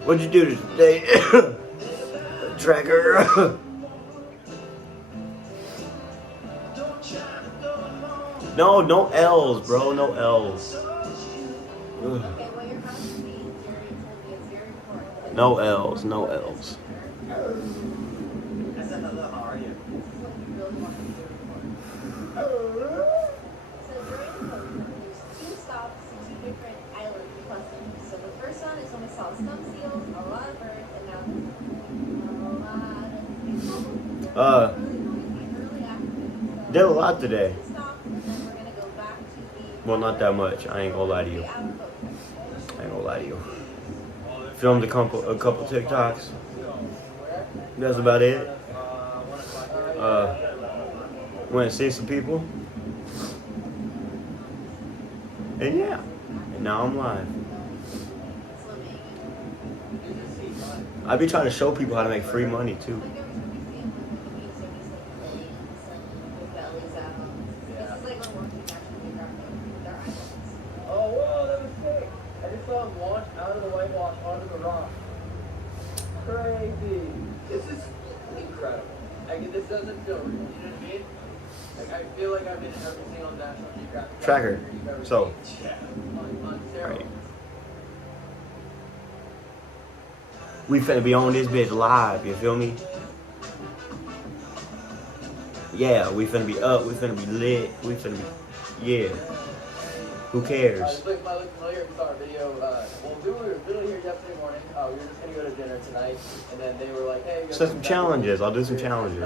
What'd you do today, Tracker? No, no L's, bro. No L's. Ugh. No L's. No L's. I said hello, how are you? So the first one is when we saw some seals, a lot of birds, and now a lot of people. Did a lot today. Well, not that much. I ain't gonna lie to you. Filmed a couple TikToks. That's about it. Went to see some people. And yeah. And now I'm live. I be trying to show people how to make free money too. This is incredible. Like, this doesn't feel real, you know what I mean? Like, I feel like I'm in every single National Geographic Tracker. documentary you've ever So. seen. On steroids. Right. We finna be on this bitch live, you feel me? Yeah, we finna be up, we finna be lit, we finna be, yeah. Who cares? This might look familiar if you saw our video. Well, we were literally here yesterday morning. We were just going to go to dinner tonight. And then they were like, hey, Set some challenges, I'll do some challenges.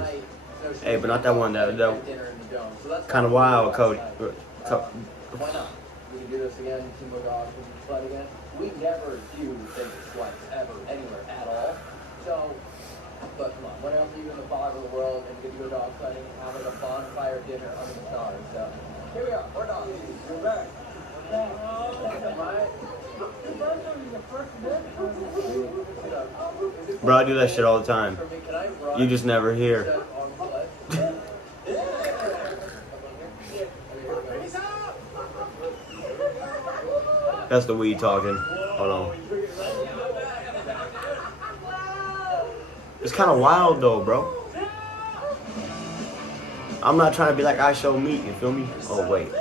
Hey, but not that one, that dinner in the dome. So that's kind of wild, Cody. Why not? We can do this again. Team of dogs. We can sled again. We never do big slides ever, anywhere at all. So, but come on, what else are you in the fog of the world and get to go dog sledding and have like a bonfire dinner under the stars? So, here we are. We're dogs. We're back. Bro, I do that shit all the time. You just never hear. That's the weed talking. Hold on. It's kind of wild though, bro. I'm not trying to be like I show meat, you feel me? Oh, wait.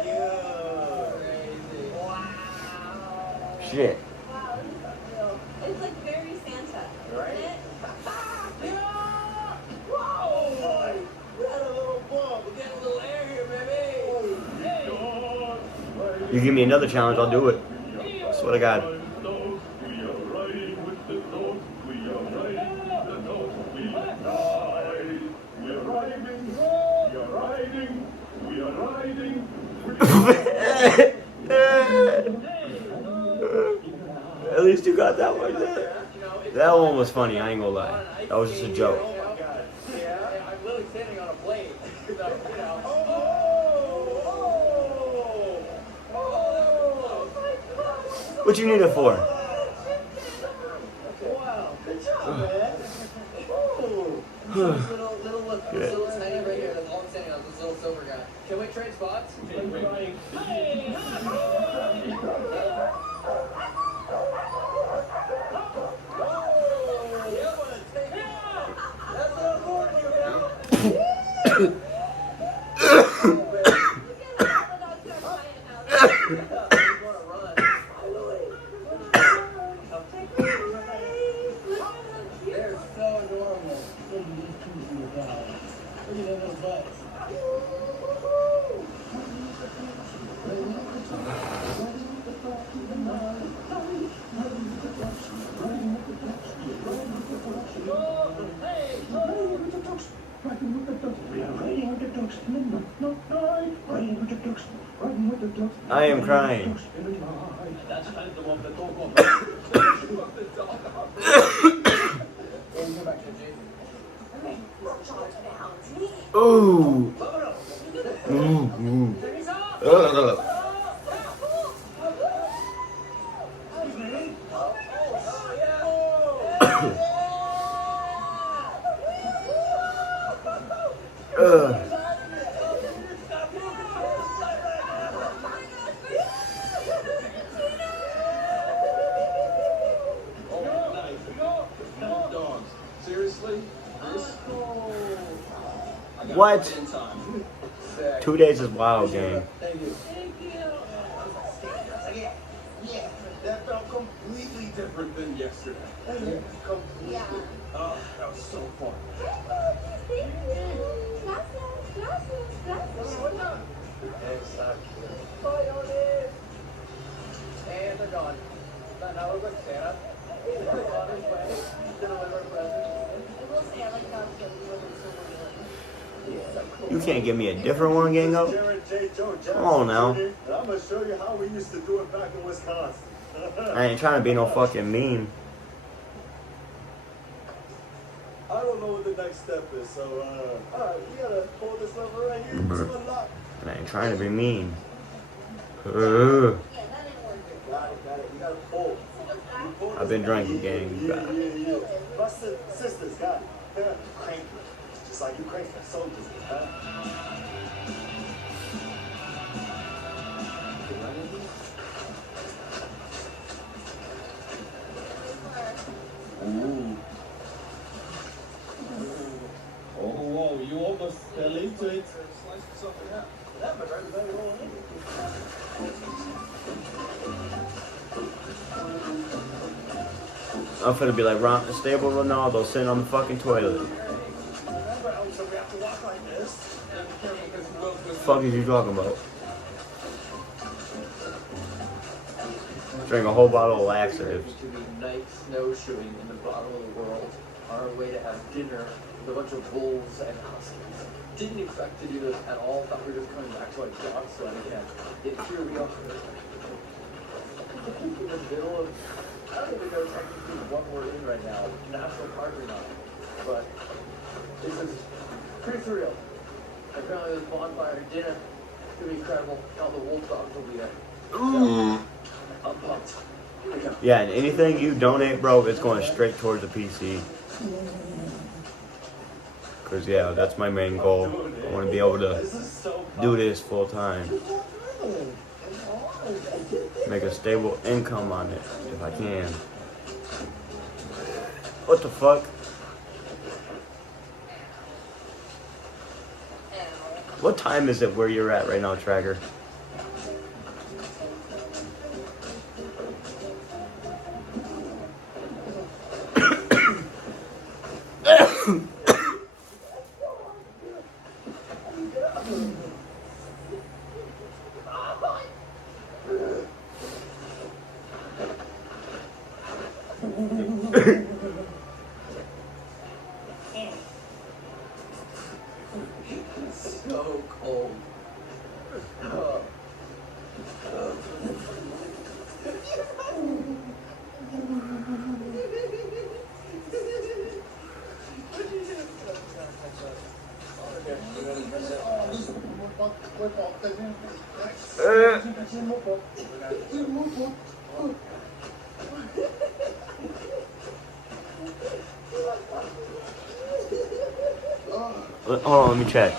Shit. Wow, this is unreal. It's like very Santa, isn't it? Whoa! We had a little bump. We're getting a little air here, baby. You give me another challenge, I'll do it. Swear to God. At least you got that one. That one was funny, I ain't gonna lie. That was just a joke. Yeah, I'm literally standing on a blade. What you need it for? Wow, good job, man. Little tiny right here. That's all I'm standing on. This little silver guy. Can we trade spots? They're so adorable. Look at their little butts. I am crying. Ooh. Seriously? What? 2 days is wild, gang. Thank you. Yeah, that felt completely different than yesterday. Completely. Oh, that was so fun. And they're gone. Now look like Santa. He's on his way to deliver a present. I will say I like dogs that deliver so cool. You can't give me a different one, Gango? Come on now. I'm gonna show you how we used to do it back in Wisconsin. I ain't trying to be no fucking mean. I don't know what the next step is, so alright, you gotta pull this lever right here to unlock. And I ain't trying to be mean. Got it. You gotta pull. I've been drinking, gang. You got it. Yeah. Busted sisters, got it. Yeah. Crank it. Just like you crank the soldiers, huh? Ooh. I'm finna be like stable Ronaldo sitting on the fucking toilet. Fuck is you talking about? Drink a whole bottle of laxatives. To be night snowshoeing in the bottom of the world on our way to have dinner with a bunch of wolves and huskies. Didn't expect to do this at all. Thought we were just coming back to like dog sled again. Yet here we are. In the middle of, I don't even know technically what we're in right now, national park or not, but this is pretty surreal. Apparently there's bonfire dinner. It's gonna be incredible. All the wolf dogs will be there. So, I'm pumped. Here we go. Yeah, and anything you donate, bro, it's going straight towards the PC. Cause yeah, that's my main goal. I want to be able to do this full time. Make a stable income on it if I can. What the fuck? What time is it where you're at right now, Tracker? So cold. Hold on, let me check.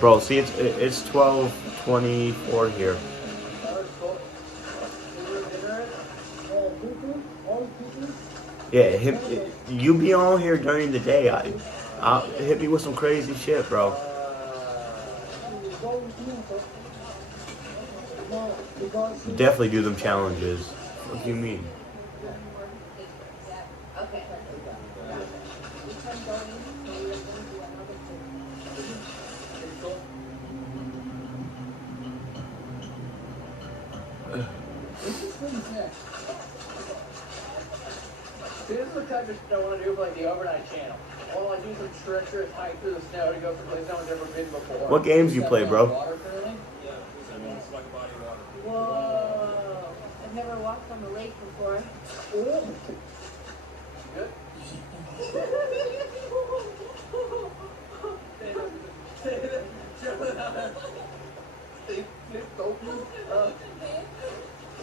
Bro, see, it's 12:24 here. Yeah, you be on here during the day. I'll hit me with some crazy shit, bro. Definitely do them challenges. What do you mean? Okay. This is the type of shit I want to do for like the overnight channel. I want to do some treacherous hike through the snow to go to places no one's ever been before. What games you play, bro? Water currently? Yeah, it's like body water. Whoa. I've never walked on the lake before. Good.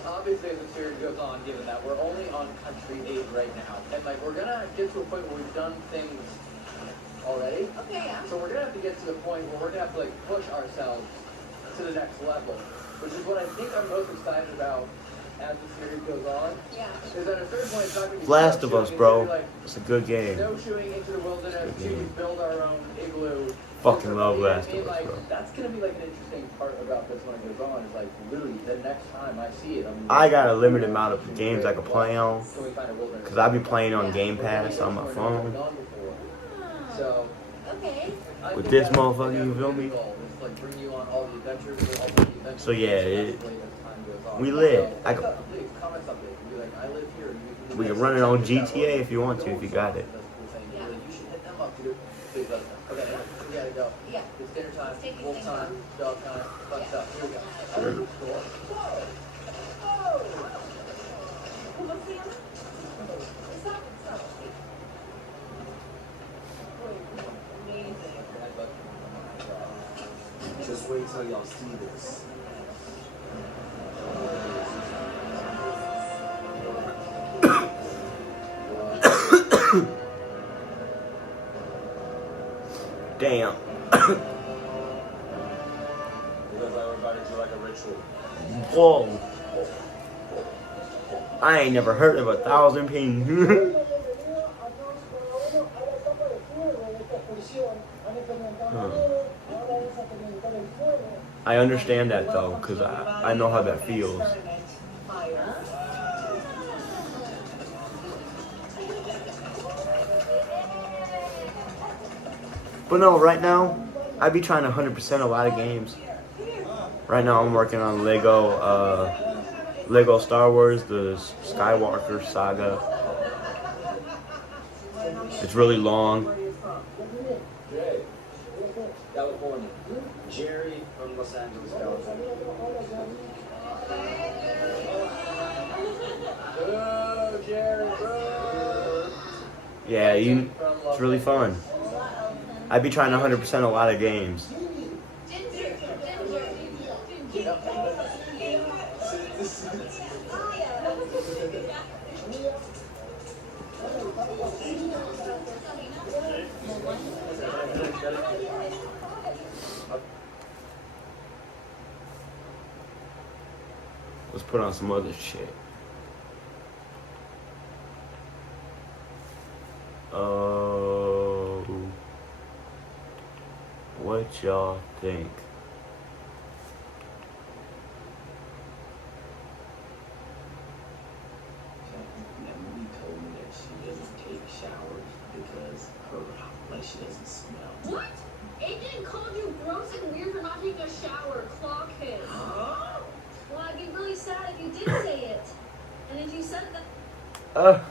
Obviously, as the series goes on, given that we're only on country 8 right now, and like we're gonna get to a point where we've done things already. Okay, yeah. So we're gonna have to get to the point where we're gonna have to like push ourselves to the next level, which is what I think I'm most excited about as the series goes on. Yeah. Is at a certain point it's not gonna be Last of Us, snowshoeing, bro. it's gonna be, like, It's a good game. snowshoeing into the wilderness to build our own igloo. Fucking love Last And, of Us, like, bro. that's gonna be like an interesting part about this when it goes on. Is like literally the next time I see it, I got a limited amount of games I can play on. Can we find a wilderness? Cause I be playing on Game Pass on my phone. So Okay. I With think this that's motherfucker, the you feel me? goal, is, like, bring you on all the adventures, all the adventures So yeah, successfully as time goes on. we lit. So, I what's can, up? Please comment something. Be like, I live here. we can run it on GTA if you want to, if you got it. Yeah. You should hit them up, dude. Please let us know. Okay, we gotta go. Yeah. It's dinner time, Take these wolf things time, off. dog time, fun Yeah. stuff. Here we go. Sure. Cool. ¿Cómo se llama? Stop. Amazing. Just wait till y'all see this. Damn. Because everybody do like a ritual. Whoa. I ain't never heard of 1,000 ping. I understand that though, cause I know how that feels. But no, right now, I be trying to 100% a lot of games. Right now, I'm working on Lego Star Wars, the Skywalker saga. It's really long. Jay, California. Jerry from Los Angeles, California. Bro, Jerry, bro. Yeah, it's really fun. I be trying to 100% a lot of games. Let's put on some other shit. What y'all think? Emily told me that she doesn't take showers because she doesn't smell. What? Adrian called you gross and weird for not taking a shower. Clock him. Well, I'd be really sad if you did say it. And if you said that.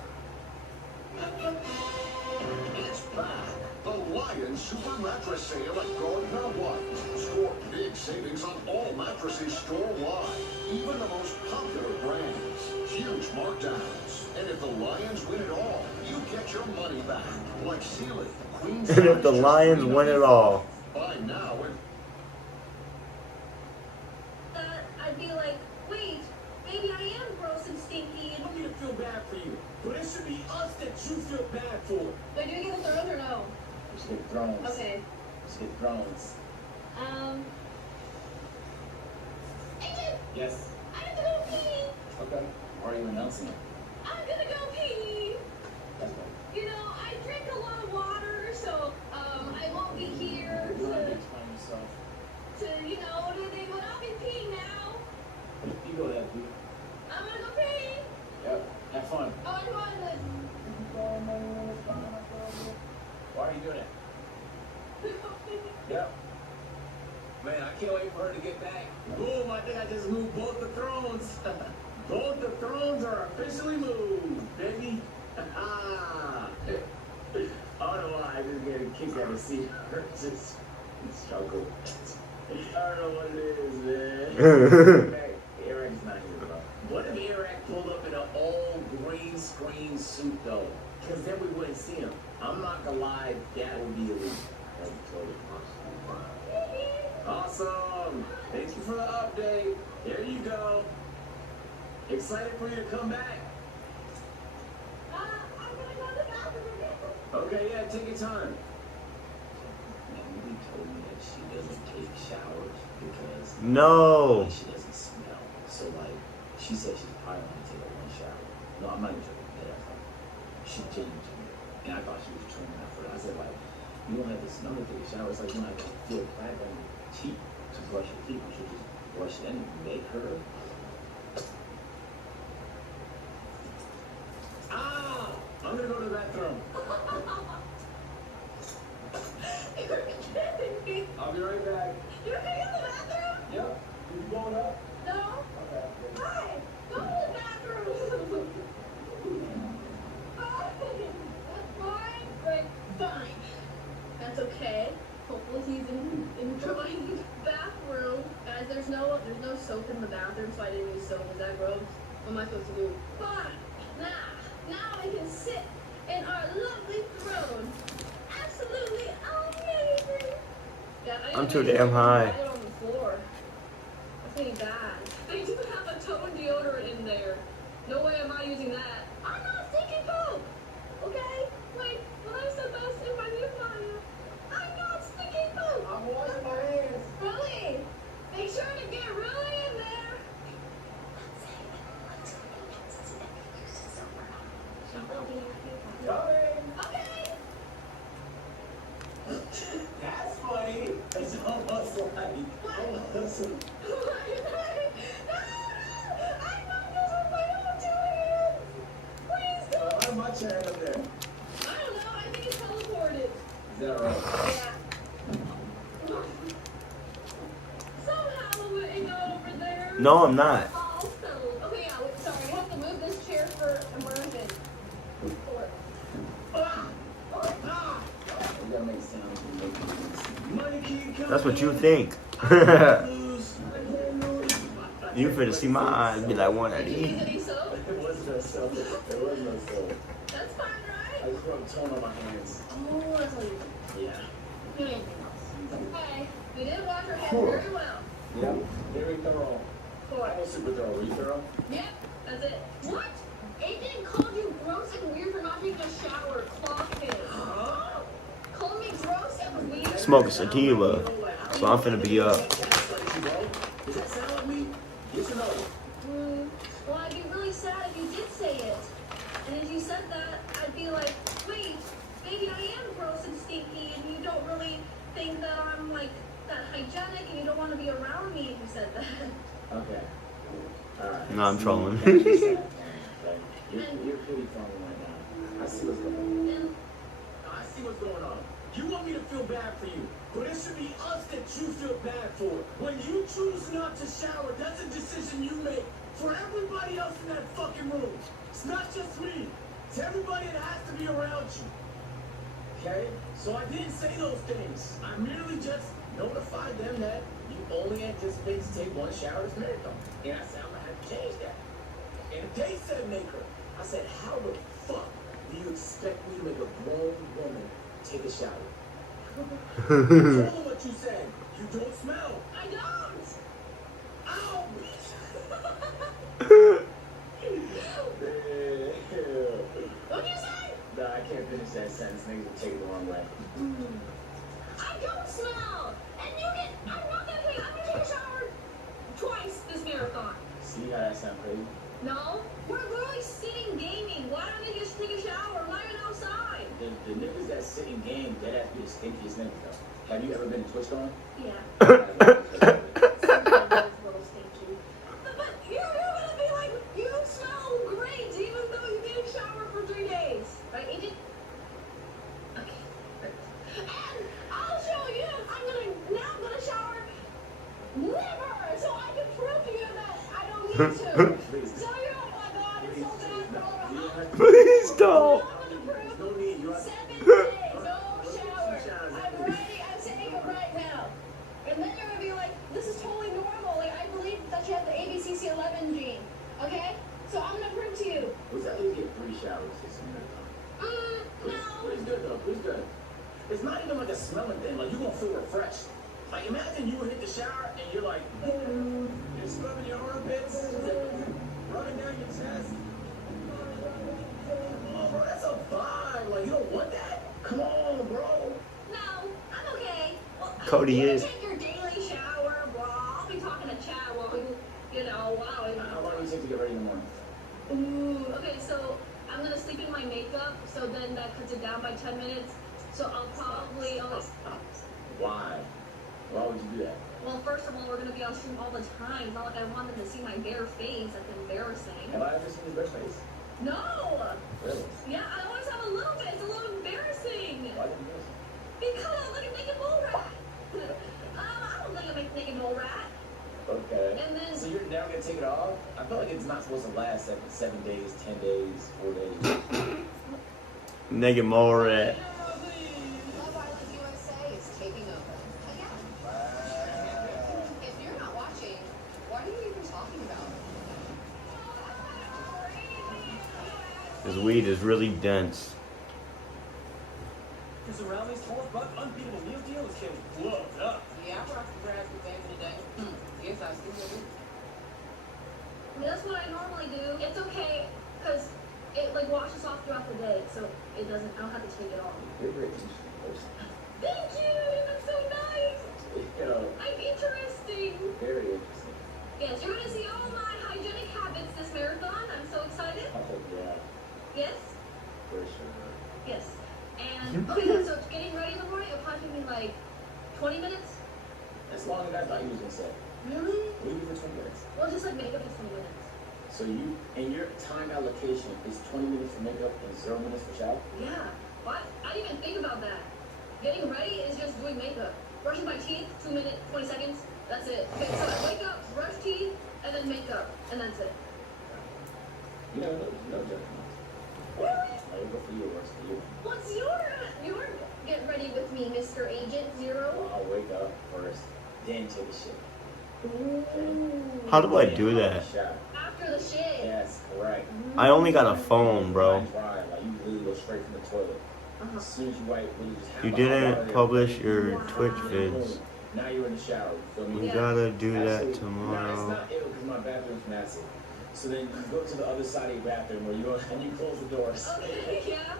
It's back. The Lion Super Mattress Sale at Gardner One. Score big savings on all mattresses store-wide. Even the most popular brands. Huge markdowns. And if the Lions win it all, you get your money back. Like Chillin, Queen And if the Lions win it all. Buy now and I'd be like, wait, maybe I am gross and stinky. I want me to feel bad for you, but it should be us that you feel bad for. Wait, do we get the thrones or no? Let's get thrones. Okay. Let's get thrones. Adrian, Yes. I have to go pee. Okay. Why are you announcing it? I'm gonna go pee. You know, I drink a lot of water, so I won't be here to you know, do they? But I'll be peeing now. You go ahead, dude. I'm gonna go pee. Yep. Have fun. Oh, I'm going to. Why are you doing it? Yep. Man, I can't wait for her to get back. Boom, I think I just moved both the thrones. Both the thrones are officially moved, baby. I don't know why I just get a kick out of seeing her just struggle. I don't know what it is, man. Hey, Eric's not here, bro. What if Eric pulled up in an all green screen suit, though? Because then we wouldn't see him. I'm not gonna lie, that would be elite. That would be totally awesome. Awesome. Thank you for the update. There you go. Excited for you to come back. I'm gonna go to the bathroom. Okay, yeah, take your time. Emily told me that she doesn't take showers because No. she doesn't smell. So she said she's probably only take one shower. No, I'm not even joking. She genuinely told me, and I thought she was training that for it. I said you don't have to smell to take a shower. It's like you don't have to feel bad on your teeth to brush your teeth. You should just brush it and make her. I'm gonna go to the bathroom. You're kidding me. I'll be right back. You're gonna go to the bathroom? Yep. You going up? No. Okay. Hi. Go to the bathroom. Fine. That's fine. Like, fine. That's okay. Hopefully he's enjoying the bathroom. Guys, there's no soap in the bathroom, so I didn't use soap. Is that gross? What am I supposed to do? Fine. Now I can sit in our lovely throne. Absolutely amazing. Yeah, I'm too damn high. I on the floor. That's pretty bad. They do have a tone deodorant in there. No way am I using that. I'm not stinking poop. Okay? Like, when I'm supposed to, my new fire. I'm not stinking poop. I'm washing my hands. Really? Make sure to get really in there. Okay. That's funny. It's almost like. How much I up there? I don't know. I think it's teleported. Is that right? Yeah. No, I'm not. Okay, yeah, wait, sorry. I have to move this chair for immersion. We gotta make sound. That's what you think. You finna see my eyes be like one of these. It wasn't no soap. There was no soap. That's fine, right? I just rubbed tone on my hands. Oh, that's what you do. Yeah. Do anything else. Okay, we did wash our hands very well. Yep. Very thorough. Four. Almost super thorough. Were you thorough? Yep, that's it. What? Aiden called you gross and weird for not taking a shower. Clock him. Called me gross and weird. Smoking sativa, so I'm finna be up. Does that sound like me? Yes or no? Well, I'd be really sad if you did say it. And if you said that, I'd be like, wait, maybe I am gross and stinky, and you don't really think that I'm like that hygienic, and you don't want to be around me if you said that. Okay. Alright. No, I'm trolling. You're pretty funny right now. I see what's going on. I see what's going on. You want me to feel bad for you, but it should be us that you feel bad for. When you choose not to shower, that's a decision you make for everybody else in that fucking room. It's not just me. It's everybody that has to be around you. Okay? So I didn't say those things. I merely just notified them that you only anticipate to take one shower this marathon. And I said, I'm gonna have to change that. And they said maker. I said, how the fuck do you expect me to make a grown woman take a shower? Tell them what you said. You don't smell. I don't. Ow, bitch. What'd you say? Nah, I can't finish that sentence. Niggas will take it the wrong way. I don't smell. And you get, I'm not that big. I'm gonna take a shower twice this marathon. See how that sound crazy? No, we're literally sitting gaming. Why don't you just take a shower? Not even outside. The niggas that sit in game, that have to be the stinkiest niggas though. Have you ever been to TwitchCon? Yeah. Sometimes it's a little stinky. But you're gonna be like, you smell great, even though you didn't shower for 3 days. Right, Agent? Okay. And I'll show you. I'm gonna shower never, so I can prove to you that I don't need to. So you're, oh my god, it's so bad for all of us. Please don't. No need. You 7 days, no shower. I'm ready. I'm taking it right now. And then you're gonna be like, this is totally normal. Like, I believe that you have the ABCC11 gene. Okay? So I'm gonna prove to you. Was that you get 3 showers this marathon? No. It's good though. It's good. It's not even like a smelling thing. Like you're gonna feel refreshed. Like imagine you would hit the shower and you're like, You're scrubbing your armpits, rubbing down your chest. oh bro, that's a vibe. Like you don't want that? Come on, bro. No, I'm okay. Well, Cody you is. take your daily shower, bro. I'll be talking to Chad while while How long do you take to get ready in the morning? Ooh, okay, so I'm gonna sleep in my makeup, so then that cuts it down by 10 minutes. So I'll probably, Why? Why would you do that? well, first of all, we're gonna be on stream all the time. It's not like I want them to see my bare face. That's embarrassing. Have I ever seen his best face? No! Really? Yeah, I always have a little bit. It's a little embarrassing. Why did you do this? Because I look like a naked mole rat. I don't think I'm a naked mole rat. Okay. And then, So you're never gonna take it off? I feel like it's not supposed to last 7 days, 10 days, 4 days. Nigga more rat. Love Island USA is taking over. Again. If you're not watching, what are you even talking about? This weed is really dense. Because around these 12-buck unbeatable meal deals can blow up. Yeah, I brought the grass with back in the day. Yes, I still do. that's what I normally do. It's okay, because it like washes off throughout the day, so it doesn't, I don't have to take it off. You're a very interesting person. Thank you! That's so nice! You know, I'm interesting! very interesting. Yes, you're gonna see all my hygienic habits this marathon. I'm so excited. I think, yeah, Yes? for sure. Yes. And, okay, so getting ready in the morning, it'll probably take me like 20 minutes. That's longer than I thought you was gonna say. Really? What do you do for 20 minutes? Well, just like makeup is 20 minutes. So you, and your time allocation is 20 minutes for makeup and 0 minutes for shower? Yeah. What? I didn't even think about that. Getting ready is just doing makeup. Brushing my teeth, 2 minutes, 20 seconds. That's it. Okay, so I wake up, brush teeth, and then makeup, and that's it. You know, judgment. Really? Like, good for you, works for you. What's your get ready with me, Mr. Agent Zero? Well, I'll wake up first, then take a shit. Ooh. How do I do that? After the shit. Yes, correct. I only got a phone, bro. Dry, like you really go straight from the toilet. As soon as you wipe, really just have You the hot water didn't there. publish your Twitch Boom. vids. Now you're in the shower. You feel me? We gotta do that Absolutely. Now, it's tomorrow. not ill because my bathroom's massive. So then you go to the other side of your bathroom where you go and you close the doors. Okay, yeah.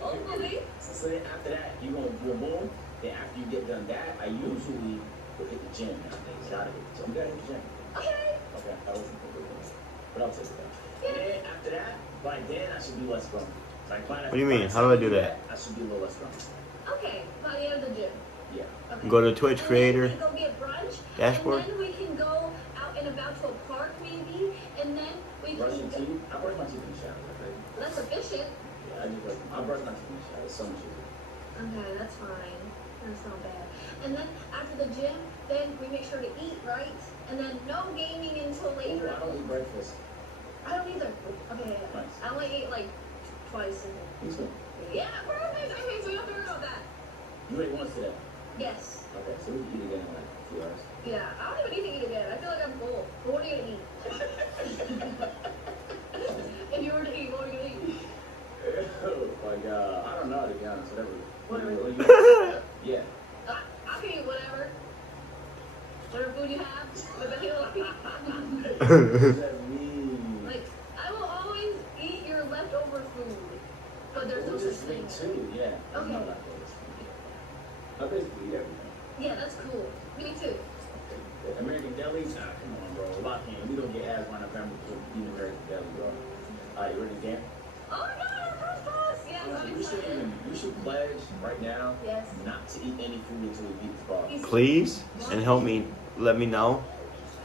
Hopefully. So then after that, you go boom. Then after you get done that, I usually go hit the gym nowadays. Gotta hit the gym. You gotta hit the gym. Okay. Okay, that wasn't a good one. But I'll take it back. And then after that, by then I should be less grumpy. Like, What do you mean? How do I do that? I should be a little less grumpy. Okay, by the end of the gym. Yeah. Okay. Go to Twitch Creator And then we can go get brunch. dashboard. And then we can go out and about to a park maybe. And then we Brush your can. teeth. I brush my teeth in the shower. Okay? That's efficient. Yeah, I brush my teeth in the shower. It's so much easier. Okay, that's fine. That's not bad. And then after the gym, then we make sure to eat, right? And then no gaming until Ooh, later. I don't eat breakfast. I don't either. Okay, Nice. I only eat like twice. Me too. Yeah, perfect. Okay, so you don't have to worry about that. You ate once today. Yes. Okay, so we can eat again in like 2 hours. Yeah, I don't even need to eat again. I feel like I'm full. But what are you gonna eat? If you were to eat, what are you gonna eat? Like, I don't know, to be honest. Whatever. Yeah. I can eat whatever. Whatever food you have. But then What does that mean? like, I will always eat your leftover food. But there's no Which such is me thing. too, yeah. Okay. No leftovers. I basically eat everything. Yeah, that's cool. Me too. The American delis? Nah, come on, bro. Lock in. We don't get ass on our family for eating American deli, bro. Alright, you ready to game? Oh my god, our first class! Yes, I'm excited. You should pledge right now Yes. not to eat any food until we beat this bar. Please, and help me. Let me know.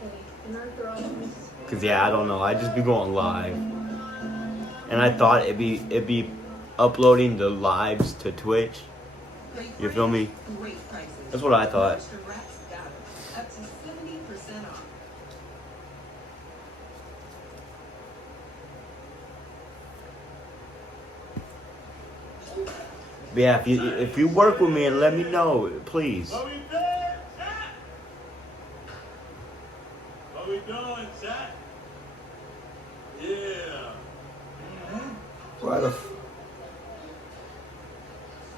Okay, and our throws. Cause yeah, I don't know. I just be going live, and I thought it'd be uploading the lives to Twitch. You feel me? Great prices. That's what I thought. Extra wraps got it. Up to 70% off. But yeah, if you work with me and let me know, please. What we doing, chat? What we doing, chat? Yeah. Why the?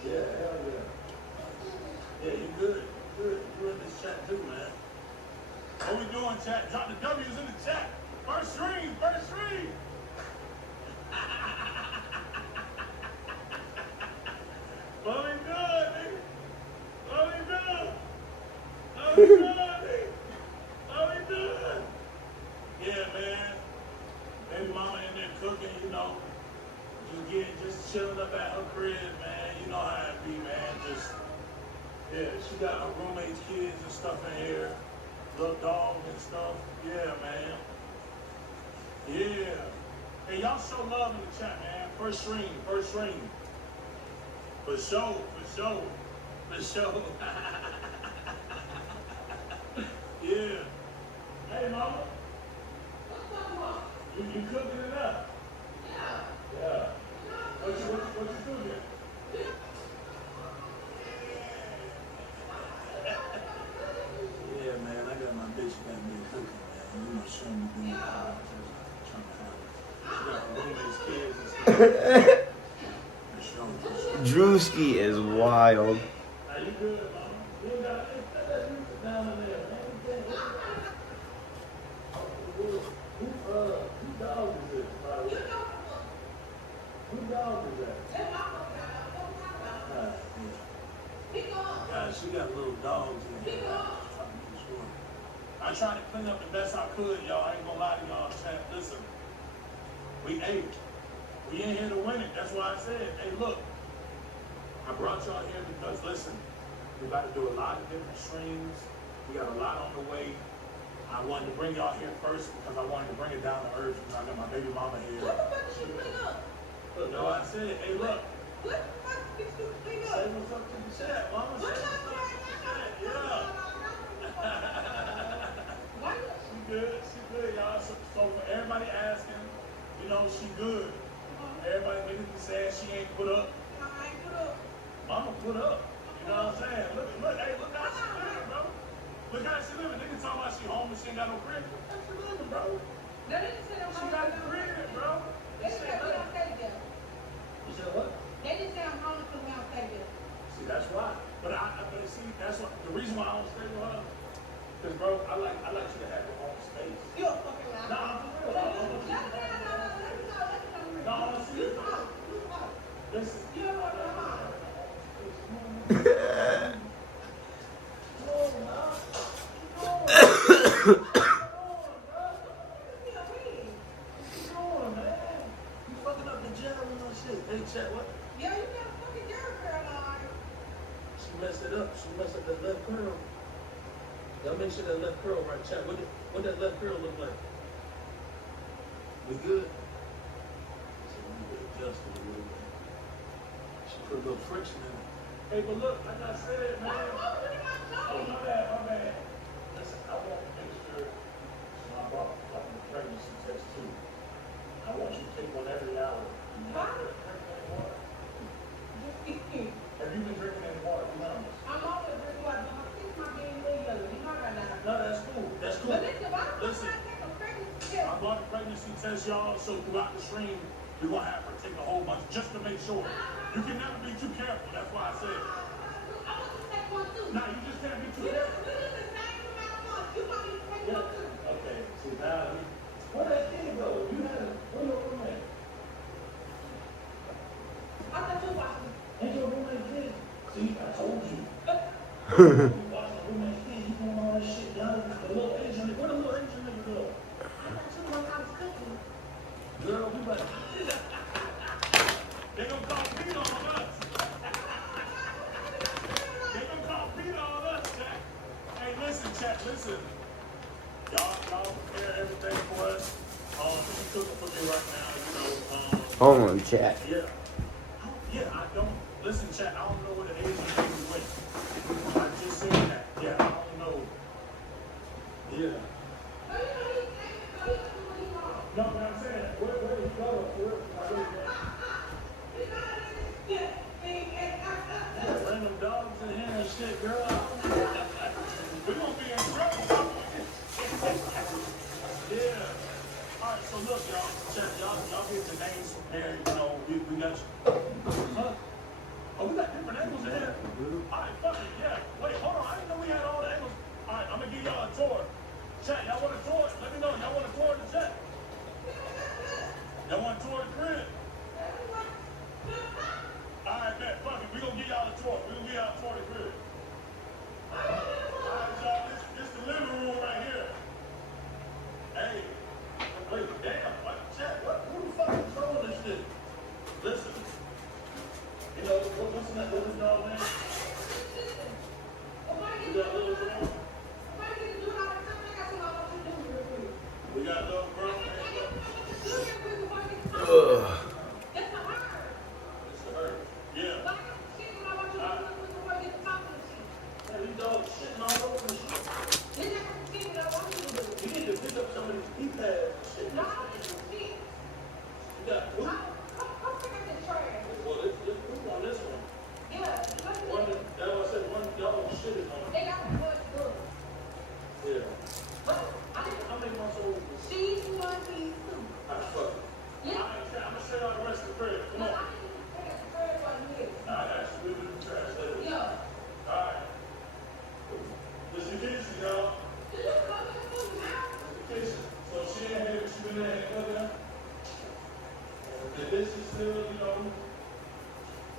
Yeah, hell yeah. Yeah, you good. Good. You in this chat too, man. What we doing, chat? Drop the W's in the chat. First ring, first ring. What we doing, nigga? What we doing? What we doing, nigga? What we doing? Yeah, man. Baby mama in there cooking, you know. Just chilling up at her crib, man. You know how it be, man. Just, yeah, she got her roommates, kids and stuff in here. Little dog and stuff. Yeah, man. Yeah. Hey, y'all show love in the chat, man. First ring, first ring. For sure, for sure, for sure. Yeah. Hey, mama. You cooking it up? Yeah. What you doing here? Yeah, man, I got my bitch back there cooking, man. You know, showing me doing trying to find it. She got her roommates, kids and stuff. For sure, for sure. Drewski is wild. Are you good, mama? You ain't got that down in there, man. Who dog is this, by the way? Who dog is that? She got little dogs in here. I tried to clean up the best I could, y'all. I ain't gonna lie to y'all. Chat, listen. We ate. We ain't here to win it. That's why I said, hey, look. I brought y'all here because, listen, we got to do a lot of different streams. We got a lot on the way. I wanted to bring y'all here first because I wanted to bring it down to earth. You know, I got my baby mama here. What the fuck did you bring up? Look, no, I said, hey, look. What the fuck did you bring up? Say what's up to the chat, mama. Say what's up to the chat. Yeah. She good. She good. everybody asking, you know, she good. Everybody making me saying she ain't put up. I ain't put up. Mama put up. You know what I'm saying? Look, hey, look how she living, bro. Look how she living. Niggas talking about she homeless, she ain't got no crib. Look how she living, bro. She got a crib, bro. They just said we don't stay together. You said what? They just said I'm homeless because we don't stay together. See, that's why. But see, that's what the reason why I don't stay with her. Because, bro, I like you to have your own space. You're a fucking liar. Nah, I'm for real. No, I'm serious. Listen. You're a fucking liar. You fucking up the gel and all shit. Hey, Chet, what? Yeah, you got a fucking girl on. She messed it up. She messed up that left curl. Y'all make sure that left curl right. Chet, what that left curl look like? We good? So we need to adjust it a little bit. She put a little friction in it. Hey, but look, like I said, man. Oh, my bad. Listen, I want to make sure, so I brought like a pregnancy test too. I want you to take one every hour. Why? Have you been drinking any water? Be honest. I'm always drinking water, but my teeth might be a little yellow. You know that. No, that's cool. That's cool. But listen, why don't Listen. I take a pregnancy test? I brought a pregnancy test, y'all, so throughout the stream, we're going to have her take a whole bunch just to make sure. You can never be too careful. That's why I said. I want to take one too. Nah, you just can't be too We careful. do the same amount of months. You want me to take one too? Okay, see now, where that kid go? You had a, where your roommate? I thought you watched me. Ain't your roommate kid? See, I told you. You watch the roommate kid, you doing all that shit, y'all. The little Asian, where the little Asian nigga go? I thought you when I was cooking. Girl, we better. They gonna call Peter on us. They gonna call Peter on us, Jack. Hey, listen, Jack, listen. Y'all prepare everything for us. You cooking for me right now, you know. Hold on, chat. Yeah. Yeah, I don't. Listen, chat, I don't know where the Asian thing went. I just said that. Yeah, I don't know. Yeah. No, but I'm saying, where did he go? Where, random dogs in here and shit, girl. We're gonna be in trouble. Yeah. Alright, so look, y'all. Check, y'all get the names prepared. You know, we got you. Huh? Oh, we got different angles in here. Alright, fuck it, yeah. Wait, hold on. I didn't know we had all the angles. Alright, I'm gonna give y'all a tour. Chat, y'all want a tour? Let me know. Y'all want a tour of the chat? Y'all want a tour of the crib? Alright, man, fuck it. We gonna give y'all a tour. We gonna give y'all a tour of the crib. Alright, y'all, this the living room right here. Hey, wait, damn, what, chat, who the fuck controlling this shit? Listen, you know, what's in that little dog name? You got little dog? We got little bro. Ugh. It's a her. Yeah. Hey, these dogs shitting all over the shit. You need to pick up some of these pee pads and shit. You got poop? Well, let's poop on this one. One, that's why I said one dog shit is on it. Yeah. How many months old is this? Alright, fuck it. I'm gonna show y'all the rest of the crib. Come on. Nah, I got you. We'll do the trash later. Alright. This is the kitchen, y'all. This is the kitchen. So she ain't here, she been there and cooking. And this is still, you know,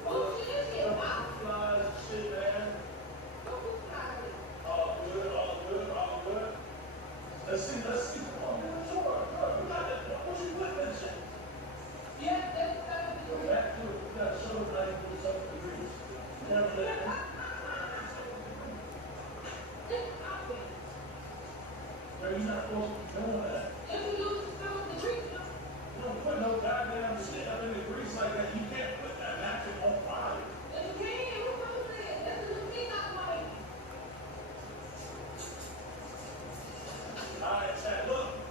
flies and shit, man. All good, all good, all good. Let's see. Come on, man. Sure, you got that. What you put that shit? Go back to it. We gotta show it how you do something degrees. Never let it. Girl, you're not supposed to be doing that. You don't put no goddamn shit up in the grease like that. You can't put that napkin on fire. Alright, chat, look.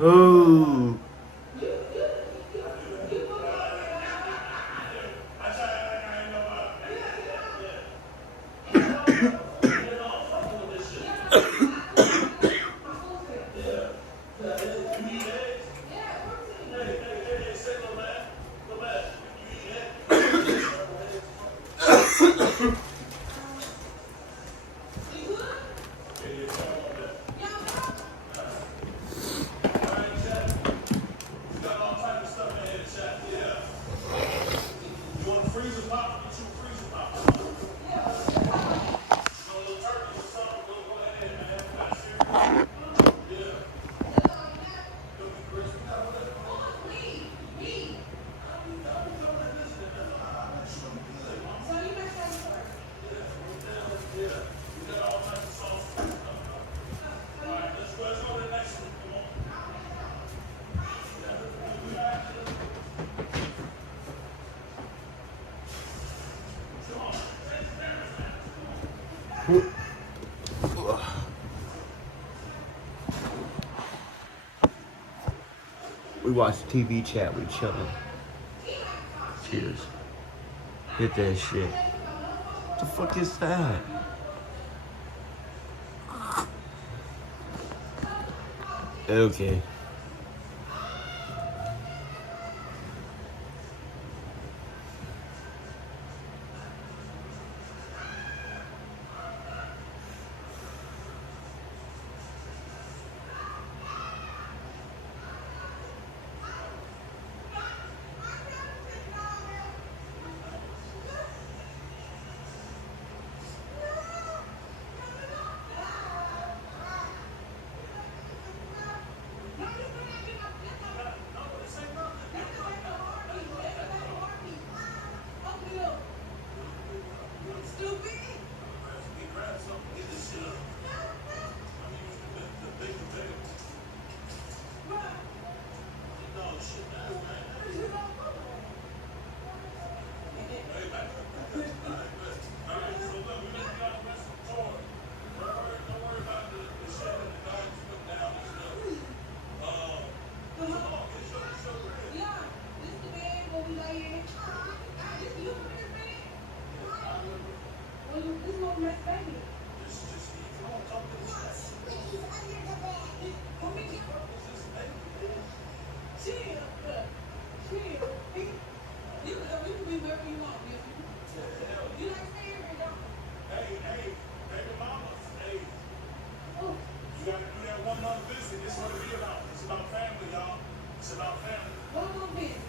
Ooh. We watched TV chat, we chillin'. Cheers. Hit that shit. What the fuck is that? Okay.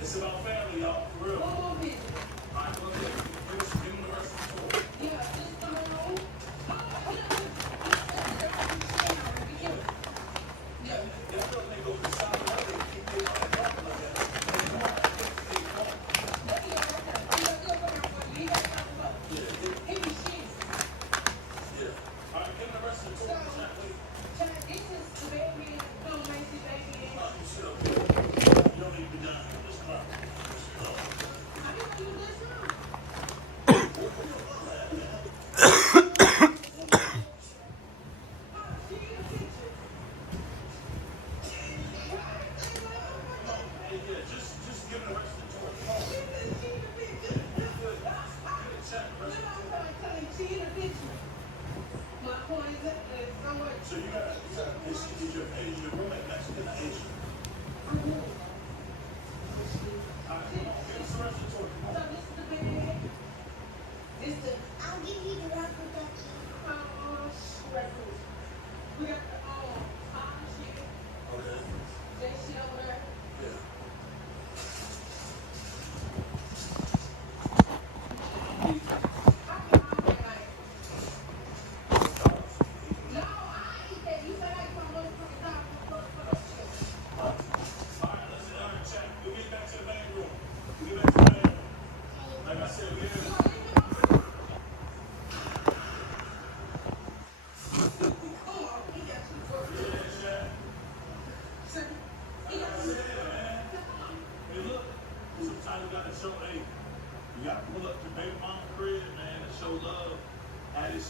It's about family, y'all, for real. All right, go ahead. Finish giving the rest of the tour.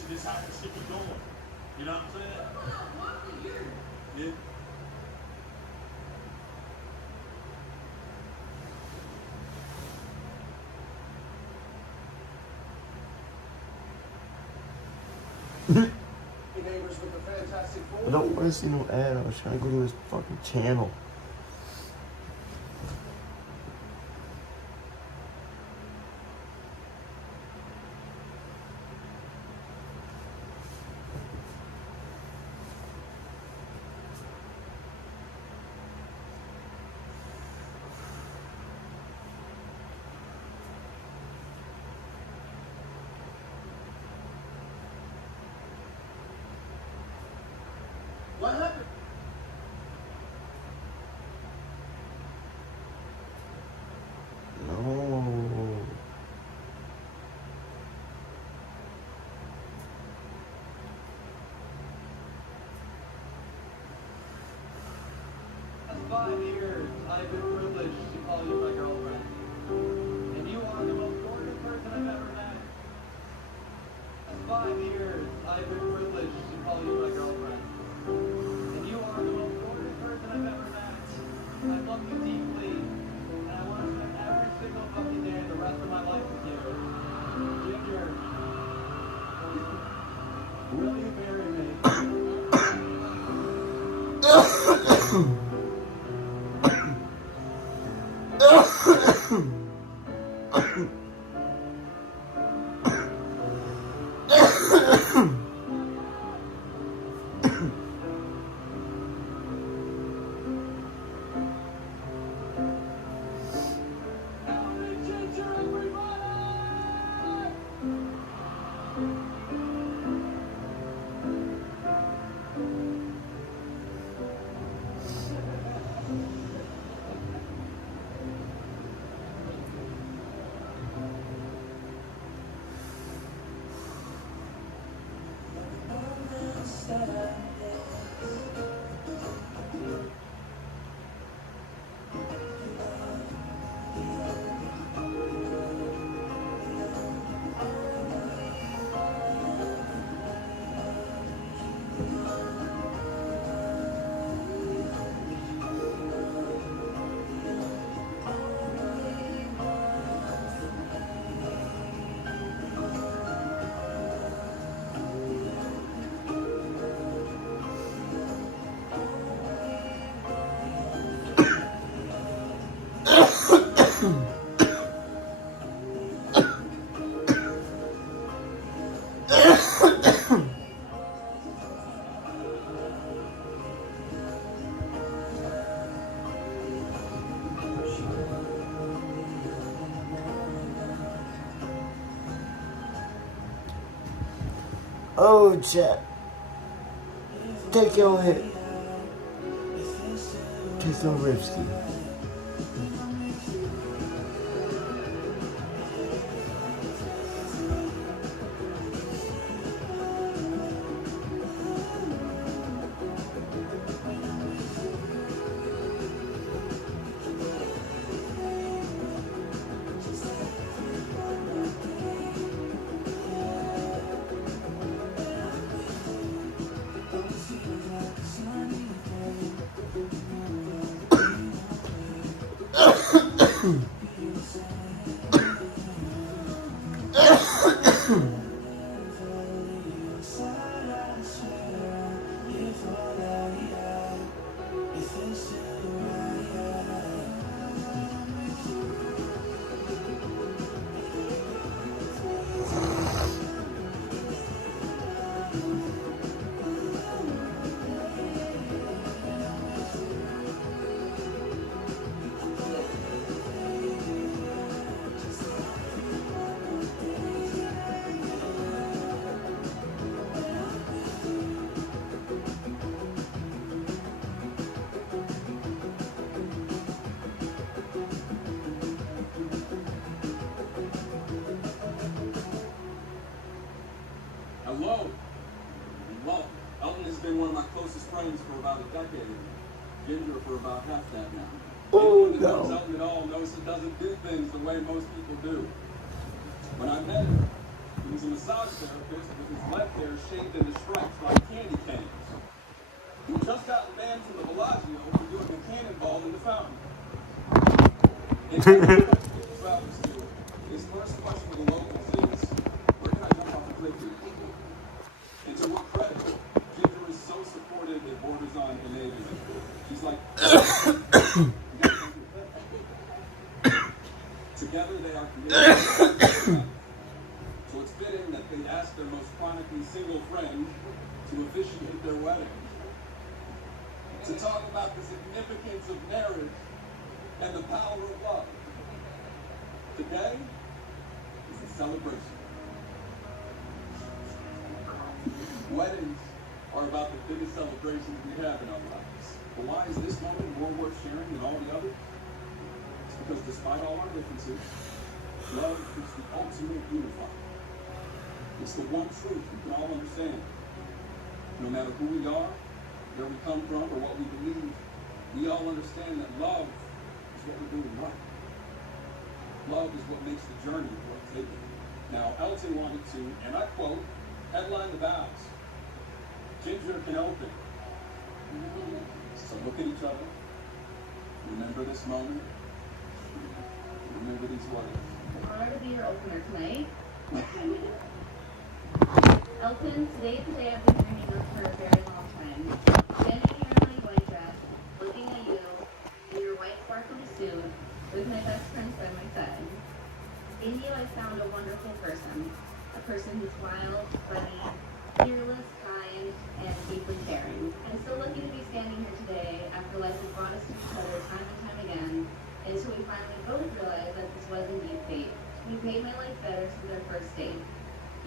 just happens to be going. You know what I'm saying? Yeah. I don't want to see no ad. I was trying to go to his fucking channel. What happened? No. Last 5 years, I've been privileged to call you my girlfriend. And you are the most gorgeous person I've ever met. Last 5 years, I've been privileged to call you my girlfriend. And you are the most gorgeous person I've ever met. I love you deeply, and I want to spend every single fucking day the rest of my life with you. Ginger, will you marry me? Oh, Jet. Take your hit. Take your risky. Hello. Well, Elton has been one of my closest friends for about a decade. Ginger for about half that now. Oh, Anyone that knows no. Elton at all knows he doesn't do things the way most people do. When I met him, He was a massage therapist with his leg hair shaped into stripes like candy canes. He just got banned from the Bellagio for doing a cannonball in the fountain. In every country he travels to, his first question to the locals is, where can I jump off the cliff to? And to her credit, Ginger is so supportive it borders on enabling. She's like, together they are committed. So it's fitting that they ask their most chronically single friend to officiate their wedding. To talk about the significance of marriage and the power of love. Today is a celebration. Weddings are about the biggest celebrations we have in our lives. But why is this moment more worth sharing than all the others? It's because despite all our differences, love is the ultimate unifier. It's the one truth we can all understand. No matter who we are, where we come from, or what we believe, we all understand that love is what we're doing right. Love is what makes the journey worth taking. Now, Elton wanted to, and I quote, headline the vows. Ginger can open. So look at each other. Remember this moment. Remember these words. Honored to be your opener tonight. Elton, today is the day I've been dreaming of for a very long time. Standing here in my white dress, looking at you, in your white sparkly suit, with my best friend by my side. In you I found a wonderful person. A person who's wild, funny, fearless, kind, and deeply caring. I'm so lucky to be standing here today after life has brought us to each other time and time again, until we finally both realized that this was indeed fate. You've made my life better since our first date.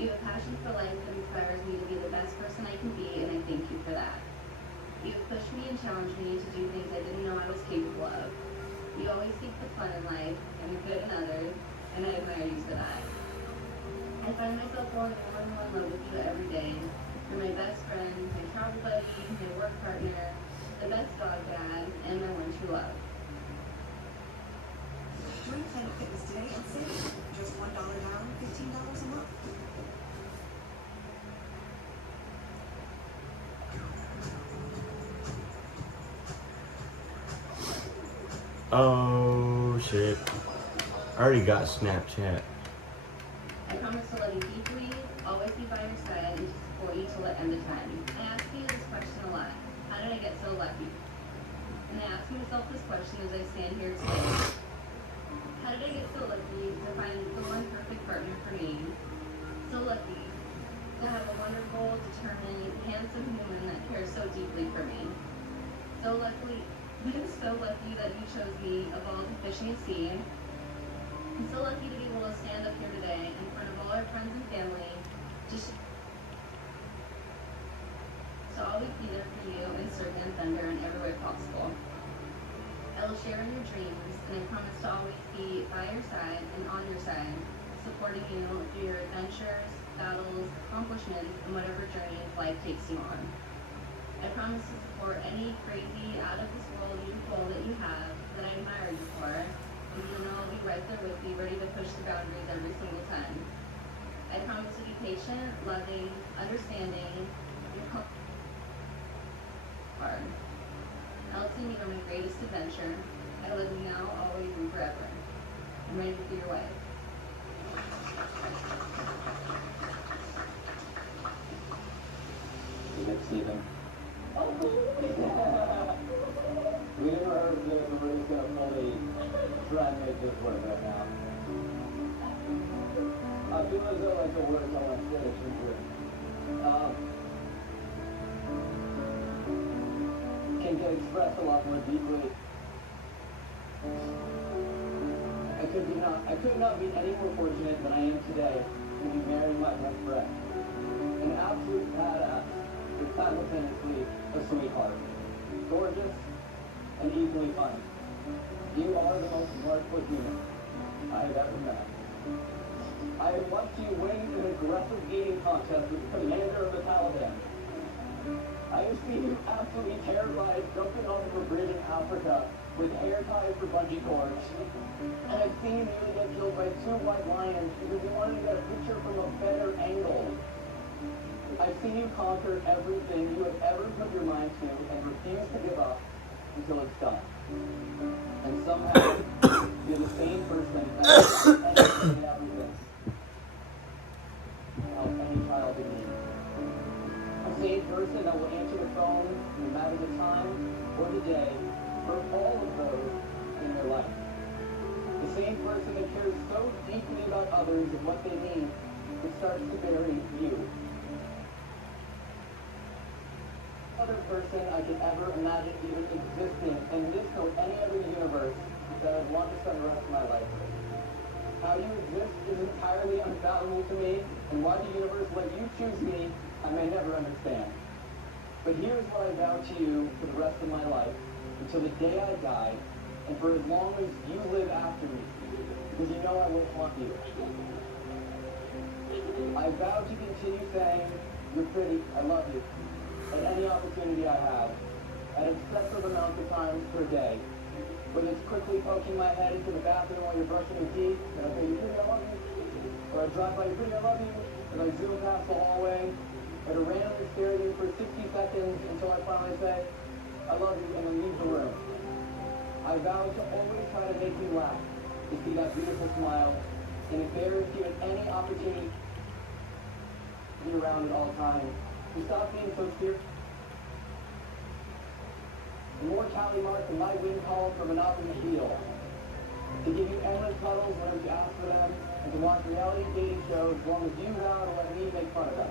You have a passion for life that inspires me to be the best person I can be, and I thank you for that. You have pushed me and challenged me to do things I didn't know I was capable of. You always seek the fun in life and the good in others, and I admire you for that. I find myself falling more and more in love with you every day. You're my best friend, my travel buddy, my work partner, the best dog dad, and my one true love. Join Planet Fitness today and save. Just $1 down, $15 a month. Oh shit. I already got Snapchat. I promise to love you deeply, always be by your side, and to support you till the end of time. I ask you this question a lot. How did I get so lucky? And I ask myself this question as I stand here today. How did I get so lucky to find the one perfect partner for me? So lucky to have a wonderful, determined, handsome human that cares so deeply for me. So lucky that you chose me of all the fish and sea. I'm so lucky to be able to stand up here today in front of all our friends and family, just to always be there for you and serve and thunder in every way possible. I will share in your dreams, and I promise to always be by your side and on your side, supporting you through your adventures, battles, accomplishments, and whatever journey life takes you on. I promise to support any crazy, out-of-this-world goal that you have that I admire you for, and you know I'll be right there with you, ready to push the boundaries every single time. I promise to be patient, loving, understanding, and hard. Elton, you are my greatest adventure. I love you now, always, and forever. I'm ready to be your wife. You get Stephen. We never heard of this, but we're just gonna fully try and make this work right now. I feel as though like the words I want to finish with can get expressed a lot more deeply. I could not be any more fortunate than I am today to be marrying my best friend. An absolute badass, but simultaneously a sweetheart. Gorgeous and equally funny. You are the most wonderful human I have ever met. I have watched you win an aggressive eating contest with the commander of the Taliban. I have seen you absolutely terrified, jumping off of a bridge in Africa. Africa with hair ties for bungee cords. And I've seen you nearly get killed by 2 white lions because you wanted to get a picture from a better angle. I've seen you conquer everything you have ever put your mind to and refuse to give up until it's done. And somehow, you're the same person that has anything and everything else any child in need. The same person that will answer the phone no matter the time or the day for all of those in your life. The same person that cares so deeply about others and what they need that starts to bury you. Other person I could ever imagine even existing in this or any other universe that I'd want to spend the rest of my life with. How you exist is entirely unfathomable to me, and why the universe let you choose me, I may never understand. But here's what I vow to you for the rest of my life, until the day I die, and for as long as you live after me, because you know I will haunt you. I vow to continue saying, you're pretty, I love you, at any opportunity I have, at excessive amounts of times per day. Whether it's quickly poking my head into the bathroom while you're brushing your teeth, and I say, you're pretty, I love you. Or I drive by, you're pretty, I love you. And I zoom past the hallway, or to randomly stare at you for 60 seconds until I finally say, I love you, and then leave the room. I vow to always try to make you laugh, to see that beautiful smile, and if there is given any opportunity to be around at all times, to stop being so fearful. The more tally marks than my win call for Monopoly Deal. To give you endless cuddles whenever you ask for them, and to watch reality dating shows as long as you vow to let me make fun of them.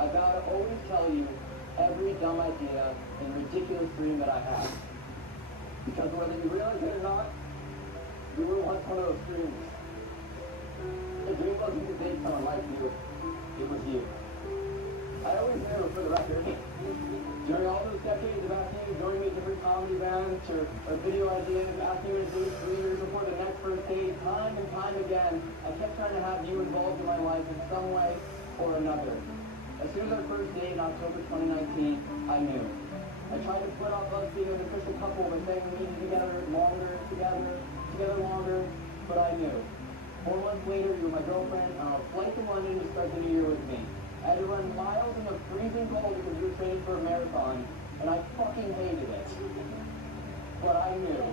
I vow to always tell you every dumb idea and ridiculous dream that I have. Because whether you realize it or not, you were once one of those dreams. The dream wasn't to date someone like you, it was you. I always knew, for the record, during all those decades of asking you to join me at different comedy bands or video ideas, asking you to date 3 years before the next first date, time and time again, I kept trying to have you involved in my life in some way or another. As soon as our first date in October 2019, I knew. I tried to put off us being an official couple by saying we needed to be together longer, but I knew. 4 months later, you were my girlfriend on a flight to London to start the new year with me. I had to run miles in the freezing cold because you were training for a marathon, and I fucking hated it. But I knew.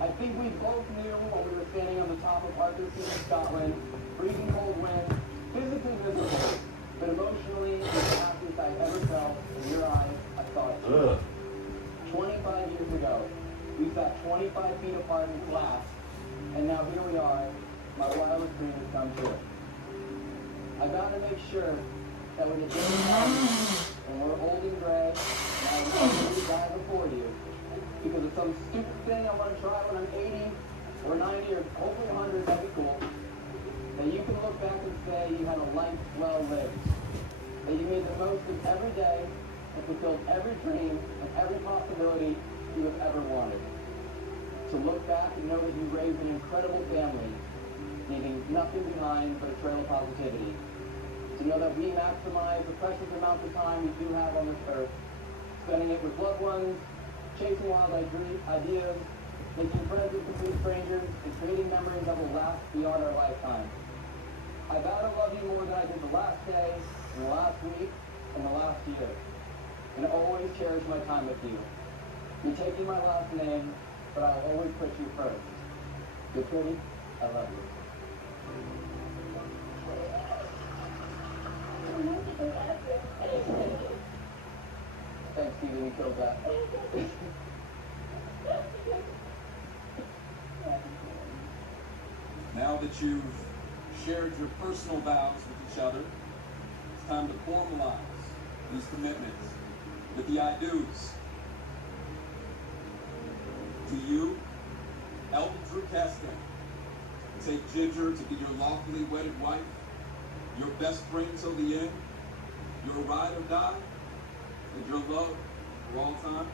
I think we both knew when we were standing on the top of Arthur Seat in Scotland, freezing cold wind, physically miserable, but emotionally, it was the happiest I ever felt. In your eyes, I saw it too. 25 years ago, we sat 25 feet apart in class, and now here we are, my wildest dream has come true. I vow to make sure that when the day comes, when we're old and gray, and I will die before you, because of some stupid thing I want to try when I'm 80 or 90 or hopefully 100, that'd be cool, that you can look back and say you had a life well lived, that you made the most of every day and fulfilled every dream and every possibility you have ever wanted. To look back and know that you raised an incredible family, leaving nothing behind but a trail of positivity. To know that we maximize the precious amount of time we do have on this earth, spending it with loved ones, chasing wild ideas, making friends with complete strangers, and creating memories that will last beyond our lifetime. I vow to love you more than I did the last day, and the last week, and the last year, and always cherish my time with you. You're taking my last name, but I'll always put you first. You're pretty, I love you. Thanks, Steven, you killed that. Now that you've shared your personal vows with each other, it's time to formalize these commitments with the I do's. To you, Elton Drew Castan, take Ginger to be your lawfully wedded wife, your best friend till the end, your ride or die, and your love for all time.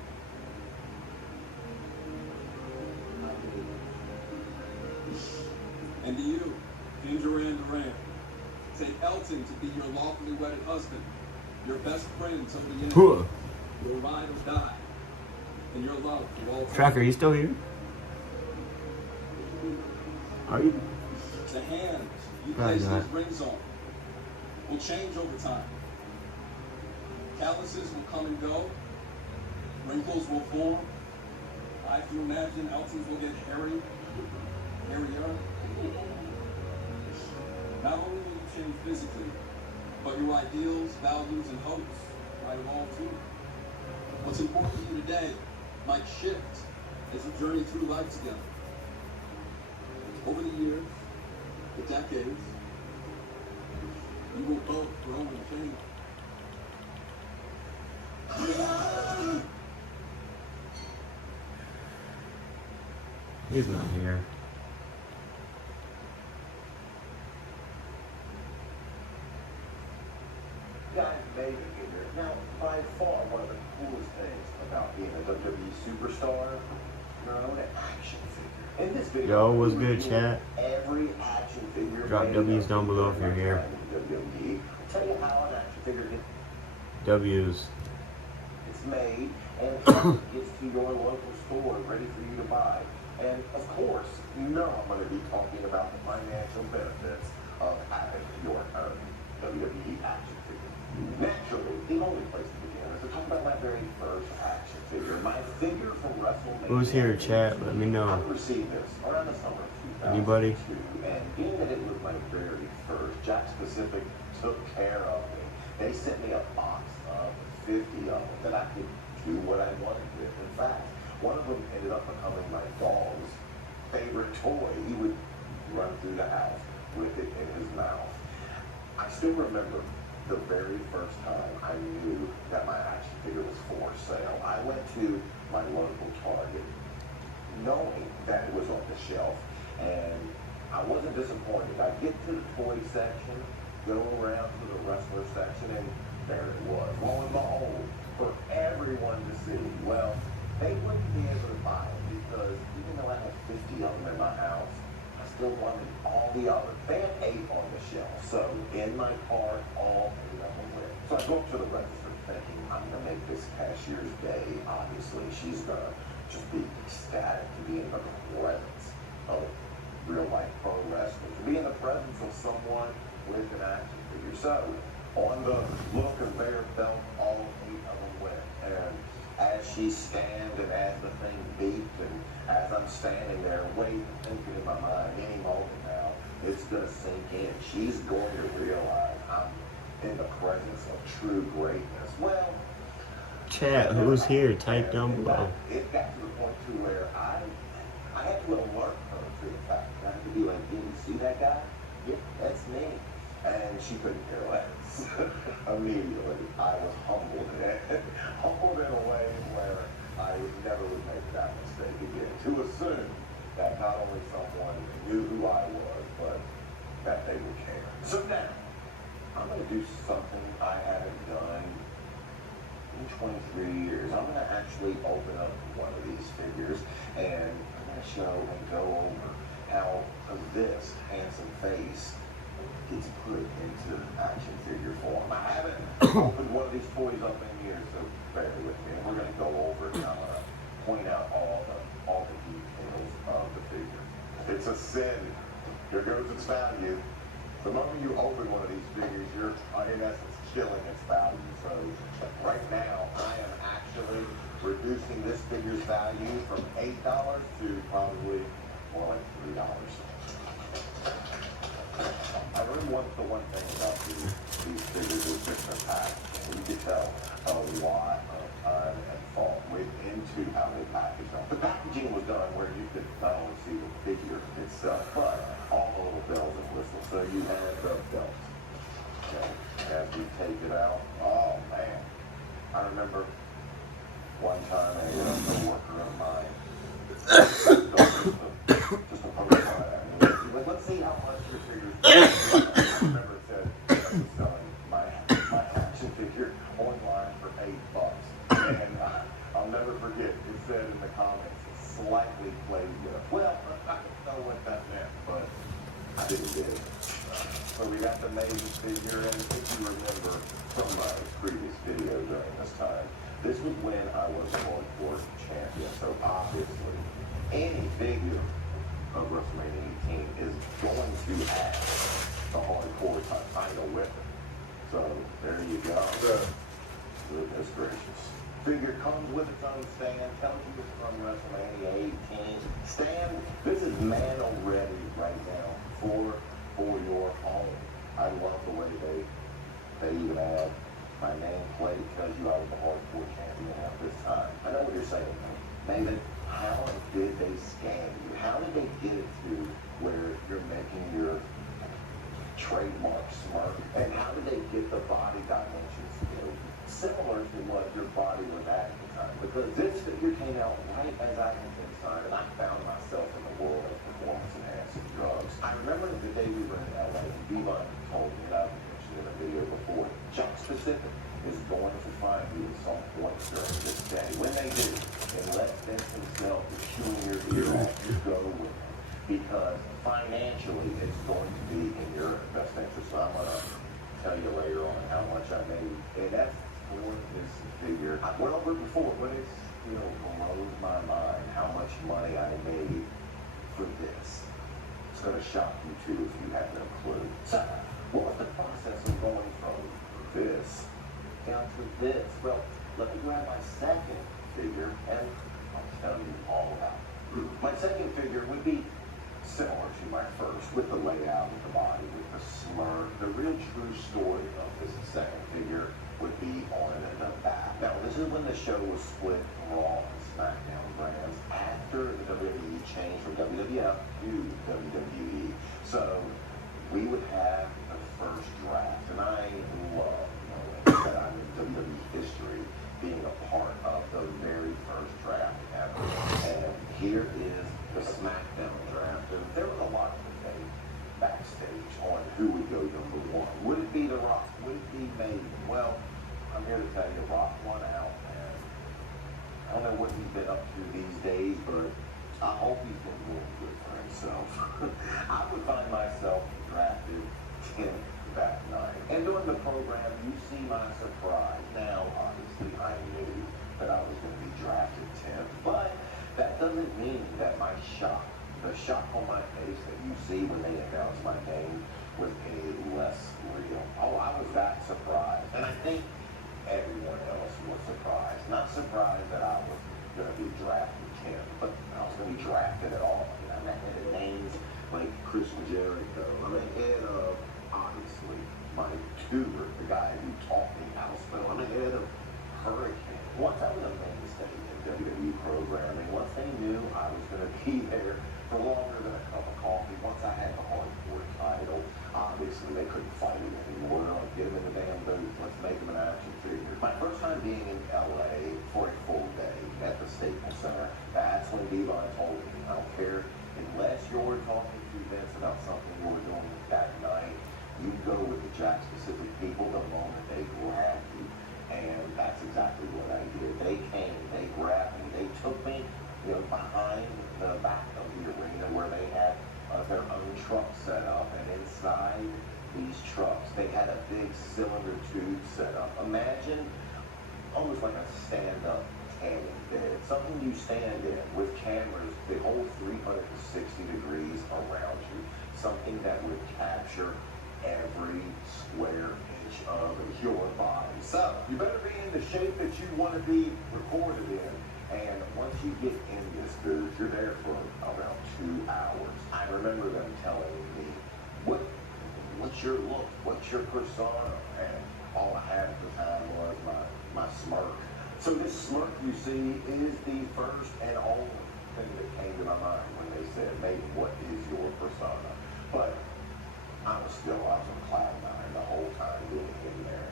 And to you, Ginger Ann Duran, take Elton to be your lawfully wedded husband, your best friend till the end, your ride or die, and your love for all Tracker, you still here? Are you? The hand you Probably place not. these rings on will change over time. Calluses will come and go. Wrinkles will form. I have to imagine Elton's will get hairier. Not only will you change physically, but your ideals, values, and hopes might evolve too. What's important to you today might shift as you journey through life together. Over the years, the decades, you will both grow and change. He's not here. Guys, David here. Now, by far, one of the coolest things about being a WWE superstar, your own action figure. In this video, Yo, what's we good, review chat? Every action figure. Drop made W's up down below if you're here. WWE. Tell you how an action figure W's. it's made and gets to your local store ready for you to buy. And of course, you know I'm going to be talking about the financial benefits of having your own WWE action figure. Naturally, the only place to begin is to talk about my very first action figure. My figure from WrestleMania. Who's here, chat? Let me know. I received this around the summer of 2002. Anybody? And being that it was my very first, Jack Specific took care of me. They sent me a box of 50 of them that I could do what I wanted with. In fact, one of them ended up becoming my dog's favorite toy. He would run through the house with it in his mouth. I still remember the very first time I knew that my action figure was for sale. I went to my local Target knowing that it was on the shelf, and I wasn't disappointed. I get to the toy section, go around to the wrestler section, and there it was, lo and behold, for everyone to see. Well, they wouldn't be able to buy it because even though I had 50 of them in my house, I still wanted all the others. They had 8 on the shelf. So in my cart, all 8 of them went. So I go up to the register thinking, I'm going to make this cashier's day. Obviously, she's going to just be ecstatic to be in the presence of real-life pro wrestling, to be in the presence of someone with an action figure. So on the little conveyor belt, all 8 of them went. And as she stands and as the thing beeps and as I'm standing there waiting, thinking in my mind, any moment now, it's going to sink in. She's going to realize I'm in the presence of true greatness. Well, Chat, who's here? Type down below. it got to the point to where I had to alert her to the fact. I had to be like, did you see that guy? Yeah, that's me. And she couldn't care less. Immediately, I was humbled in a way where I never would make that mistake again. To assume that not only someone knew who I was, but that they would care. So now, I'm going to do something I haven't done in 23 years. I'm going to actually open up one of these figures, and I'm going to show and go over how this handsome face gets put into action figure form. I haven't opened one of these toys up in years, so bear with me. And we're going to go over it, and I'm going to point out all the details of the figure. It's a sin. Here goes its value. The moment you open one of these figures, you're in essence killing its value. So right now, I am actually reducing this figure's value from $8 to probably more like $3. I remember the one thing about these figures is just the packaging. You could tell a lot of time and thought went into how they package them. The packaging was done where you could not only see the figure itself, but all the little bells and whistles. So you had the belt. Okay. As we take it out, oh man. I remember one time a coworker of mine just a post on it. Like, let's see how much your figure's worth. I remember it said I was selling my action figure online for $8. And I'll never forget, it said in the comments, slightly played with. Well, I didn't know what that meant, but I didn't get it. So we got the amazing figure, and if you remember from my previous video during this time, this was when I was on court champ. figure of WrestleMania 18 is going to have the hardcore title with it. So there you go. Goodness gracious. Figure comes with its own stand. Tells you it's from WrestleMania 18. Stand. This is manual ready right now for your home. I love the way they even have my nameplate. Tells you I was the hardcore champion at this time. I know what you're saying, David. How did they scam you? How did they get it to where you're making your trademark smirk? And how did they get the body dimensions, similar to what your body was at the time? Because this figure came out right as I was inside, and I found myself in the world of performance-enhancing drugs. I remember the day we were in LA, and Devon told me, and I've mentioned in a video before, Jump Specific is going to find you at some point during this day. When they do, unless Vince himself is chewing your ear off, you go with him. Because financially, it's going to be in your best interest. So I'm going to tell you later on how much I made. And that's for this figure. I went over it before, but it still blows my mind how much money I made for this. It's going to shock you too if you have no clue. So, what was the process of going from this down to this? Well, let me grab my second figure and I'll tell you all about it. My second figure would be similar to my first, with the layout of the body, with the smirk. The real true story of this second figure would be on the back. Now, this is when the show was split Raw and SmackDown brands after the WWE changed from WWF to WWE. So we would have the first draft, and I love knowing that I'm in WWE history, being a part of the very first draft ever. And here is the SmackDown draft. And there was a lot of debate backstage on who would go number one. Would it be The Rock? Would it be Maiden? Well, I'm here to tell you, Rock won out, and I don't know what he's been up to these days, but I hope he's been doing good for himself. I would find myself drafted 10th that night. And during the program, you see my surprise. Now, obviously, I knew that I was going to be drafted 10th, but that doesn't mean that my shock, the shock on my face that you see when they announce my name, was any less real. Oh, I was that surprised. And I think everyone else was surprised. Not surprised that I was going to be drafted 10th, but I was going to be drafted at all. I'm ahead of names like Chris Jericho. I'm ahead of, obviously, Mike Tudor, the guy who taught me how to spell. I'm ahead of Hurricane. Once I was a mainstay in WWE programming, once they knew I was going to be there for longer than a cup of coffee, once I had the hardcore title, obviously they couldn't fight it anymore. Get him in the damn booth. Let's make him an action figure. My first time being in LA for a full day at the Staples Center, that's when Devon told me, I don't care, unless you're talking to Vince about something you were doing that night, you go with the Jack Specific people the moment they grab you. And that's exactly what I did. They came, they grabbed me, they took me, behind the back of the arena where they had their own truck set up, and inside these trucks, they had a big cylinder tube set up. Imagine almost like a stand-up tanning bed, something you stand in with cameras that hold 360 degrees around you, something that would capture every square inch of your body. So, you better be in the shape that you want to be recorded in. And once you get in this booth, you're there for around 2 hours. I remember them telling me, what's your look? What's your persona? And all I had at the time was my smirk. So this smirk you see is the first and only thing that came to my mind when they said, "Maybe what is your persona?" But I was on cloud nine the whole time being in there.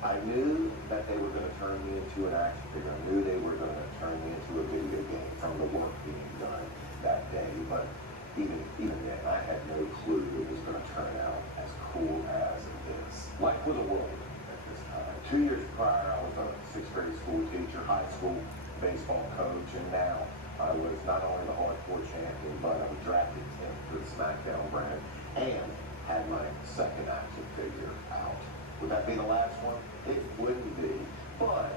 I knew that they were going to turn me into an action figure. I knew they were going to turn me into a video game from the work being done that day. But even then, I had no clue it was going to turn out as cool as this. Life was a whirlwind at this time. 2 years prior, I was a 6th grade school teacher, high school baseball coach, and now I was not only the hardcore champion, but I was drafted 10th to the SmackDown brand and had my second action figure out. Would that be the last one? It wouldn't be, but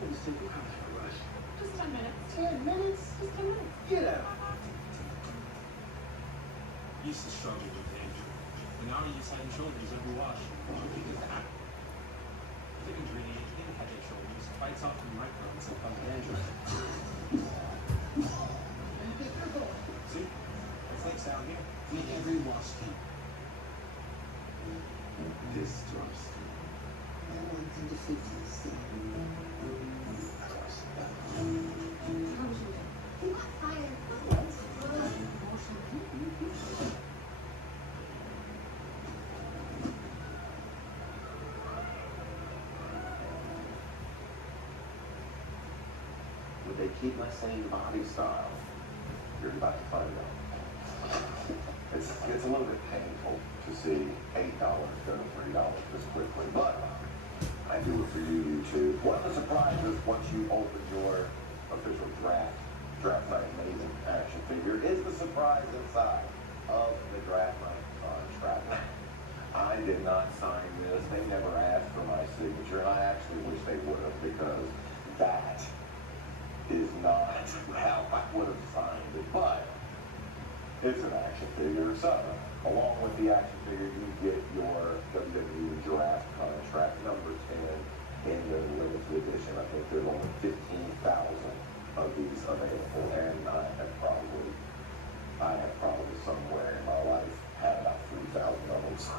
please take a comfort rush. Just 10 minutes. 10 minutes? Just 10 minutes. Get out. Used to struggle with Andrew, but now he just head and shoulders every wash. Because that. The ingredient in head and shoulders fights off the microbes that cause dandruff. See? That's like down here. Make every wash keep. Distrust. I want them to fix this thing. He got fired. Would they keep my same body style? You're about to find out. It's a little bit painful to see $8 go to $3 this quickly, but I do it for you, YouTube. One of the surprises once you open your official draft night amazing action figure is the surprise inside of the draft night contract. I did not sign this. They never asked for my signature, and I actually wish they would have, because that is not how I would have signed it, but it's an action figure. So, along with the action figure, you get your WWE Draft Contract number 10 in the limited edition. I think there's only 15,000 of these available, and I have probably somewhere in my life had about 3,000 of them. So,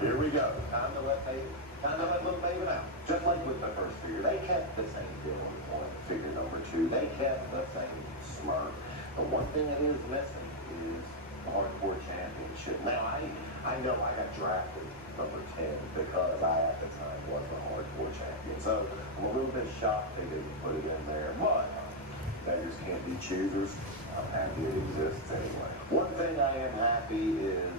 here we go. Time to let little baby out. Just like with the first figure, they kept the same deal on figure number 2. They kept the same smirk. The one thing that is missing is the Hardcore Championship. Now, I know I got drafted number 10 because I, at the time, was the Hardcore Champion. So, I'm a little bit shocked they didn't put it in there, but beggars can't be choosers. I'm happy it exists anyway. One thing I am happy is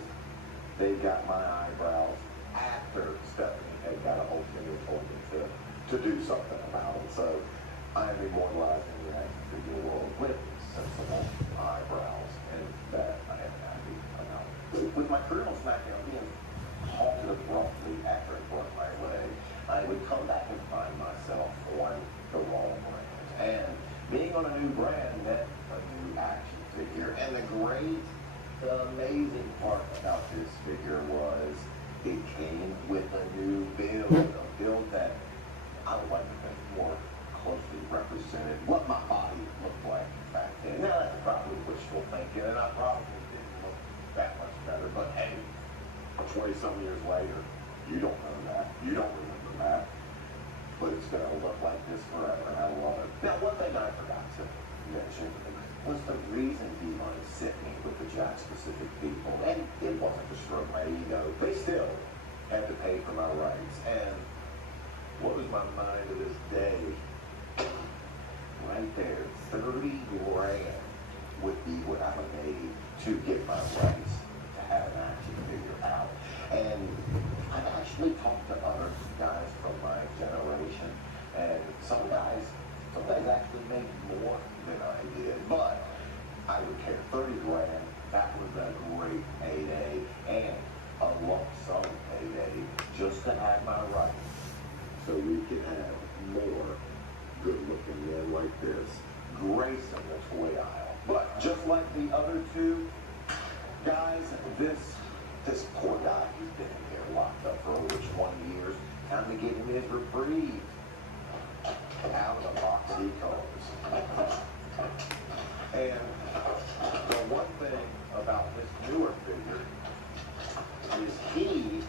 they got my eyebrows after Stephanie had got a hold of me and told me to do something about it. So, I am immortalizing the action figure world with sensible eyebrows, and that I am happy about. With my career on SmackDown being halted abruptly after it broke my leg, I would come back and find myself on the wrong brand. And being on a new brand meant a new action figure. And the amazing part about this figure was it came with a new build, a build that I would like to think more closely represented what my body looked like back then. Now, that's probably wishful thinking, and I probably didn't look that much better, but hey, 20-some years later, you don't know that. You don't remember that. But it's going to look like this forever, and I love it. Now, one thing I forgot to mention was the reason Devon sent me with the Jack-specific people, and it wasn't to stroke my ego. They still had to pay for my rights, and what was my mind to this day? Right there, 30 grand would be what I would need to get my rights to have an action figure out. And I've actually talked to other guys from my generation, and some guys actually make more than I did, but I would care. 30 grand, that was a great payday, and a lump sum payday just to have my rights, so we could have more good-looking men like this gracing the toy aisle. But just like the other two guys, this poor guy, he's been in here locked up for over 20 years. Time to get him his reprieve. Out of the box he comes. And the one thing about this newer figure is he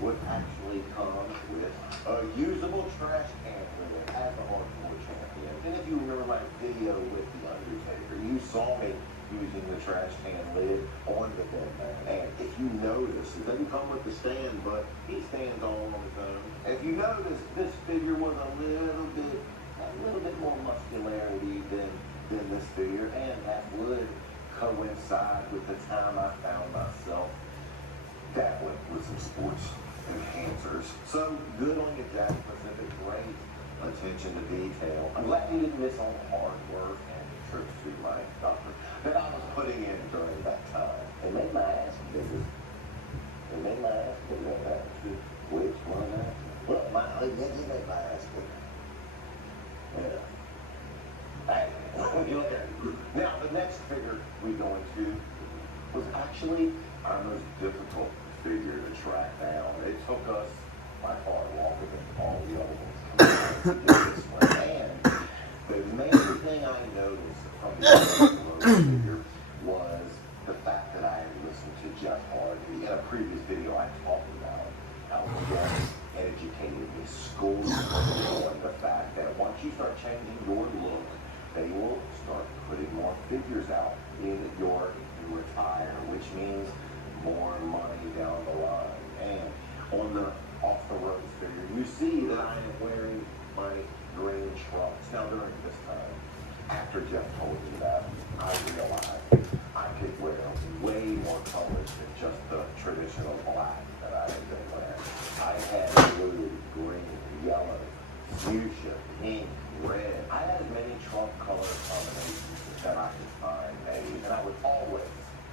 would actually come with a usable trash can lid as a Hardcore Champion. And if you remember my video with The Undertaker, you saw me using the trash can lid on the dead man. And if you notice, it doesn't come with the stand, but he stands all on his own. If you notice, this figure was a little bit more muscularity than this figure, and that would coincide with the time I found myself dabbling with some sports enhancers. So good on you, Jack Pacific. Great attention to detail. I'm glad you didn't miss all the hard work and the trips to my doctor that I was putting in during that time. They made my ass bigger. They made my ass bigger. That was which one? Well, they made my ass bigger. Yeah. actually our most difficult figure to track down. It took us by far longer than all the other ones to get this one. And the major thing I noticed from the other figure was the fact that I had listened to Jeff Hardy. In a previous video, I talked about how Jeff educated me, schooled me on the fact that once you start changing your look, they will start putting more figures out in your retire, which means more money down the line. And on the off the road figure, you see that I am wearing my green trunks. Now during this time, after Jeff told me that, I realized I could wear way more colors than just the traditional black that I had been wearing. I had blue, green, yellow, fuchsia, pink, red. I had as many trunk color combinations that I could find made, and I would always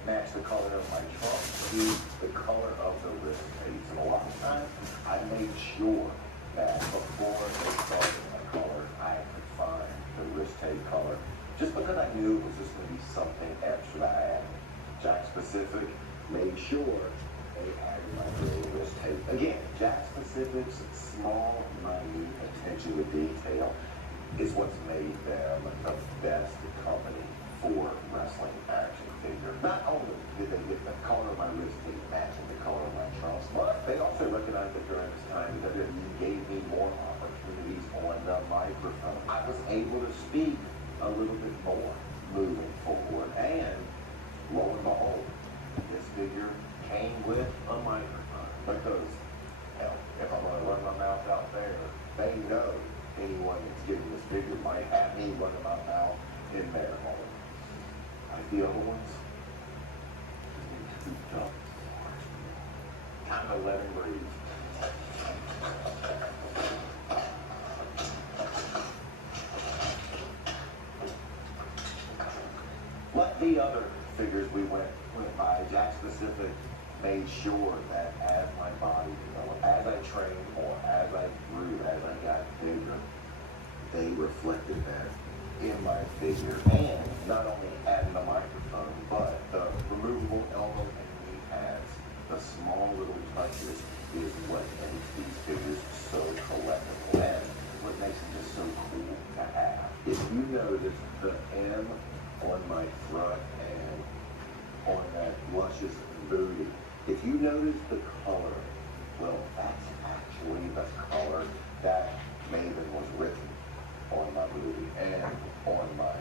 match the color of my trunk to the color of the wrist tapes. And a lot of times, I made sure that before they started my color, I could find the wrist tape color, just because I knew it was just going to be something extra that I added. Jack Specific made sure they added my green wrist tape. Again, Jack Specific's small, minute attention to detail is what's made them the best company for wrestling action figures. Not only did they get the color of my wrist tape matching the color of my trunks, but they also recognized that during this time WWE gave me more opportunities on the microphone. I was able to speak a little bit more moving forward, and lo and behold, this figure came with a microphone. Because, hell, if I'm going to run my mouth out there, they know anyone that's getting this figure might have me running my mouth in their home. Like the other ones, just need cooped up. Time to let him breathe. Like the other figures we went by, Jack Specific made sure that as my body developed, as I trained more, as I grew, as I got bigger, they reflected that in my figure. And not only adding the microphone, but the removable elbow and knee pads, the small little touches is what makes these figures so collectible and what makes them just so cool to have. If you notice the M on my front and on that luscious booty, if you notice the color, well, that's actually the color that Maven was written on my booty and on my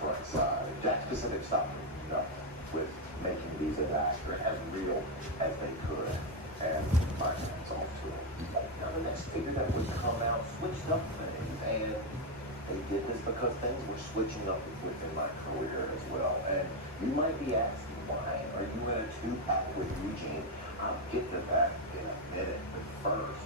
front side. Jack Specific stopped nothing with making these as accurate, as real as they could, and my hands off to it. Now the next figure that would come out switched up things, and they did this because things were switching up within my career as well. And you might be asking, why are you in a two-pack with Eugene? I'll get to that in a minute, but first,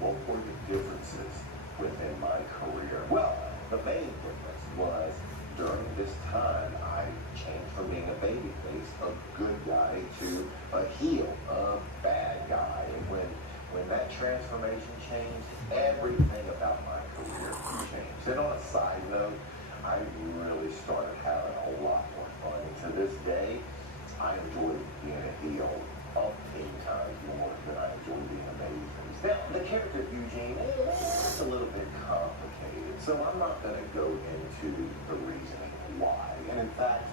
what were the differences within my career? Well, the main difference was during this time, I changed from being a babyface, a good guy, to a heel, a bad guy. And when that transformation changed, everything about my career changed. And on a side note, I really started having a lot more fun. And to this day, I enjoy being a heel up 10 times more than I enjoy being a babyface. Now, the character of Eugene is a little bit complicated, so I'm not going to go into the reasoning why. And in fact,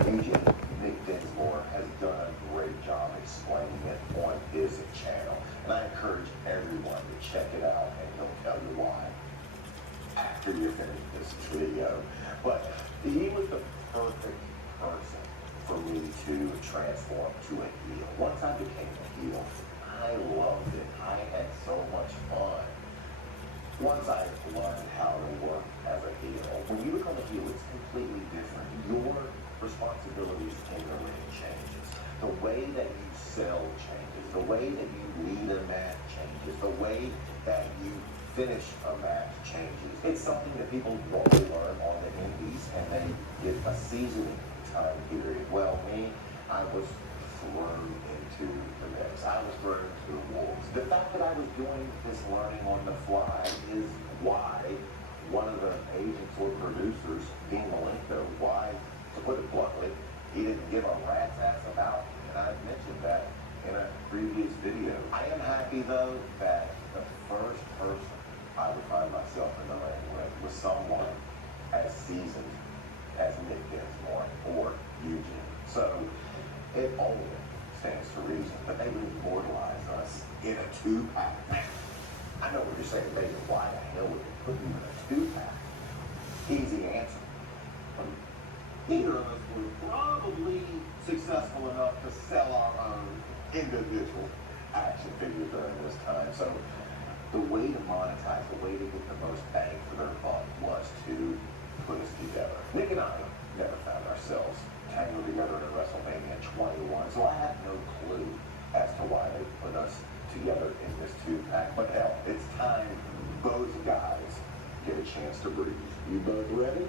Eugene Nick Dinsmore has done a great job explaining it on his channel. And I encourage everyone to check it out, and he'll tell you why after you finish this video. But he was the perfect person for me to transform to a heel. Once I became a heel, I loved it. I had so much fun. Once I learned how to work as a heel, when you become a heel, it's completely different. Your responsibilities in the ring changes. The way that you sell changes. The way that you lead a match changes. The way that you finish a match changes. It's something that people normally learn on the indies, and they get a seasoning time period. Well, me, I was thrown into the mix. I was thrown into the wolves. The fact that I was doing this learning on the fly is why one of the agents or producers, Dean Malenko, why, to put it bluntly, he didn't give a rat's ass about me and I've mentioned that in a previous video. I am happy though that the first person I would find myself in the ring with was someone as seasoned as Nick Dinsmore or Eugene. So it only stands to reason that they would immortalize us in a 2-pack. I know what you're saying, Megan, why the hell would they put you in a 2-pack? Easy answer. Neither of us were probably successful enough to sell our own individual action figures during this time. So the way to monetize, the way to get the most bang for their buck was to put us together. Nick and I never found ourselves tangled together in WrestleMania 21, so I have no clue as to why they put us together in this 2-pack. But hell, it's time both guys get a chance to breathe. You both ready?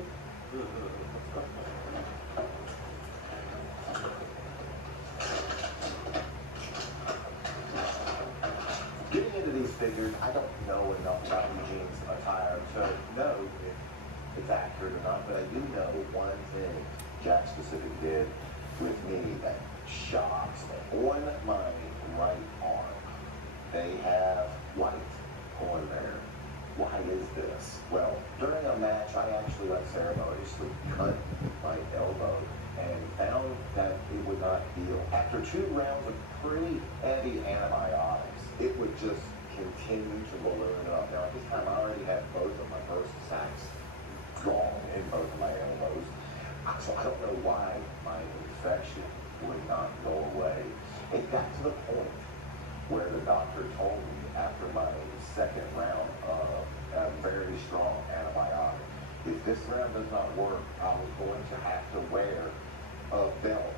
Getting into these figures, I don't know enough about Eugene's attire to know if it's accurate or not, but I do know one thing Jack Specific did with me that shocks me. On my right arm, they have white on there. Why is this? Well, during a match, I actually unceremoniously cut my elbow and found that it would not heal. After 2 rounds of pretty heavy antibiotics, it would just continue to balloon up. Now, at this time, I already had both of my burst sacks gone in both of my elbows. So I don't know why my infection would not go away. It got to the point where the doctor told me after my 2nd round of a very strong antibiotic, if this round does not work, I was going to have to wear a belt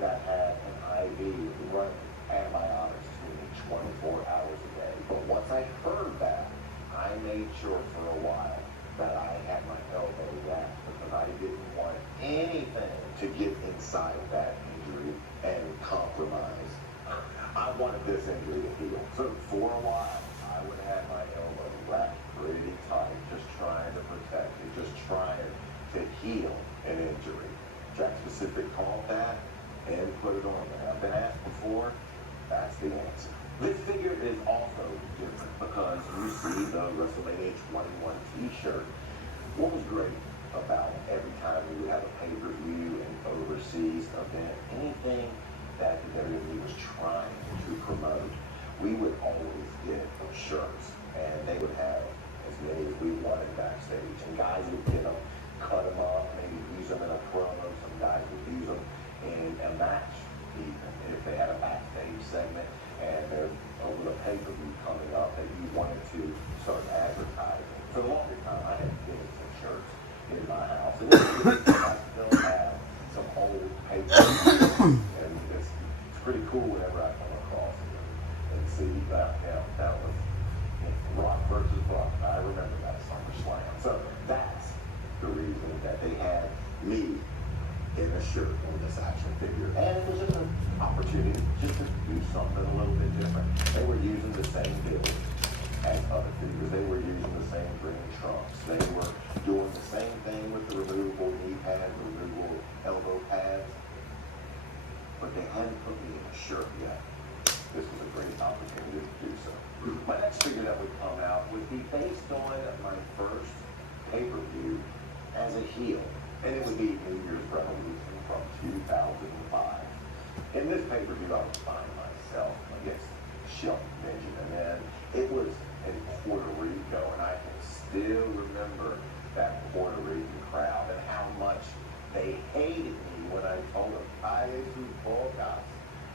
that had an IV running antibiotics to me 24 hours a day. But once I heard that, I made sure for a while that I had my elbow wrapped because I didn't want anything to get inside that injury and compromise. I wanted this injury to heal. So for a while, I would have my elbow wrapped pretty tight, just trying to protect it, just trying to heal an injury. Jack Specific called that and put it on there. I've been asked before, that's the answer. This figure is also different because you see the WrestleMania 21 t-shirt. What was great about it, every time we would have a pay-per-view, an overseas event, anything that the WWE was trying to promote, we would always get shirts, and they would have as many as we wanted backstage. And guys would get them, cut them up, maybe use them in a promo. Some guys would use them in a match, even if they had a backstage segment and they're over the pay-per-view coming up that you wanted to start advertising. For the longest time, I had given some shirts in my house, and I still have some old pay-per-views, and it's pretty cool whenever I come across it and see that. That was Rock versus Rock. I remember that SummerSlam. So that's the reason that they had me in a shirt on this action figure. And it was just an opportunity just to do something a little bit different. They were using the same build as other figures. They were using the same green trunks. They were doing the same thing with the removable knee pads, removable elbow pads. But they hadn't put me in a shirt yet. This was a great opportunity to do so. My next figure that would come out would be based on my first pay-per-view as a heel. And it would be New Year's Revolution from 2005. In this pay-per-view, I would find myself against Shelton Benjamin. And it was in Puerto Rico, and I can still remember that Puerto Rican crowd and how much they hated me when I told them, I is who Paul got.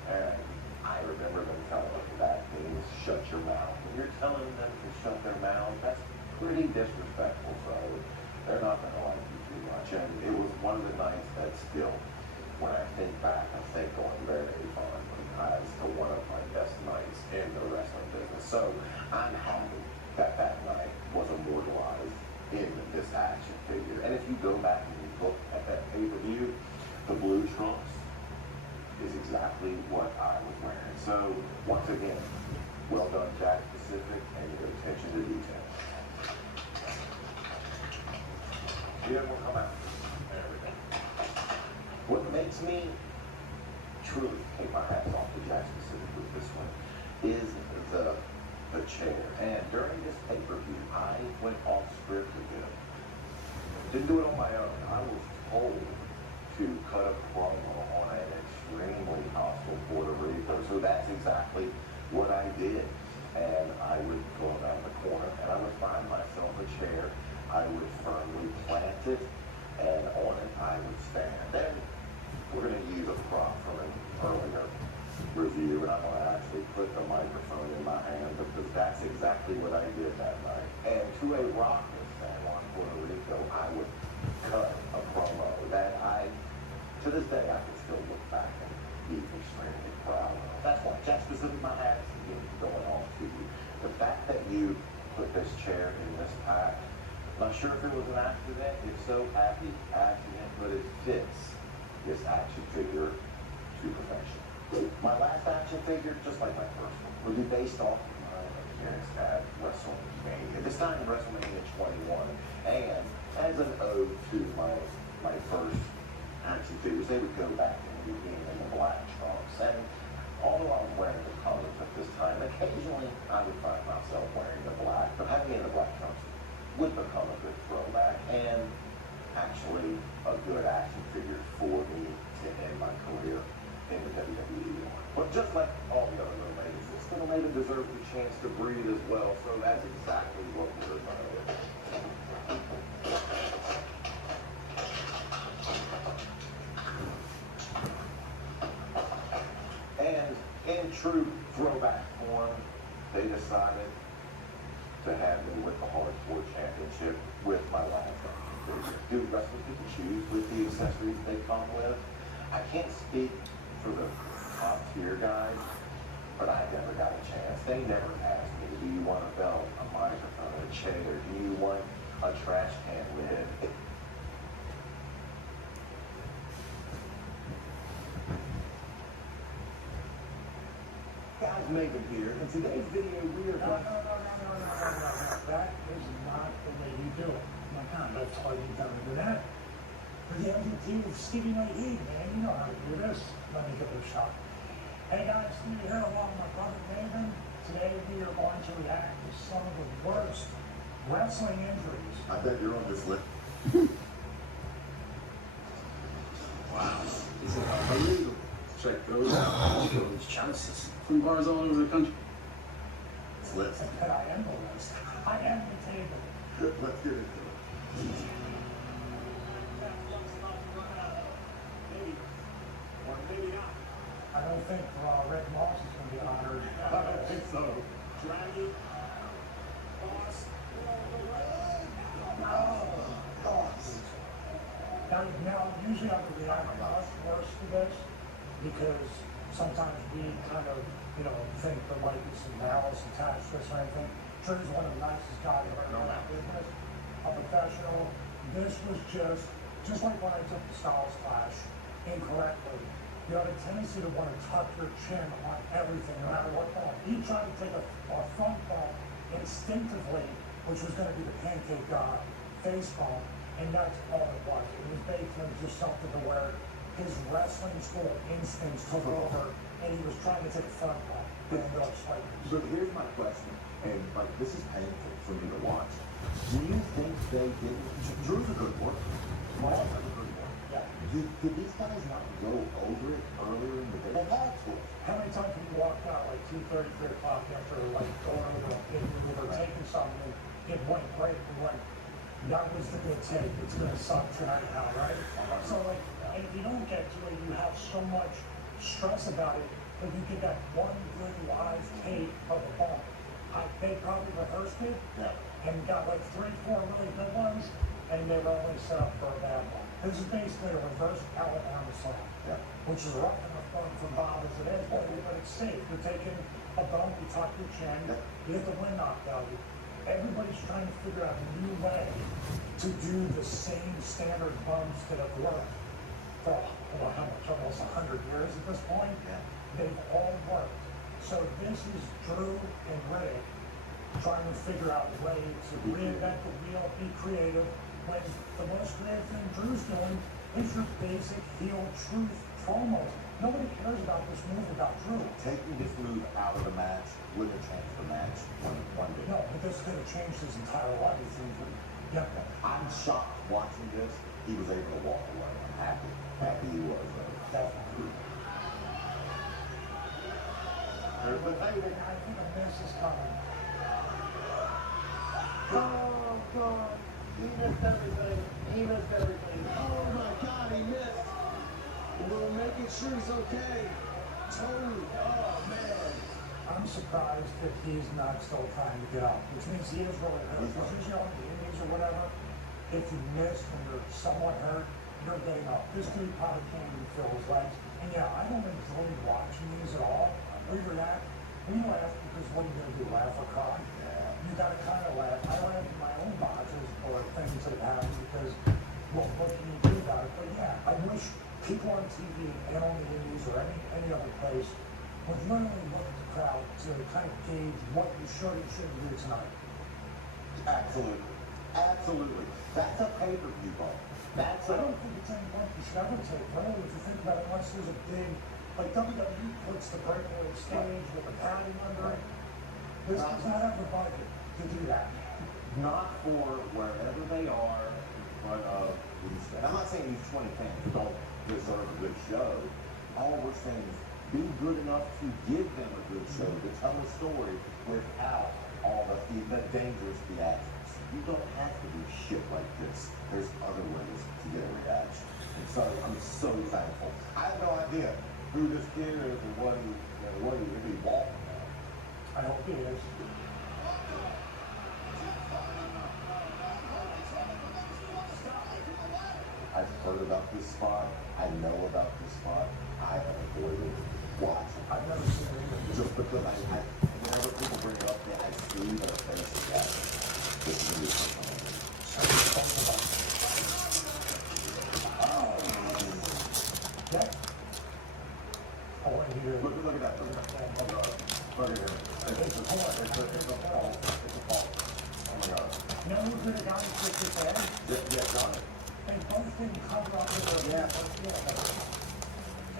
And I remember them telling me that means shut your mouth. When you're telling them to shut their mouth, that's pretty disrespectful, so they're not going to like you too much. And it was one of the nights that still, when I think back, I think going very, very fondly as to one of my best nights in the wrestling business. So I'm happy that that night was immortalized in this action figure. And if you go back and you look at that pay-per-view, the blue trunks is exactly what I was wearing. So once again, well done, Jack Pacific, and your attention to detail. The other one come out. There we go. What makes me truly take my hats off to Jack Pacific with this one is the chair. And during this pay-per-view, I went off script again. Didn't do it on my own. I was told to cut a promo on an extremely hostile Puerto Rico. So that's exactly what I did. And I would go around the corner and I would find myself a chair. I would firmly plant it, and on it I would stand. Then we're going to use a prop from an earlier review, and I'm going to actually put the microphone in my hand because that's exactly what I did that night. And to a rockless San Juan, Puerto Rico, I would cut a promo that to this day, I can still look back and be extremely proud of. That's why Jack Pacific, my hat is going off to you. The fact that you put this chair in this pack, not sure if it was an accident. If so, happy accident, but it fits this action figure to perfection. My last action figure, just like my first one, would be based off of my appearance at WrestleMania. This time WrestleMania 21, and as an ode to my first action figures, they would go back and being in the black trunks. And although I was wearing the colors at this time, occasionally I would find myself wearing the black, but having in the black trunks would become a good throwback and actually a good action figure for me to end my career in the WWE. But just like all the other little ladies, this little maiden deserves a chance to breathe as well, so that's exactly what we're going to do. And in true throwback form, they decided to have me with the Hardcore Championship with my last figure. Do wrestlers get to choose with the accessories they come with? I can't speak for the top tier guys, but I never got a chance. They never asked me, do you want a belt, a microphone, a chair? Do you want a trash can lid? Guys, Megan here. In today's video, we are going... No. That is not the way you do it. My God, I've taught you how to do that. For the MVP with Stevie Ray Heat, man, you know how to do this. Let me give it a shot. Hey guys, Stevie here along with my brother Nathan. Today we are going to react to some of the worst wrestling injuries. I bet you're on this list. Wow. Is it unbelievable? Check those out. Those chances from bars all over the country. It's list. I am the list. I am the table. Let's get into it. Or maybe not. I don't think Red Moss is going to be honored. I don't think so. Dragon, Boss, Now, usually I would react much worse to this because sometimes we kind of, think there might be some malice attached to this or anything. Drew's one of the nicest guys I've ever known in business, a professional. This was just like when I took the Styles Clash incorrectly. You have a tendency to want to tuck your chin on everything, no matter what ball. He tried to take a front ball instinctively, which was going to be the pancake face ball, and that's all it was. It was basically just something to where his wrestling school instincts took over, and he was trying to take a front ball and ended up spiking. But here's my question, and this is painful for me to watch. Do you think they didn't? Drew's a good worker. Miles is a good worker. Yeah. Did these guys not go over it earlier in the day? They had to. How many times have you walked out like 2:30, 3 o'clock after going over or taking something, it went great, and that was the good take, it's gonna suck tonight now, right? So and if you don't get to it, you have so much stress about it, but you get that one good live tape of the bump. They probably rehearsed it and got 3, 4 really good ones, and they were only set up for a bad one. This is basically a reverse Alabama song, which is rough enough fun for Bob as it is, but it's safe. You're taking a bump, you tuck your chin, you get the wind knocked out of you. Everybody's trying to figure out a new way to do the same standard bumps that have worked for, how much, almost 100 years at this point? They've all worked. So this is Drew and Riddick trying to figure out a way to reinvent the wheel, be creative, when the most creative thing Drew's doing is your basic heel truth promos. Nobody cares about this move about Drew. Taking this move out of the match wouldn't have changed the match one bit. No, but this could have changed his entire life. Yep. I'm shocked watching this. He was able to walk away. I'm happy. Happy he was. Definitely. There's the table. I think a miss is coming. Oh, God. He missed everything. He missed everything. Oh my God, he missed. We're making sure he's okay. Totally. Oh man. I'm surprised that he's not still trying to get up, which means he is really hurt. Because usually on the Indies or whatever, if you miss and you're somewhat hurt, you're getting up. This dude probably can't even feel his legs. And yeah, I don't enjoy watching these at all. We react. We laugh because what are you going to do, laugh or cry? You got to kind of laugh. I laugh at my own botches or things that happen because, well, what can you do about it? But yeah, I wish people on TV and on the Indies or any other place would literally look at the crowd to kind of gauge what you should and shouldn't do tonight. Absolutely. Absolutely. That's a pay-per-view ball. That's I don't think it's anyone you should ever take, really, if you think about it, unless there's a big, like WWE puts the breakaway stage with the padding under it. This does not have the budget to do that. not for wherever they are in front of these. And I'm not saying these 20 fans don't deserve a good show. All we're saying is be good enough to give them a good show, to tell a story without all the dangerous theatrics. You don't have to do shit like this. There's other ways to get a reaction. And so I'm so thankful. I have no idea who this kid is and what if he walking now. I hope he is. I've heard about this spot. I know about this spot. I have avoided watching. I've never seen it either. Just because whenever people bring it up, I see their faces at it. This is going to be something. Oh, and here. Look at that. Look at that. Look at here. It's a fall. It's a fall. It's a fall. Oh my God. You know who could have gotten kicked his head? Yeah, John. They both didn't cover up with their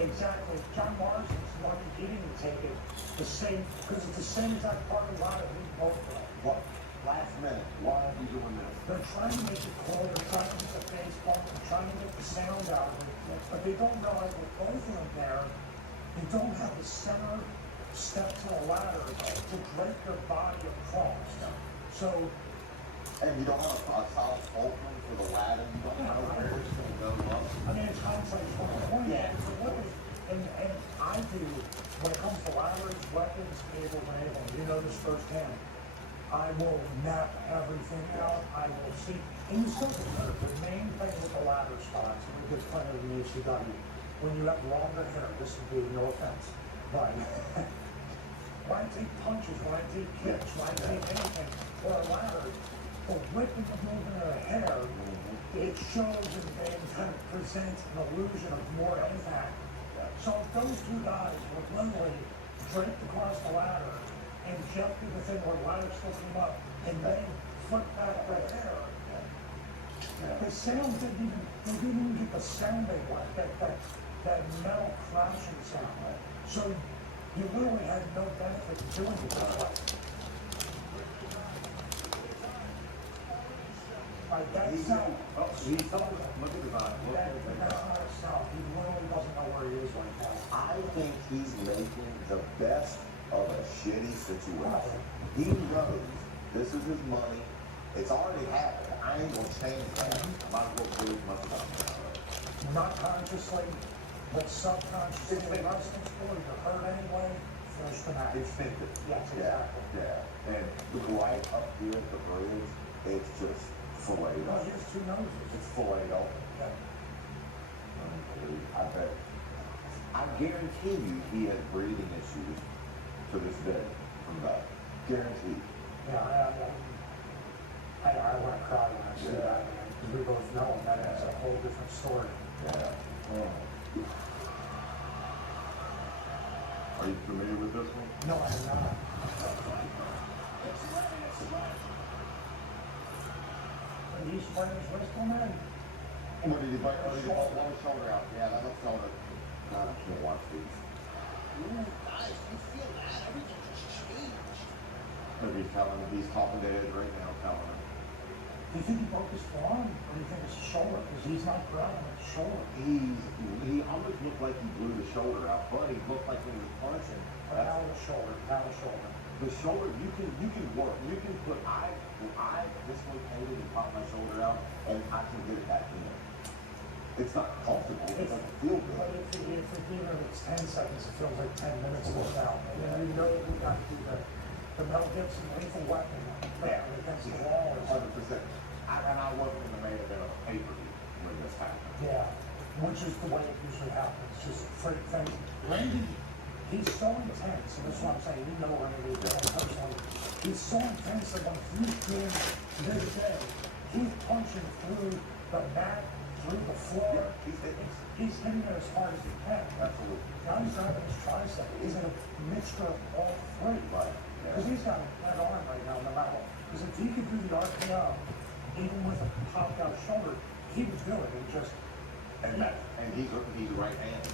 Exactly. John Morrison's lucky he didn't take it. The same, because it's the same exact part of the line we both play. What? Last minute. Why are we doing this? They're trying to make it cool. They're trying to get the face bump. They're trying to get the sound out of it. But they don't realize with both of them there, they don't have the center step to a ladder to break their body across. So, and you don't have a solid fulcrum for the ladder. You don't know where it's going to go up. I mean, it's hindsight 2020. Yeah. And I do, when it comes to ladders, weapons, cables, and anything, you know this firsthand. I will map everything out. I will see. And you still can hurt. The main thing with the ladder spots, and we just played it in the HCW, when you have longer hair, this would be no offense, but why take punches, why take kicks, why take anything, or a ladder, for whipping the movement of the hair, it shows and kind of presents an illusion of more impact. So if those two guys were literally draped across the ladder, and Jeff did the thing where the ladder still came up, and they flipped back their hair, the sound they didn't even get the sound they wanted, that metal crashing sound. So you literally had no benefit in doing it that way. That's sound. Oh, he's something. Look at his eye. Look at his eye. That's not a sound. He literally doesn't know where he is right now. I think he's making the best of a shitty situation. He knows this is his money. It's already happened. I ain't gonna change that. I might as well do as much as I can. Not consciously, but subconsciously. In the wrestling sport, you're hurt anyway. Finish the match. Instinctive. Yes, exactly. Yeah. And right up here at the bridge, it's just filleted No, up. he has two noses. It's filleted up. Yeah. I bet. I guarantee you he has breathing issues to this day from that. Guaranteed. Yeah, I want to cry when I see that, man. Because we both know that it's a whole different story. Yeah. Are you familiar with this one? No, I'm not. And he's playing his wrist on that? What did he bite? Oh, did he bite one shoulder out? Yeah, that left shoulder. God, I can't watch these. Ooh, guys, you feel that? Everything just changed. He's talking to Ed right now, telling him. Do you think he broke his forearm, or do you think it's his shoulder? Because he's not grabbing at the shoulder. He almost looked like he blew the shoulder out, but he looked like when he was punching. How the shoulder? The shoulder, you can work. You can put, I dislocated and popped my shoulder out, and I can get it back in. It's not comfortable. It doesn't feel good. But if even if it's 10 seconds, it feels like 10 minutes to get out. And then you know we got to do the Mel Gibson lethal weapon there against the wall. 100%. And I wasn't in the main event of a pay-per-view when this happened. Yeah, which is the way it usually happens. Just for things. Randy, he's so intense, and that's what I'm saying. You know Randy personally. He's so intense that when he's doing this day, he's punching through the mat, through the floor. He's hitting it as hard as he can. Absolutely. Now he's grabbing his tricep. He's in a mixture of all three. Right. Because he's got that arm right now, no matter what. Because if he could do the RKO, even with a popped out shoulder, he would do it. And he's right-handed.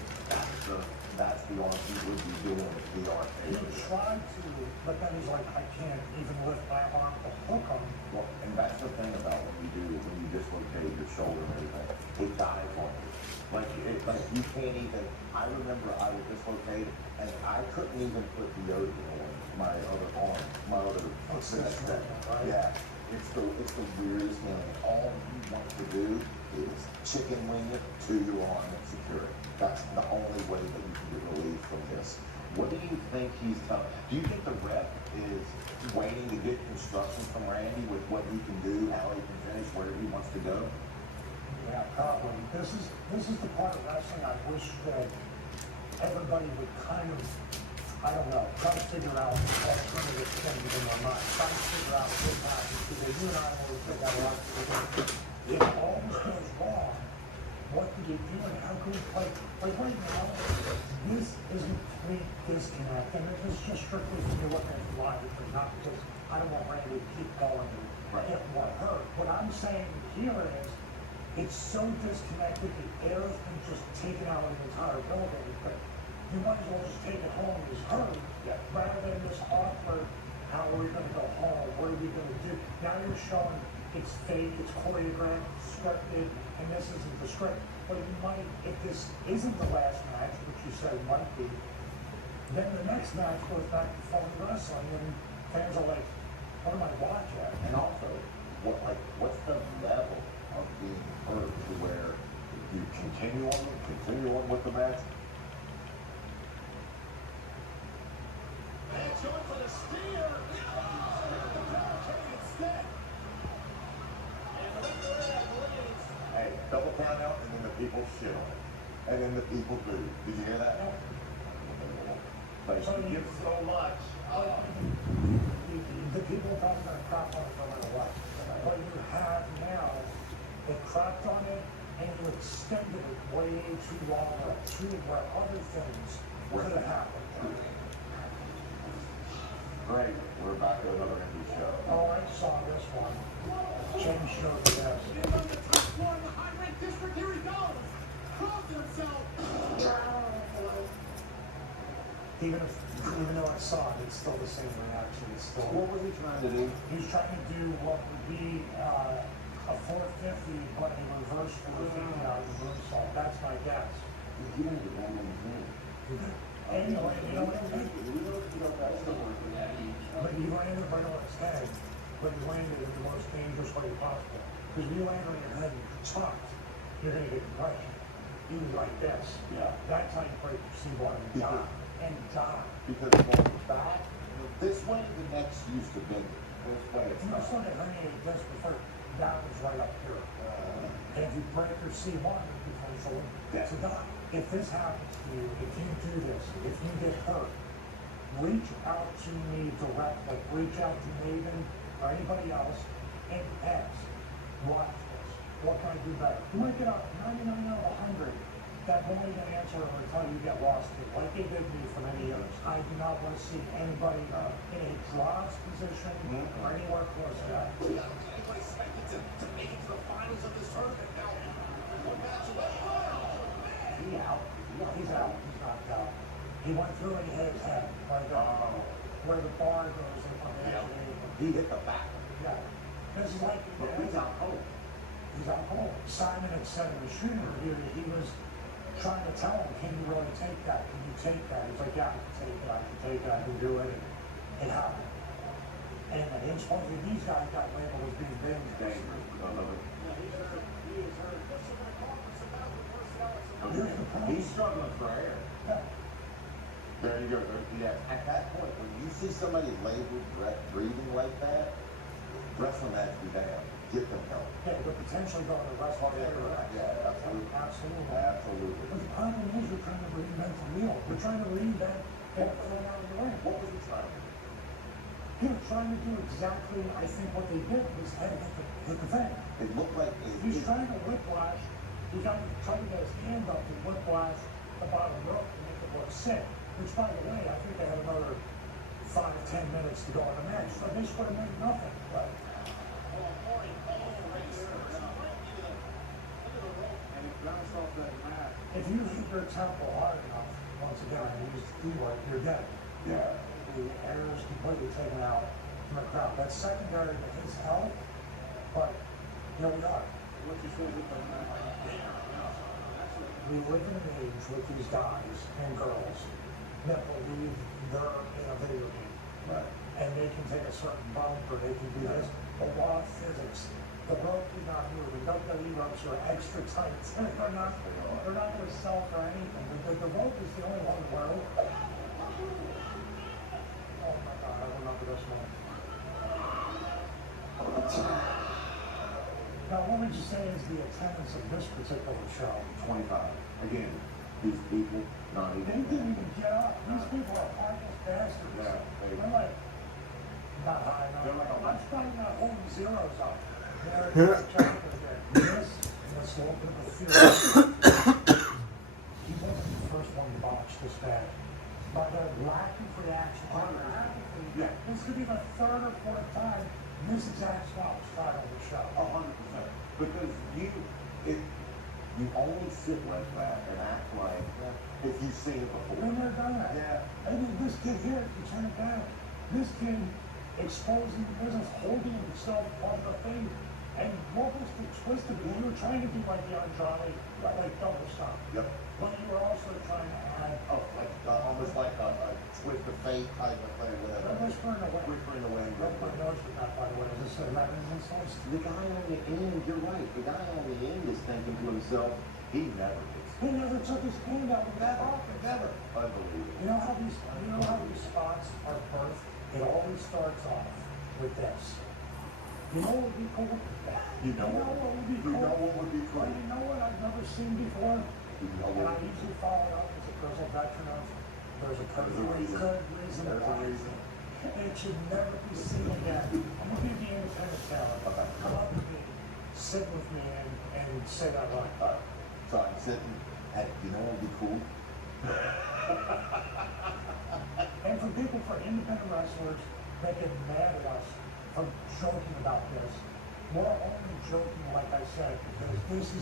That's the arm he would be doing the RKO. He tried to, but then he's like, I can't even lift my arm to hook him. Well, and that's the thing about when you dislocate your shoulder and everything, it dies on you. Like you can't even, I remember I was dislocated and I couldn't even put deodorant on my other arm, my other, yeah. It's the weirdest feeling. All you want to do is chicken wing it to your arm and secure it. That's the only way that you can get relief from this. What do you think he's telling? Do you think the rep is waiting to get instructions from Randy with what he can do, how he can finish, where he wants to go? Yeah, probably. This is the part of wrestling I wish that everybody would kind of, I don't know, try to figure out alternative things in their mind. Try to figure out what happens. Because you and I always think that a lot. If all this goes wrong, what do you do and how can we play? Like right now, this is a complete disconnect. And this is just strictly from you looking at it logically, not because I don't want Randy to keep going and get more hurt. What I'm saying here is, it's so disconnected, the air has been just taken out of the entire building, but you might as well just take it home as hurt, rather than this awkward, how are we gonna go home, what are we gonna do? Now you're showing it's fake, it's choreographed, scripted, and this isn't the script. But you might, if this isn't the last match, which you said might be, then the next match goes back to phone wrestling, and fans are like, what am I watching? And also, what's the level of being hurt to where you continue on with the match? And it's going for the spear. Hey, double count out, and then the people shit on it. And then the people boo. Did you hear that? Like, So you give so much. The people are probably going to crap on it no matter what. But you have now, they crapped on it, and you extended it way too long, to where other things could have happened. Great, we're back to another indie show. Oh, I saw this one. James showed this. Here on the top floor of the high-ranked district, here he goes. Crossing himself. Even though I saw it, it's still the same reaction. It's still. What was he trying to do? He was trying to do what would be a 450, but a reverse 450 out of the moonsault. That's my guess. He didn't get that many things. Anyway, you know what I mean? But he landed right on his head, but he landed in the most dangerous way possible. Because if you land on your head and you're tucked, you're going to get concussion. Even like this. Yeah. That's how you break your C1 and die. And die. Because going back, this way the neck's used to bend. This way it's You know, not. something herniated disc before, that was right up here. And if you break your C1, you potentially to die. If this happens to you, if you do this, if you get hurt, reach out to me directly, reach out to Maven or anybody else and ask, watch this. What can I do better? You might get a 99 out of 100 that won't even answer or tell you get lost to, like they did me for many years. I do not want to see anybody in a draws position or anywhere close to that. Anybody expected to make it to the finals of this tournament? Now, one match away. He's out. He's out. He went through and he hit his head, like where the bar goes in the He hit the back. Yeah. This is like, But he's out cold. he's on hold. Simon had said in the shooting review that he was trying to tell him, can you really take that? Can you take that? He's like, yeah, I can take it, I can take it, I can do it. And it happened. And then supposedly these guys got labeled as being dangerous. He's struggling for air. Yeah. There you go. Yeah. At that point, when you see somebody labeled breathing like that, wrestle match be down. Get them help. Yeah, but potentially go to the wrestling. Yeah, absolutely. Absolutely. Absolutely. But the problem is we're trying to reinvent the wheel. We're trying to reinvent that thrown out of the ring. What was he trying to do? He was trying to do exactly, I think, what they did was hit the thing. It looked like He's trying to whiplash. He's trying to get his hand up to whiplash the bottom rope to make it look sick. Which, by the way, I think they had another 5-10 minutes to go in the match. So this would have made nothing. But if you hit your temple hard enough, once again, I use the E word, you're dead. Yeah. The air is completely taken out from the crowd. That's secondary to his health, but here we are. We live in an age with these guys and girls that believe they're in a video game. Right. And they can take a certain bump or they can do this. But law of physics, the rope is not moving. WWE ropes are extra tight. They're not going to sell for anything. The rope is the only one where. Oh my God, I remember this one. Now, what would you say is the attendance of this particular show? 25. Again, these people, not even. They didn't even get up. These people are heartless bastards. Yeah, They're like, not high enough. They're like, I'm trying not holding zeros up. They're chocolate there. This will open up a fear. He wasn't the first one to botch this bad. By the lack of reaction. Yeah. This could be the third or fourth time this exact spot was tried on the show. 100%. Because you only sit like that and act like if you've seen it before. Been there, done that. Yeah. I mean, this kid here, you turn it down. This kid exposing the business, holding himself on the thing. And what was the twist of it? You were trying to do like the Andrade, like double stop. Yep. But you were also trying to add. Oh, like almost like a twist of fate type of thing. They're whispering away. Whispering away. My notes with that, by the way. This is The guy on the end, you're right. The guy on the end is thinking to himself, he never gets. He never took his hand out with that offense. Never. Unbelievable. You know how these spots are birthed? It always starts off with this. You know what would be cool? You know what would be cool? You know what would be cool? You know what I've never seen before? And I usually follow it up as a grizzled veteran of there's a good reason. There's a reason. It should never be seen again. I'm gonna give the independent talent. Come up with me, sit with me, and say that line. So I'm sitting at, you know what would be cool? And for people, for independent wrestlers that get mad at us for joking about this, we're only joking, like I said, because this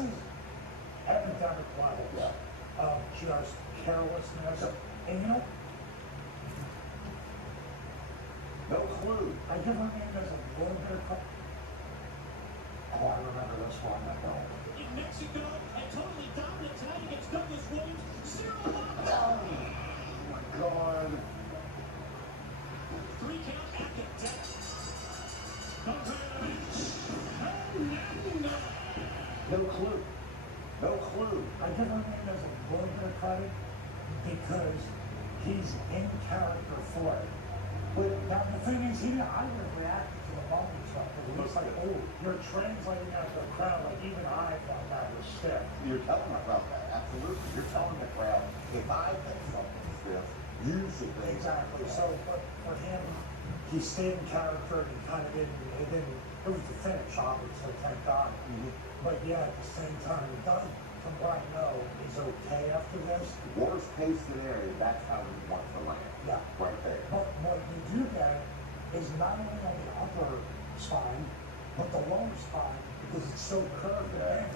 is epidemic levels of just carelessness. And you know, no clue. I give her name as a little bit of. Oh, I remember this one. I know. In Mexico, and totally dominant tonight against Douglas Williams. 0-1. Oh my God. 3 count at the deck. No clue. No clue. I give her name as a little bit of credit because he's in character for it. But now the thing is, I would have reacted to the bump and stuff because it's like, oh, you're translating that to the crowd. Like even I thought that was stiff. You're telling the crowd that, absolutely. You're telling the crowd, if I think something is stiff, you should think. Exactly. So, but for him, he stayed in character and he kind of it was the finish, obviously, thank God. But yeah, at the same time, Doug, from what I know, is okay after this. Worst case scenario, that's how we want to land. Yeah. Right there. But what you do get is not only on the upper spine, but the lower spine, because it's so curved. Yeah.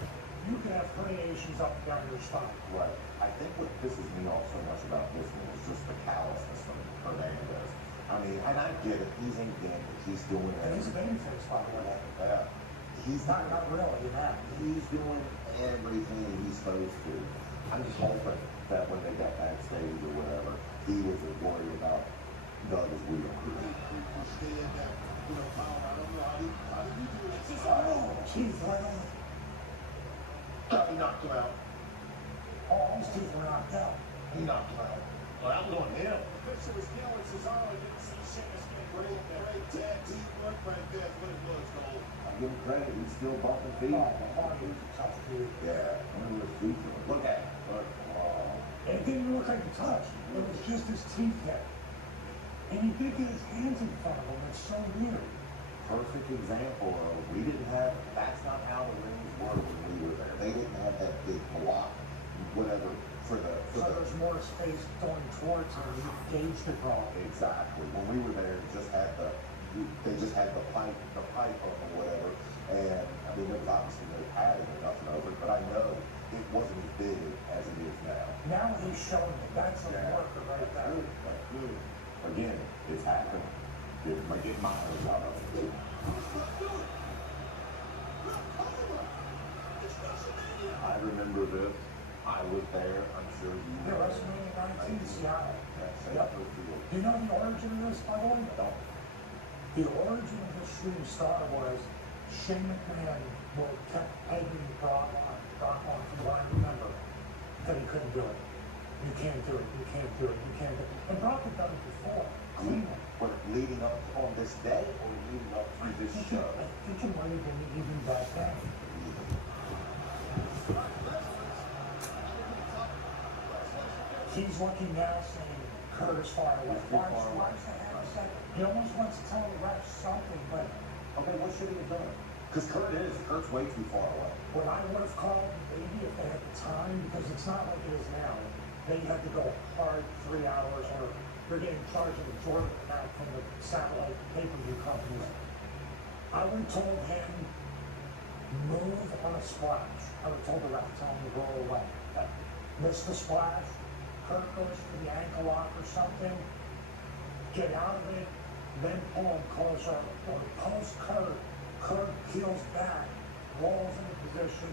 you can have herniations up and down your spine. Right. I think what pisses me off so much about this one is just the callousness from Hernandez. I mean, and I get it. He's in game. He's doing it. And he's a babyface, by the way. Yeah. He's not really, you know. He's doing everything he's supposed to. I'm just hoping that when they got backstage or whatever, he wasn't worried about Doug's wheel. Oh, jeez, right on. He knocked him out. All his teeth were knocked out. He knocked him out. Well, that was on him. Official was killing Cesaro. Didn't see Sheamus get great tag teamwork right there. That's what it was, Cole. I give him credit. He's still bumping feet. Oh, Hardy was a tough dude. Yeah. I wonder what his feet doing. Look at him. Look. Oh. It didn't look like a touch. It was just his teeth there. And he did get his hands in front of him. It's so weird. Perfect example of that's not how the rings were when we were there. They didn't have that big block, whatever, so there's more space going towards him. You gauged it wrong. Exactly. When we were there, they just had the pipe up or whatever. And I mean, there was obviously no padding or nothing over it, but I know it wasn't as big as it is now. Now he's showing it. That's a worker right there. That's good. Again, it's happening. Get miles out of it. I remember this. I was there. I'm sure you Yeah, were. WrestleMania 19, Seattle. Yep. Do you know the origin of this, by the way? No. The origin of this shooting star was Shane McMahon kept pegging Brock on, from what I remember, that he couldn't do it. You can't do it. You can't do it. You can't do it. And Brock had done it before. Cleanly. But leading up on this day or leading up to this show? I think it might have been even back then. He's looking now saying Kurt is far away. Why does that have to say? He almost wants to tell the ref something, but okay, what should he have done? Because Kurt's way too far away. What I would have called maybe if they had the time, because it's not like it is now. They had to go hard 3 hours, or they're getting charged an exorbitant amount from the satellite pay-per-view companies. I would have told him, move on a splash. I would have told the ref, tell him to roll away. Miss the splash. Kurt goes for the ankle lock or something. Get out of it. Then pull him closer. Or post Kurt. Kurt peels back. Rolls into position.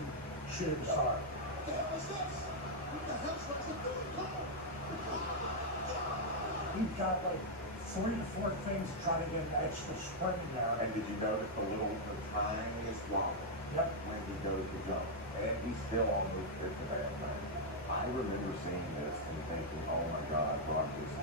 Shooting star. You've got like 3 to 4 things to try to get an extra spring there. And did you notice the tiniest wobble? Yep. When he goes to jump. And he's still almost hit the bad thing. I remember seeing this and thinking, oh my God, Brock is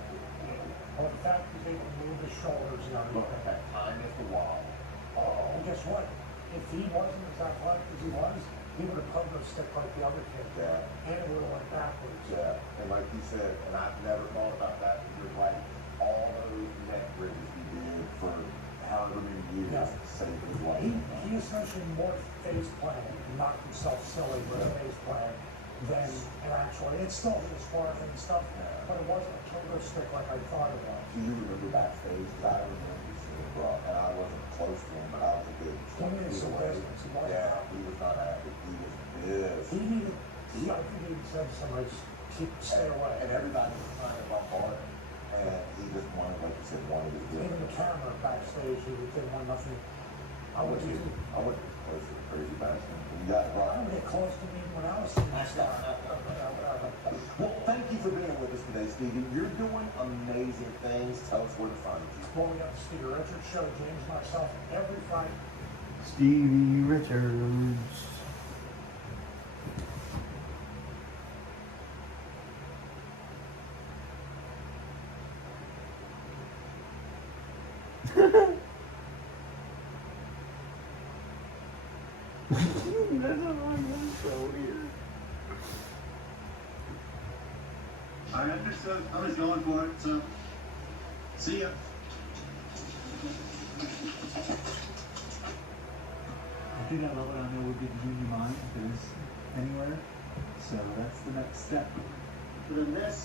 Well, the fact that they can move his shoulders and everything. Look at that tiniest wobble. Oh, and guess what? If he wasn't as athletic as he was, he would have pogo stick like the other kid. Yeah. And it would have went backwards. Yeah. And like you said, and I've never thought about that, but you're right. All those neck bridges he did for however many years saved his life. He essentially more face planted, knocked himself silly with a face plant than an actual. It's still his forehead and stuff, but it wasn't a pogo stick like I thought it was. Do you remember backstage? Because I remember seeing Brock, and I wasn't close to him, but I was a good He needed some distance. Yeah, he was not happy. He was pissed. He needed, I think he said to somebody, stay away. And everybody was trying to bombard him. And he just wanted, like you said, wanted to do it. Even the camera backstage, he didn't want nothing. I wouldn't get close to the crazy bastard. You got it right. I would get close to me when I was seeing that stuff. Well, thank you for being with us today, Stevie. You're doing amazing things. Tell us where to find you. Well, we have the Stevie Richards Show, James and myself, every Friday. Stevie Richards. That's so weird. I understood. I was going for it, so see ya. I think that level down there would be the junior mine if there is anywhere. So that's the next step. But then this.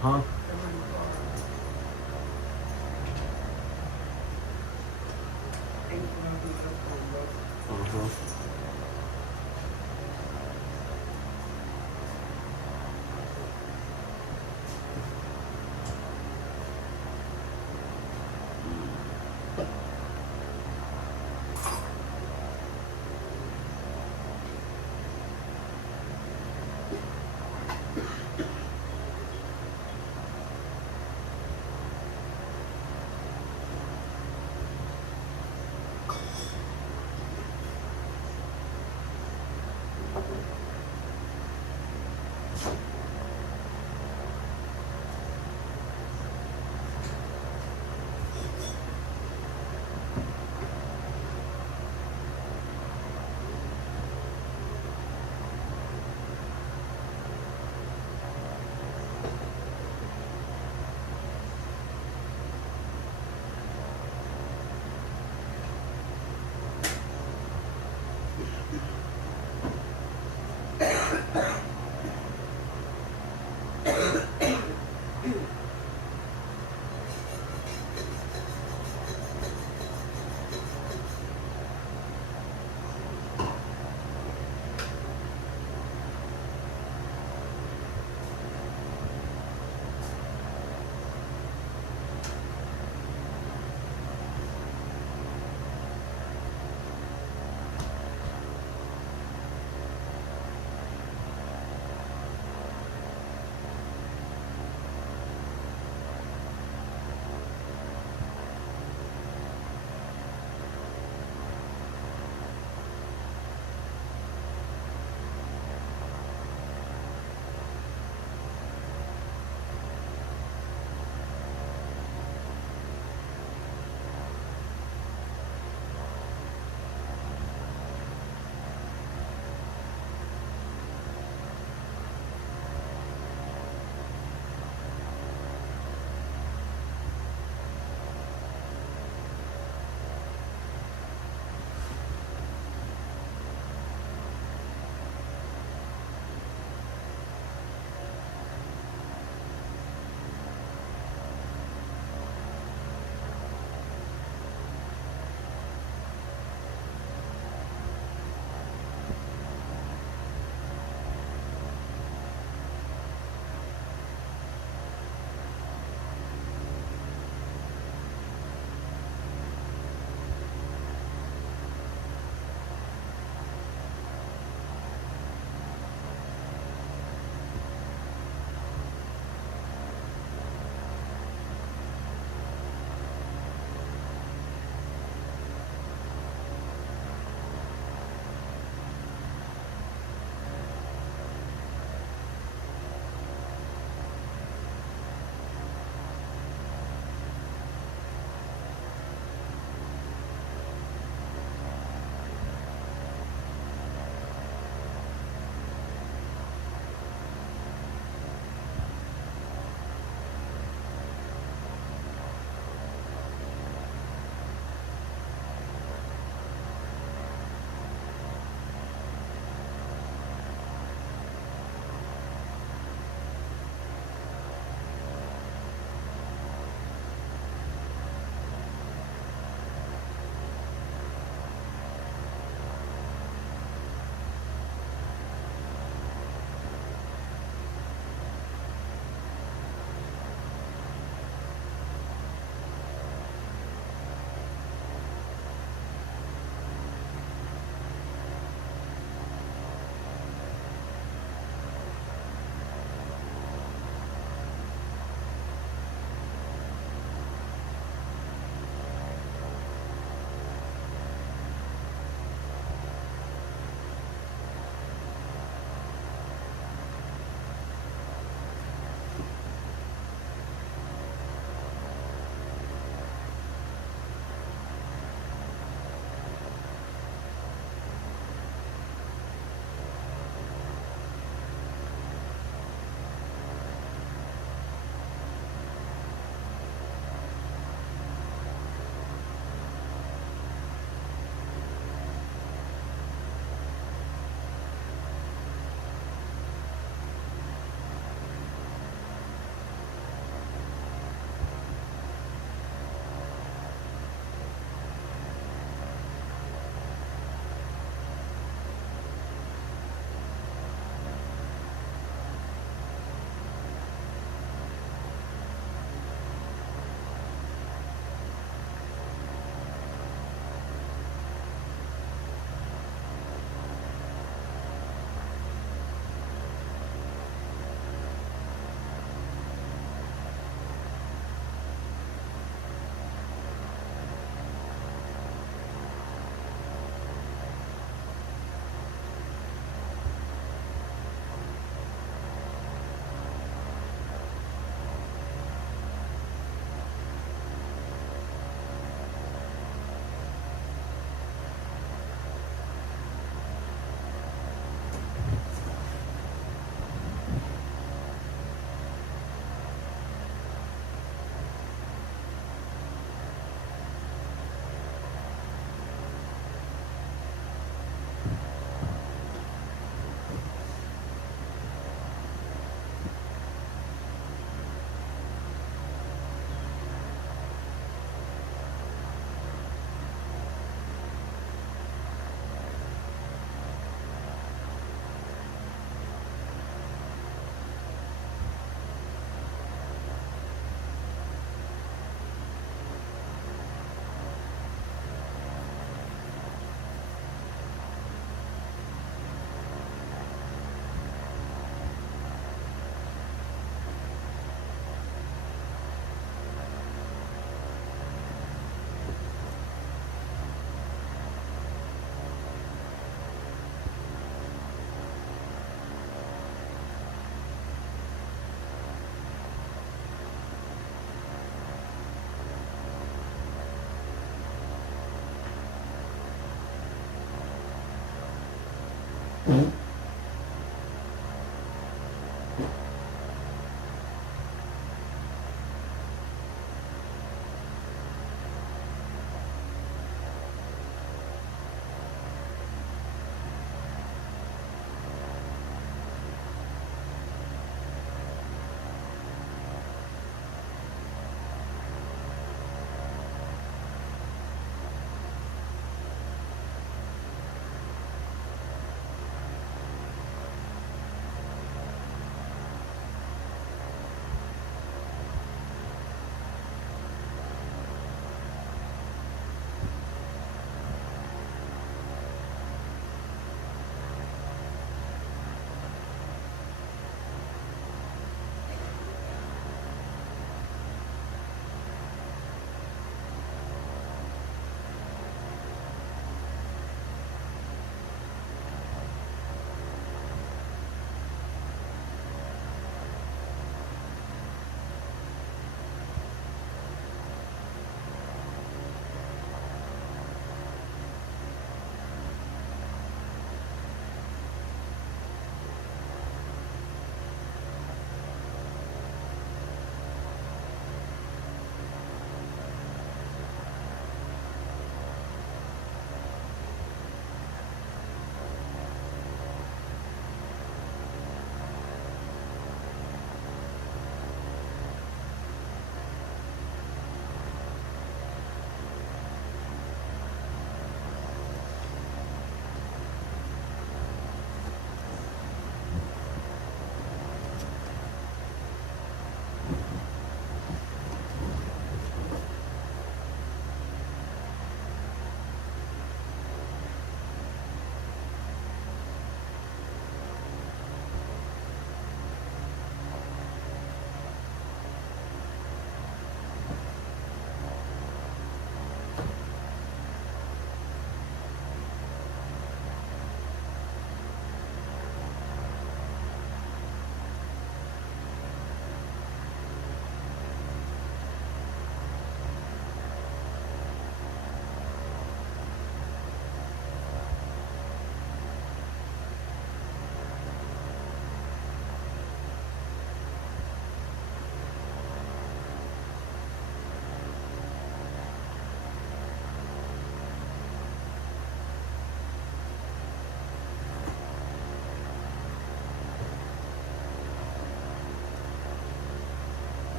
Huh?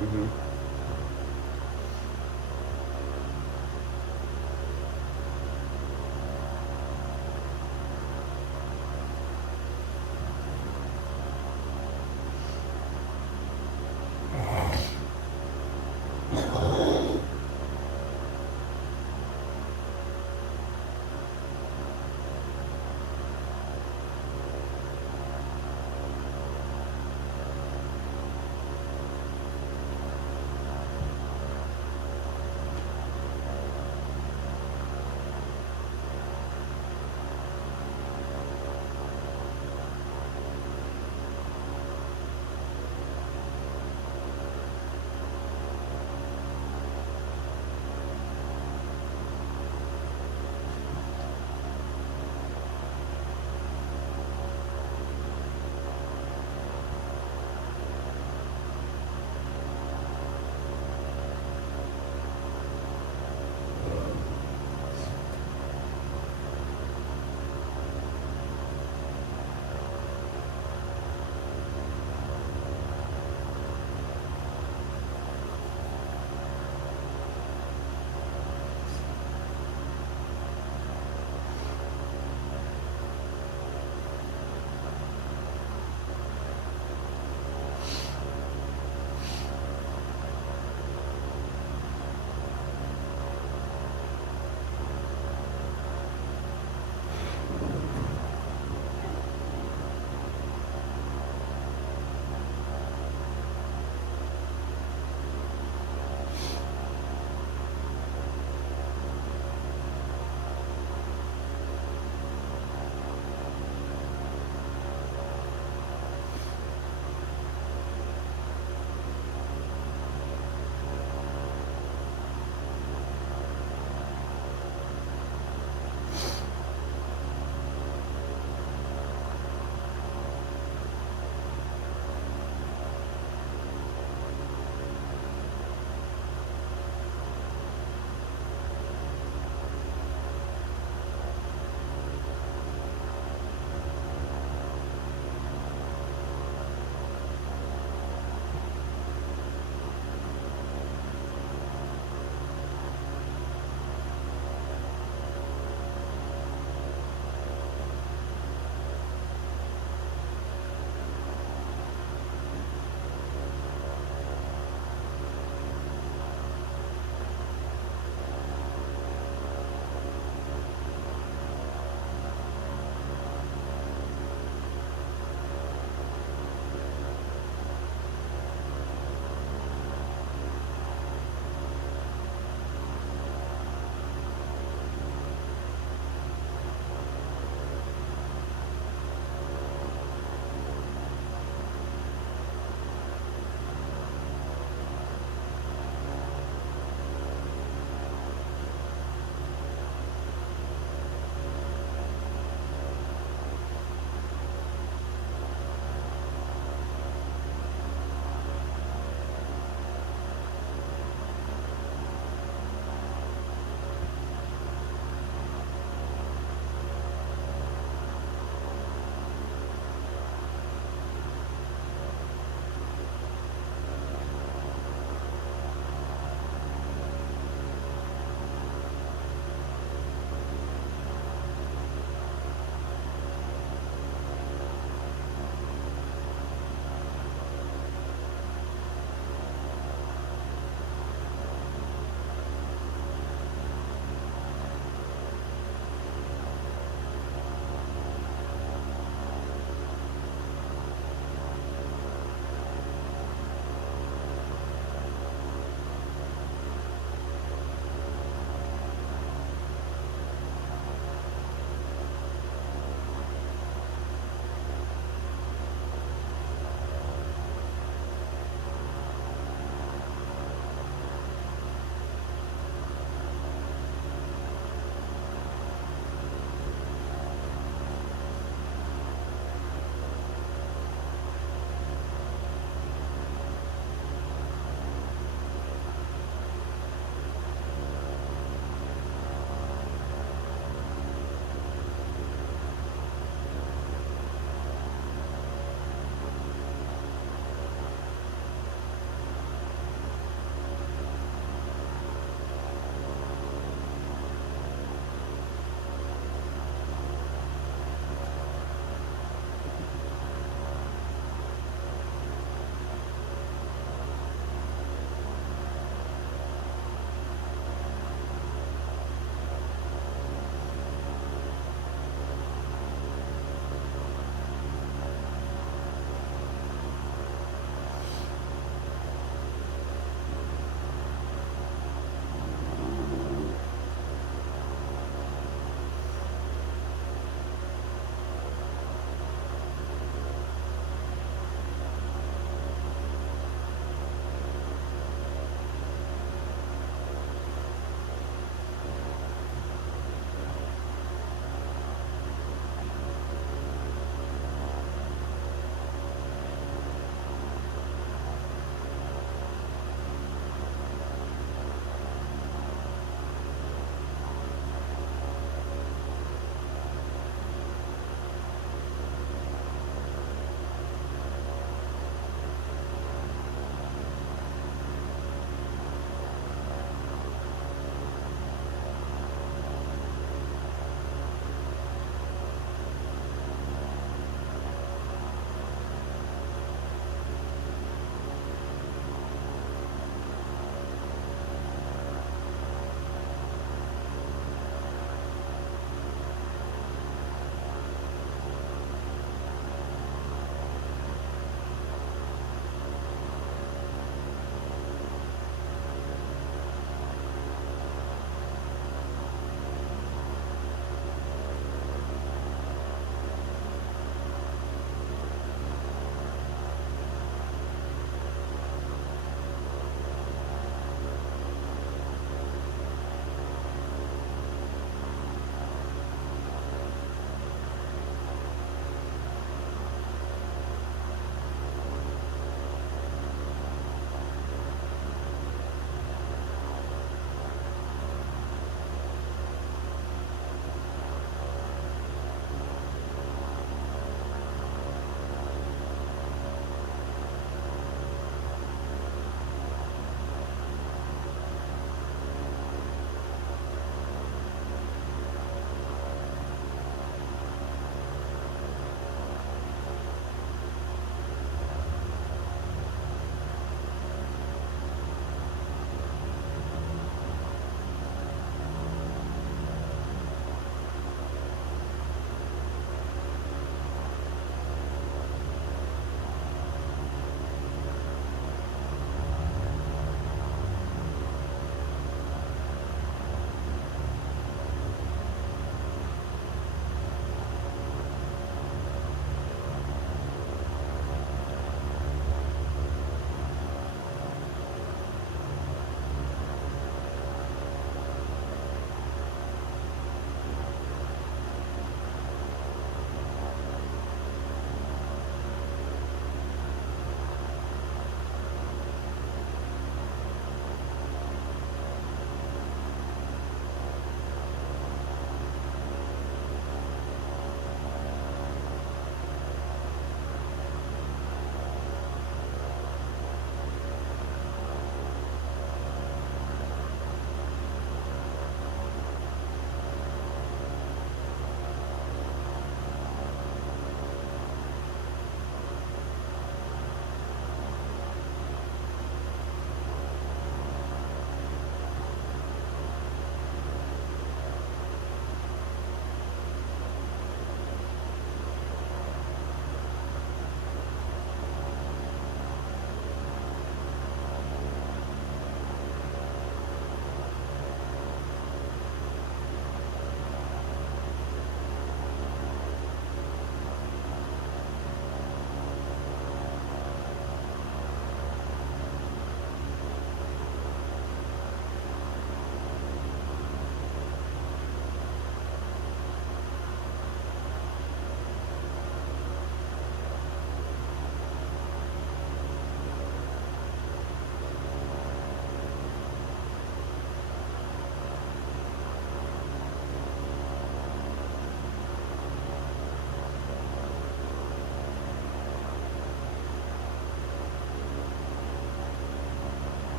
Mm-hmm.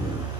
Bye.